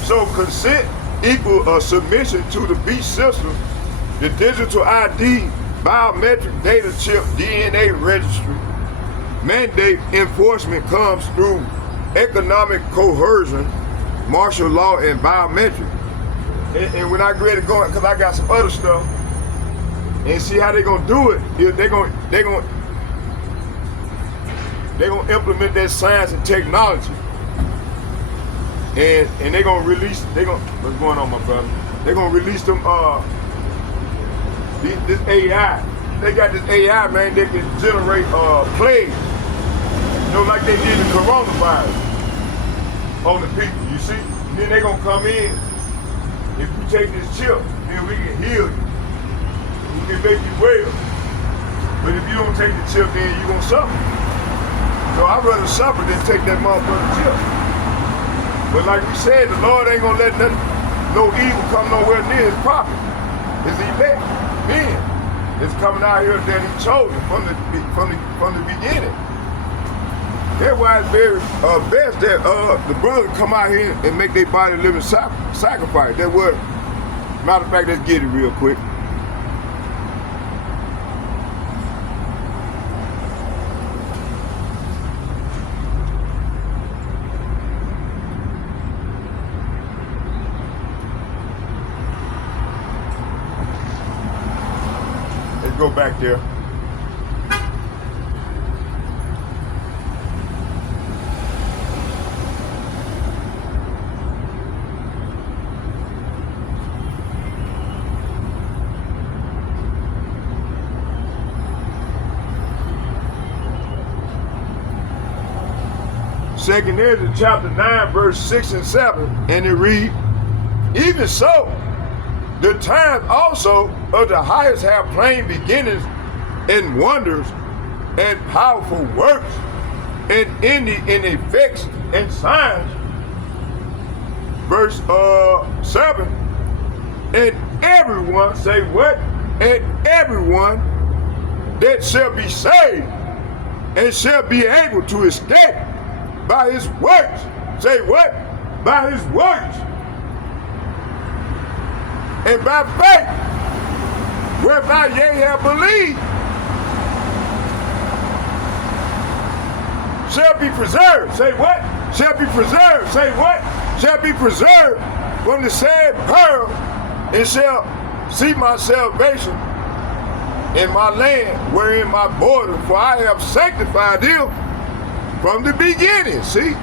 So consent equal submission to the beast system, the digital ID, biometric data chip, DNA registry. Mandate enforcement comes through economic coercion, martial law, and biometric. And when I get ready to go, because I got some other stuff, and see how they gonna do it, they're gonna implement that science and technology. And they're gonna release, what's going on, my brother? They're gonna release them this AI. They got this AI, man, they can generate plagues. You know, like they did the coronavirus on the people, you see? And then they're gonna come in. If you take this chip, then we can heal you. We can make you well. But if you don't take the chip, then you're gonna suffer. So I'd rather suffer than take that motherfucking chip. But like we said, the Lord ain't gonna let no evil come nowhere near his prophet. His elect men. It's coming out here that he chose from the beginning. That's why it's very best that the brothers come out here and make their body living sacrifice. That word. Matter of fact, let's get it real quick. Let's go back there. 2nd Ezra chapter 9, verse 6 and 7, and it reads, even so, the times also of the highest have plain beginnings and wonders and powerful works and ending in effects and signs. Verse 7, and everyone, say what? And everyone that shall be saved and shall be able to escape by his works. Say what? By his works. And by faith, whereby ye have believed, shall be preserved. Say what? Shall be preserved. Say what? Shall be preserved from the said peril, and shall see my salvation in my land, wherein my border, for I have sanctified them from the beginning. See?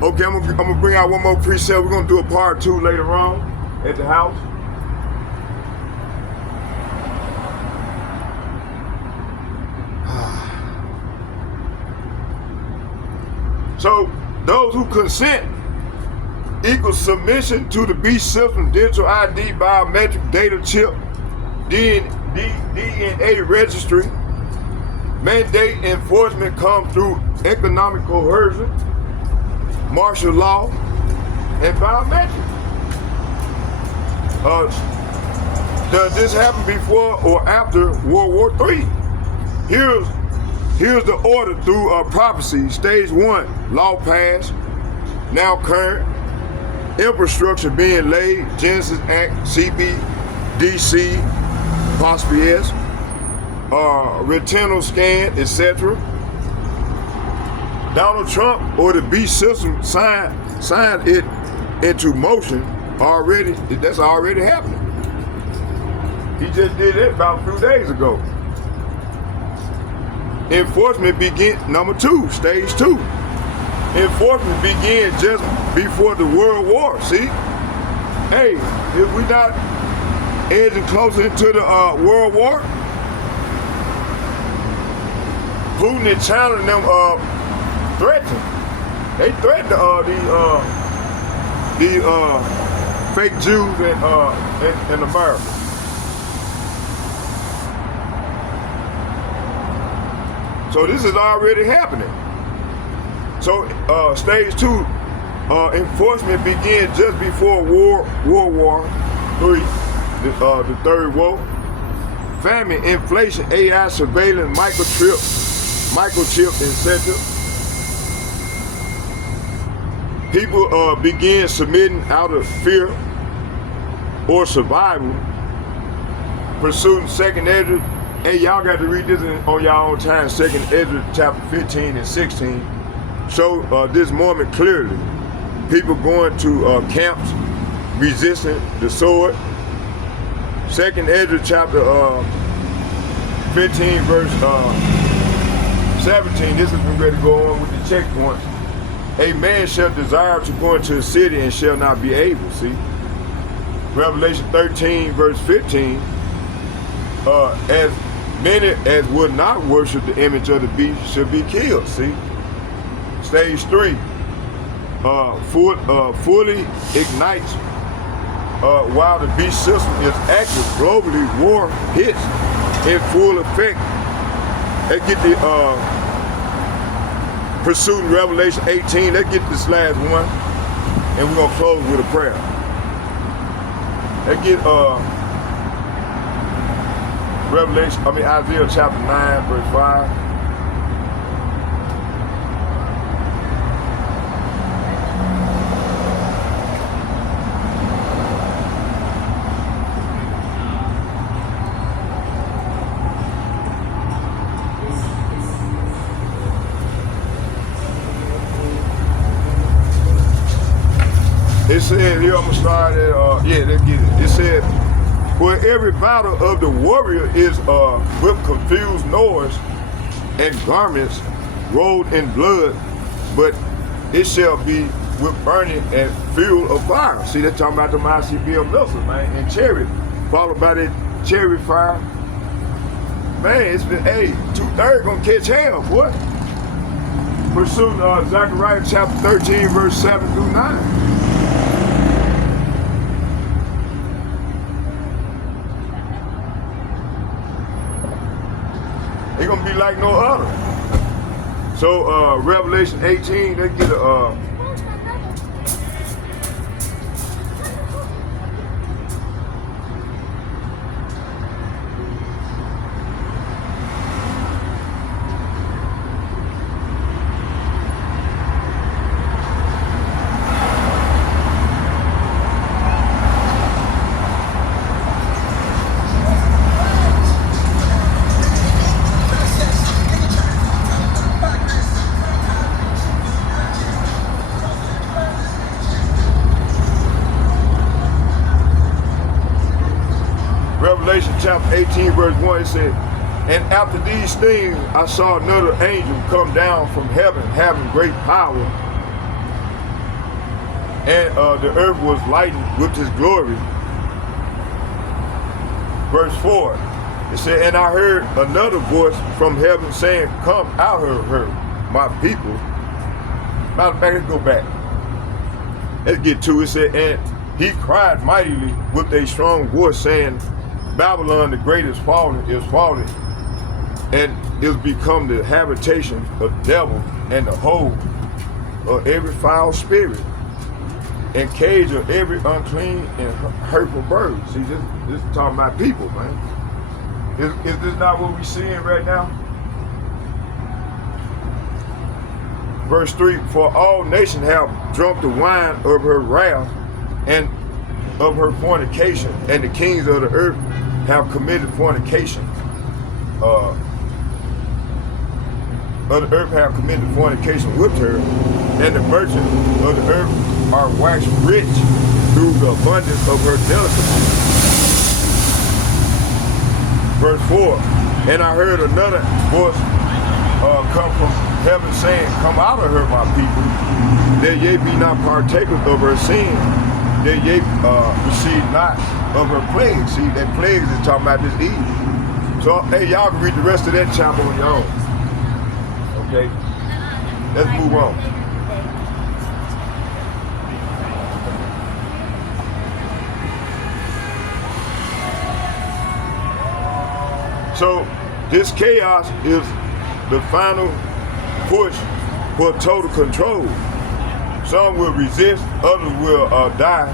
Okay, I'm gonna bring out one more precept. We're gonna do a part 2 later on at the house. So those who consent equals submission to the beast system, digital ID, biometric data chip, DNA registry. Mandate enforcement comes through economic coercion, martial law, and biometric. Does this happen before or after World War III? Here's the order through prophecy. Stage 1, law passed, now current, infrastructure being laid, Genesis Act, CBDC, possibly S, retinal scan, etc. Donald Trump or the beast system signed it into motion already. That's already happening. He just did it about a few days ago. Enforcement begin, number 2, stage 2. Enforcement began just before the World War. See? Hey, if we not edging closer into the World War, Putin and China and them threatened. They threatened the fake Jews in America. So this is already happening. So stage 2, enforcement began just before World War III, the third war. Famine, inflation, AI, surveillance, microchip, etc. People began submitting out of fear or survival, pursuing 2nd Ezra. Hey, y'all got to read this on y'all own time. 2nd Ezra chapter 15 and 16 show this moment clearly. People going to camps, resisting the sword. 2nd Ezra chapter 15 verse 17. This is when we're ready to go on with the checkpoints. A man shall desire to go into a city and shall not be able. See? Revelation 13 verse 15. As many as would not worship the image of the beast should be killed. See? Stage 3, fully ignites while the beast system is active globally. War hits in full effect. Let's get the pursuit in Revelation 18. Let's get this last one, and we're gonna close with a prayer. Let's get Isaiah chapter 9, verse 5. It said, here I'm gonna start at, let's get it. It said, for every battle of the warrior is with confused noise and garments rolled in blood, but it shall be with burning and fuel of fire. See, they're talking about the ICBM missiles, man, and chariot, followed by that chariot fire. man, it's been, hey, 2/3 gonna catch hell, boy. Pursue Zechariah chapter 13, verse 7 through 9. They gonna be like no other. So Revelation 18, they get a Revelation chapter 18, verse 1, it said, and after these things I saw another angel come down from heaven, having great power, and the earth was lightened with his glory. Verse 4, it said, and I heard another voice from heaven saying, come out of her, my people. Matter of fact, let's go back. Let's get to it. It said, and he cried mightily with a strong voice, saying, Babylon the great is fallen, and is become the habitation of the devil and the hold of every foul spirit, and cage of every unclean and hurtful bird. See, this is talking about people, man. Is this not what we're seeing right now? Verse 3, for all nations have drunk the wine of her wrath and of her fornication, and the kings of the earth have committed fornication. Of the earth have committed fornication with her, and the merchants of the earth are waxed rich through the abundance of her delicacy. Verse 4, and I heard another voice come from heaven saying, come out of her, my people, that ye be not partakers of her sin, that ye receive not of her plague. See, that plague is talking about this evil. So, hey, y'all can read the rest of that chapter on your own. Okay? Let's move on. So, this chaos is the final push for total control. Some will resist, others will die,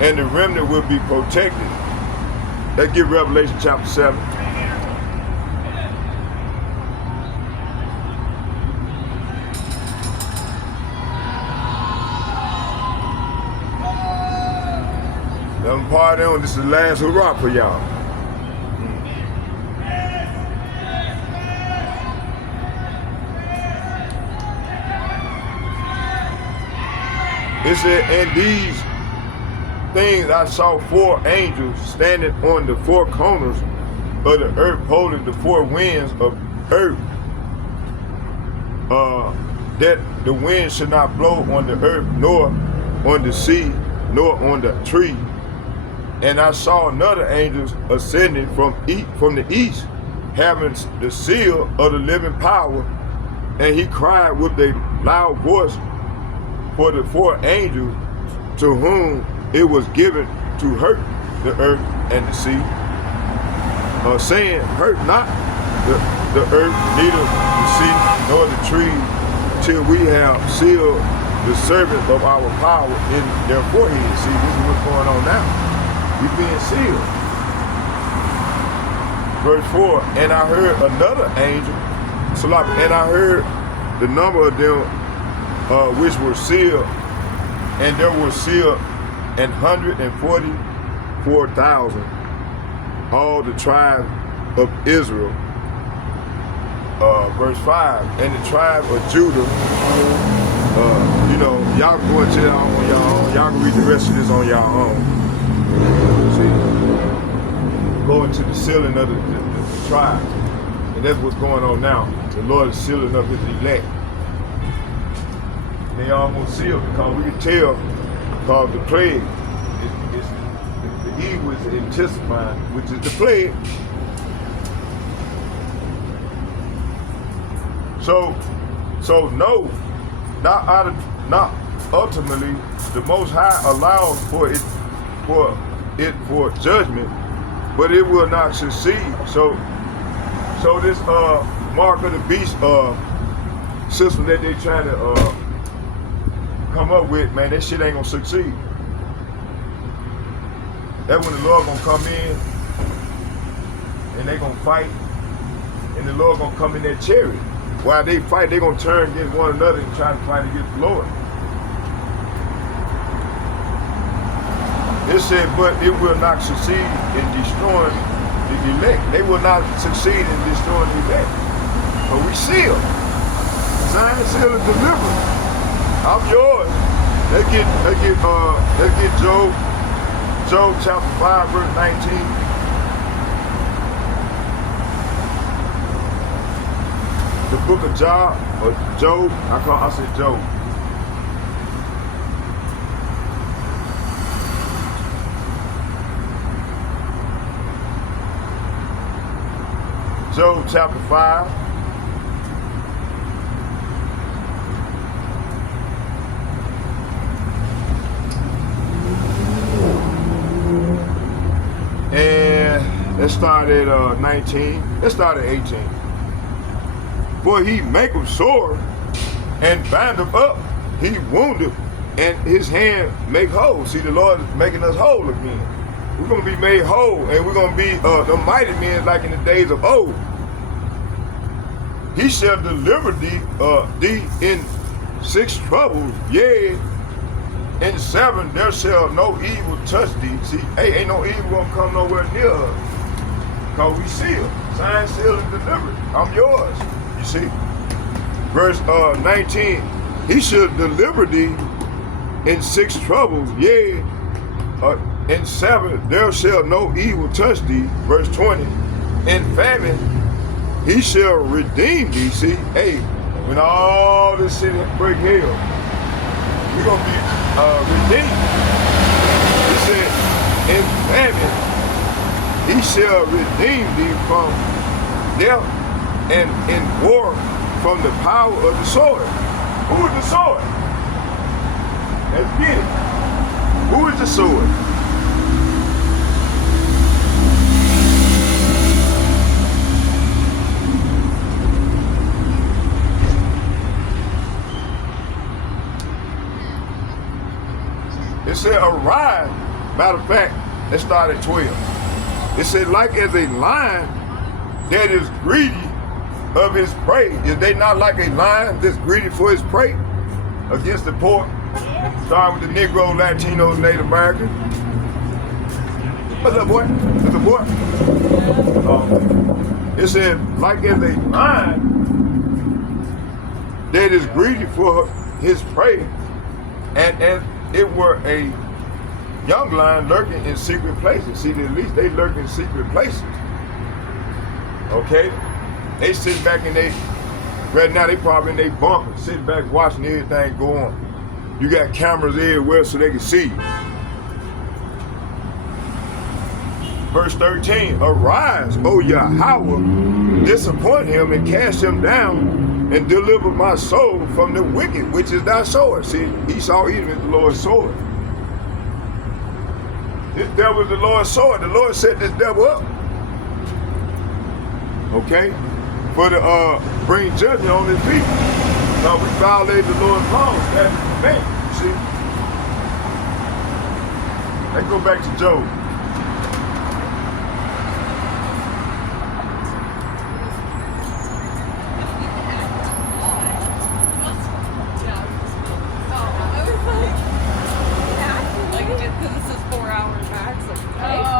and the remnant will be protected. Let's get Revelation chapter 7. Them party on, this is the last hurrah for y'all. It said, and these things I saw 4 angels standing on the 4 corners of the earth, holding the 4 winds of earth, that the wind should not blow on the earth, nor on the sea, nor on the tree. And I saw another angel ascending from the east, having the seal of the living power, and he cried with a loud voice for the 4 angels to whom it was given to hurt the earth and the sea, saying, hurt not the earth, neither the sea, nor the tree, till we have sealed the servants of our power in their foreheads. See, this is what's going on now. We're being sealed. Verse 4, and I heard another angel, and I heard the number of them which were sealed, and there were sealed 144,000, all the tribes of Israel. Verse 5, and the tribe of Judah, y'all can go into that on y'all own. Y'all can read the rest of this on y'all own. See, go into the sealing of the tribe. And that's what's going on now. The Lord is sealing up his elect. They almost sealed because we can tell, because the plague, the evil is intensifying, which is the plague. So no, not ultimately, the Most High allows for judgment, but it will not succeed. So this mark of the beast system that they trying to come up with, man, that shit ain't gonna succeed. That's when the Lord gonna come in and they gonna fight, and the Lord gonna come in their chariot. While they fight, they gonna turn against one another and try to fight against the Lord. It said, but it will not succeed in destroying the elect. They will not succeed in destroying the elect. But we seal. Signed, sealed, and delivered. I'm yours. Let's get Job chapter 5, verse 19. The book of Job, or Job, I said Job. Job chapter 5. And let's start at 19. Let's start at 18. For he make him sore and bind him up. He wounded and his hand make whole. See, the Lord is making us whole again. We're going to be made whole, and we're going to be the mighty men like in the days of old. He shall deliver thee in 6 troubles, yea, in 7 there shall no evil touch thee. See, hey, ain't no evil going to come nowhere near us, because we sealed, signed, sealed, and delivered. I'm yours. You see, verse 19, he shall deliver thee in 6 troubles, yea, in 7 there shall no evil touch thee. Verse 20, in famine he shall redeem thee. See, hey, when all this city break hell, we're going to be redeemed. He said, in famine he shall redeem thee from death, and in war from the power of the sword. Who is the sword? Let's get it. Who is the sword? It said, arise. Matter of fact, let's start at 12. It said, like as a lion that is greedy of his prey. Is they not like a lion that's greedy for his prey against the poor? Starting with the Negro, Latinos, Native Americans. What's up, boy? What's up, boy? It said, like as a lion that is greedy for his prey, and as it were a young lion lurking in secret places. See, at least they lurk in secret places. Okay? They sit back in right now they probably in their bunker, sitting back watching everything go on. You got cameras everywhere so they can see you. Verse 13, arise, O Yahweh, disappoint him and cast him down and deliver my soul from the wicked, which is thy sword. See, Esau Edom is the Lord's sword. This devil is the Lord's sword. The Lord set this devil up. Okay? For to bring judgment on his people. Now we violate the Lord's laws. That's the command. See? Let's go back to Job.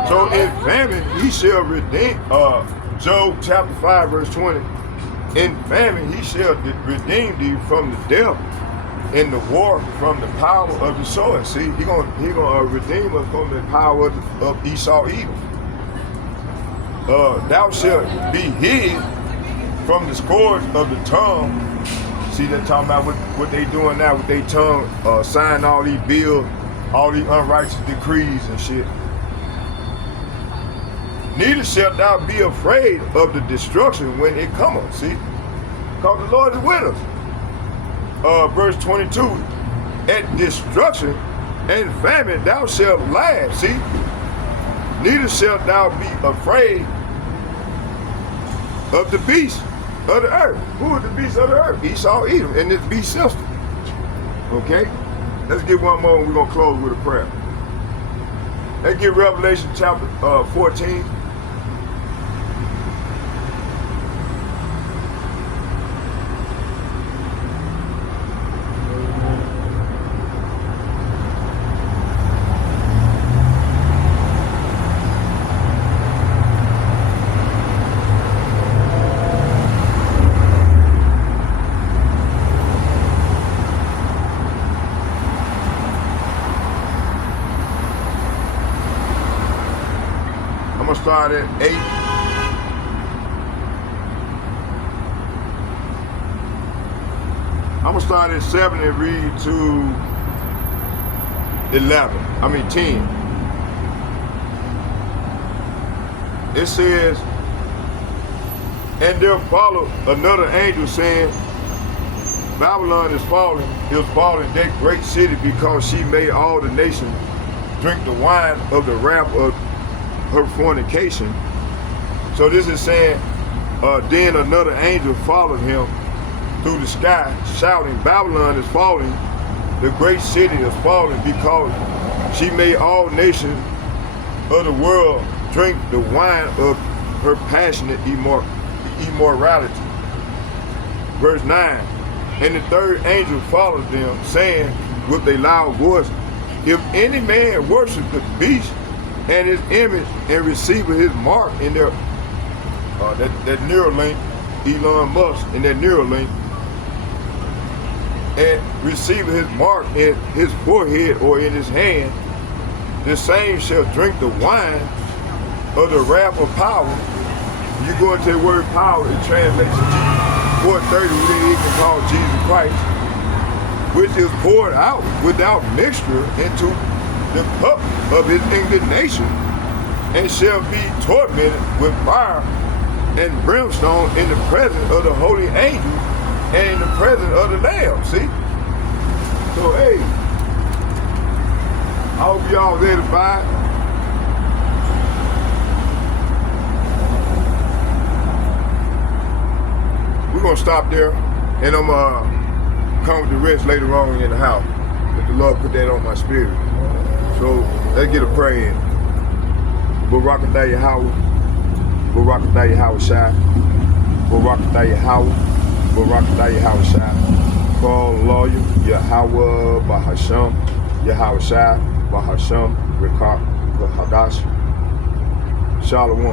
So in famine he shall redeem, Job chapter 5 verse 20, in famine he shall redeem thee from the death, in the war from the power of the sword. See, he gonna redeem us from the power of Esau Edom. Thou shalt be hid from the scourge of the tongue. See, they're talking about what they doing now with their tongue, signing all these bills, all these unrighteous decrees and shit. Neither shalt thou be afraid of the destruction when it cometh. See? because the Lord is with us. Verse 22, at destruction and famine thou shalt laugh. See? Neither shalt thou be afraid of the beast of the earth. Who is the beast of the earth? Esau, Edom, and his beast sister. Okay? Let's get one more and we're going to close with a prayer. Let's get Revelation chapter 14. I'm gonna start at 8. I'm gonna start at 7 and read to 10. It says, and there followed another angel saying, Babylon is fallen, that great city, because she made all the nations drink the wine of the wrath of her fornication. So this is saying, then another angel followed him through the sky, shouting, Babylon is falling, the great city is falling, because she made all nations of the world drink the wine of her passionate immorality. Verse 9, and the third angel followed them, saying with a loud voice, if any man worship the beast and his image and receive his mark in their that Neuralink, Elon Musk in that Neuralink, and receive his mark in his forehead or in his hand, the same shall drink the wine of the wrath of power. You go into the word power, it translates to 430, we didn't even call Jesus Christ, which is poured out without mixture into the cup of his indignation, and shall be tormented with fire and brimstone in the presence of the holy angels and in the presence of the Lamb. See? So hey, I hope y'all edified. We're gonna stop there, and I'm come with the rest later on in the house. If the Lord put that on my spirit. So let's get a prayer in. Barakatah Yahweh, Barakatah Yahweh Shai, Barakatah Yahweh, Barakatah Yahweh Shai. Call lawyer Yahweh Bahasham, Yahweh Shai, Bahasham, Rekah, Hadash, Shalom.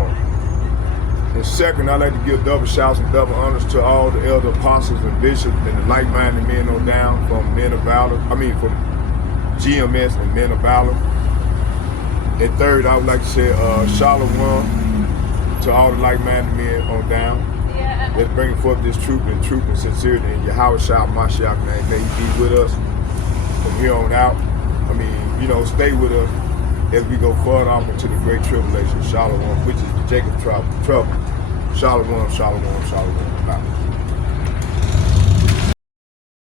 And second, I'd like to give double shouts and double honors to all the elder apostles and bishops and the like-minded men on down from Men of Valor, from GMS and Men of Valor. And third, I would like to say Shalom to all the like-minded men on down. Yeah. Let's bring forth this truth and sincerity in Yahweh Shah Mashiach name. May he be with us from here on out. Stay with us as we go forward off into the great tribulation. Shalom, which is the Jacob trouble. Shalom, shalom, shalom. Bye.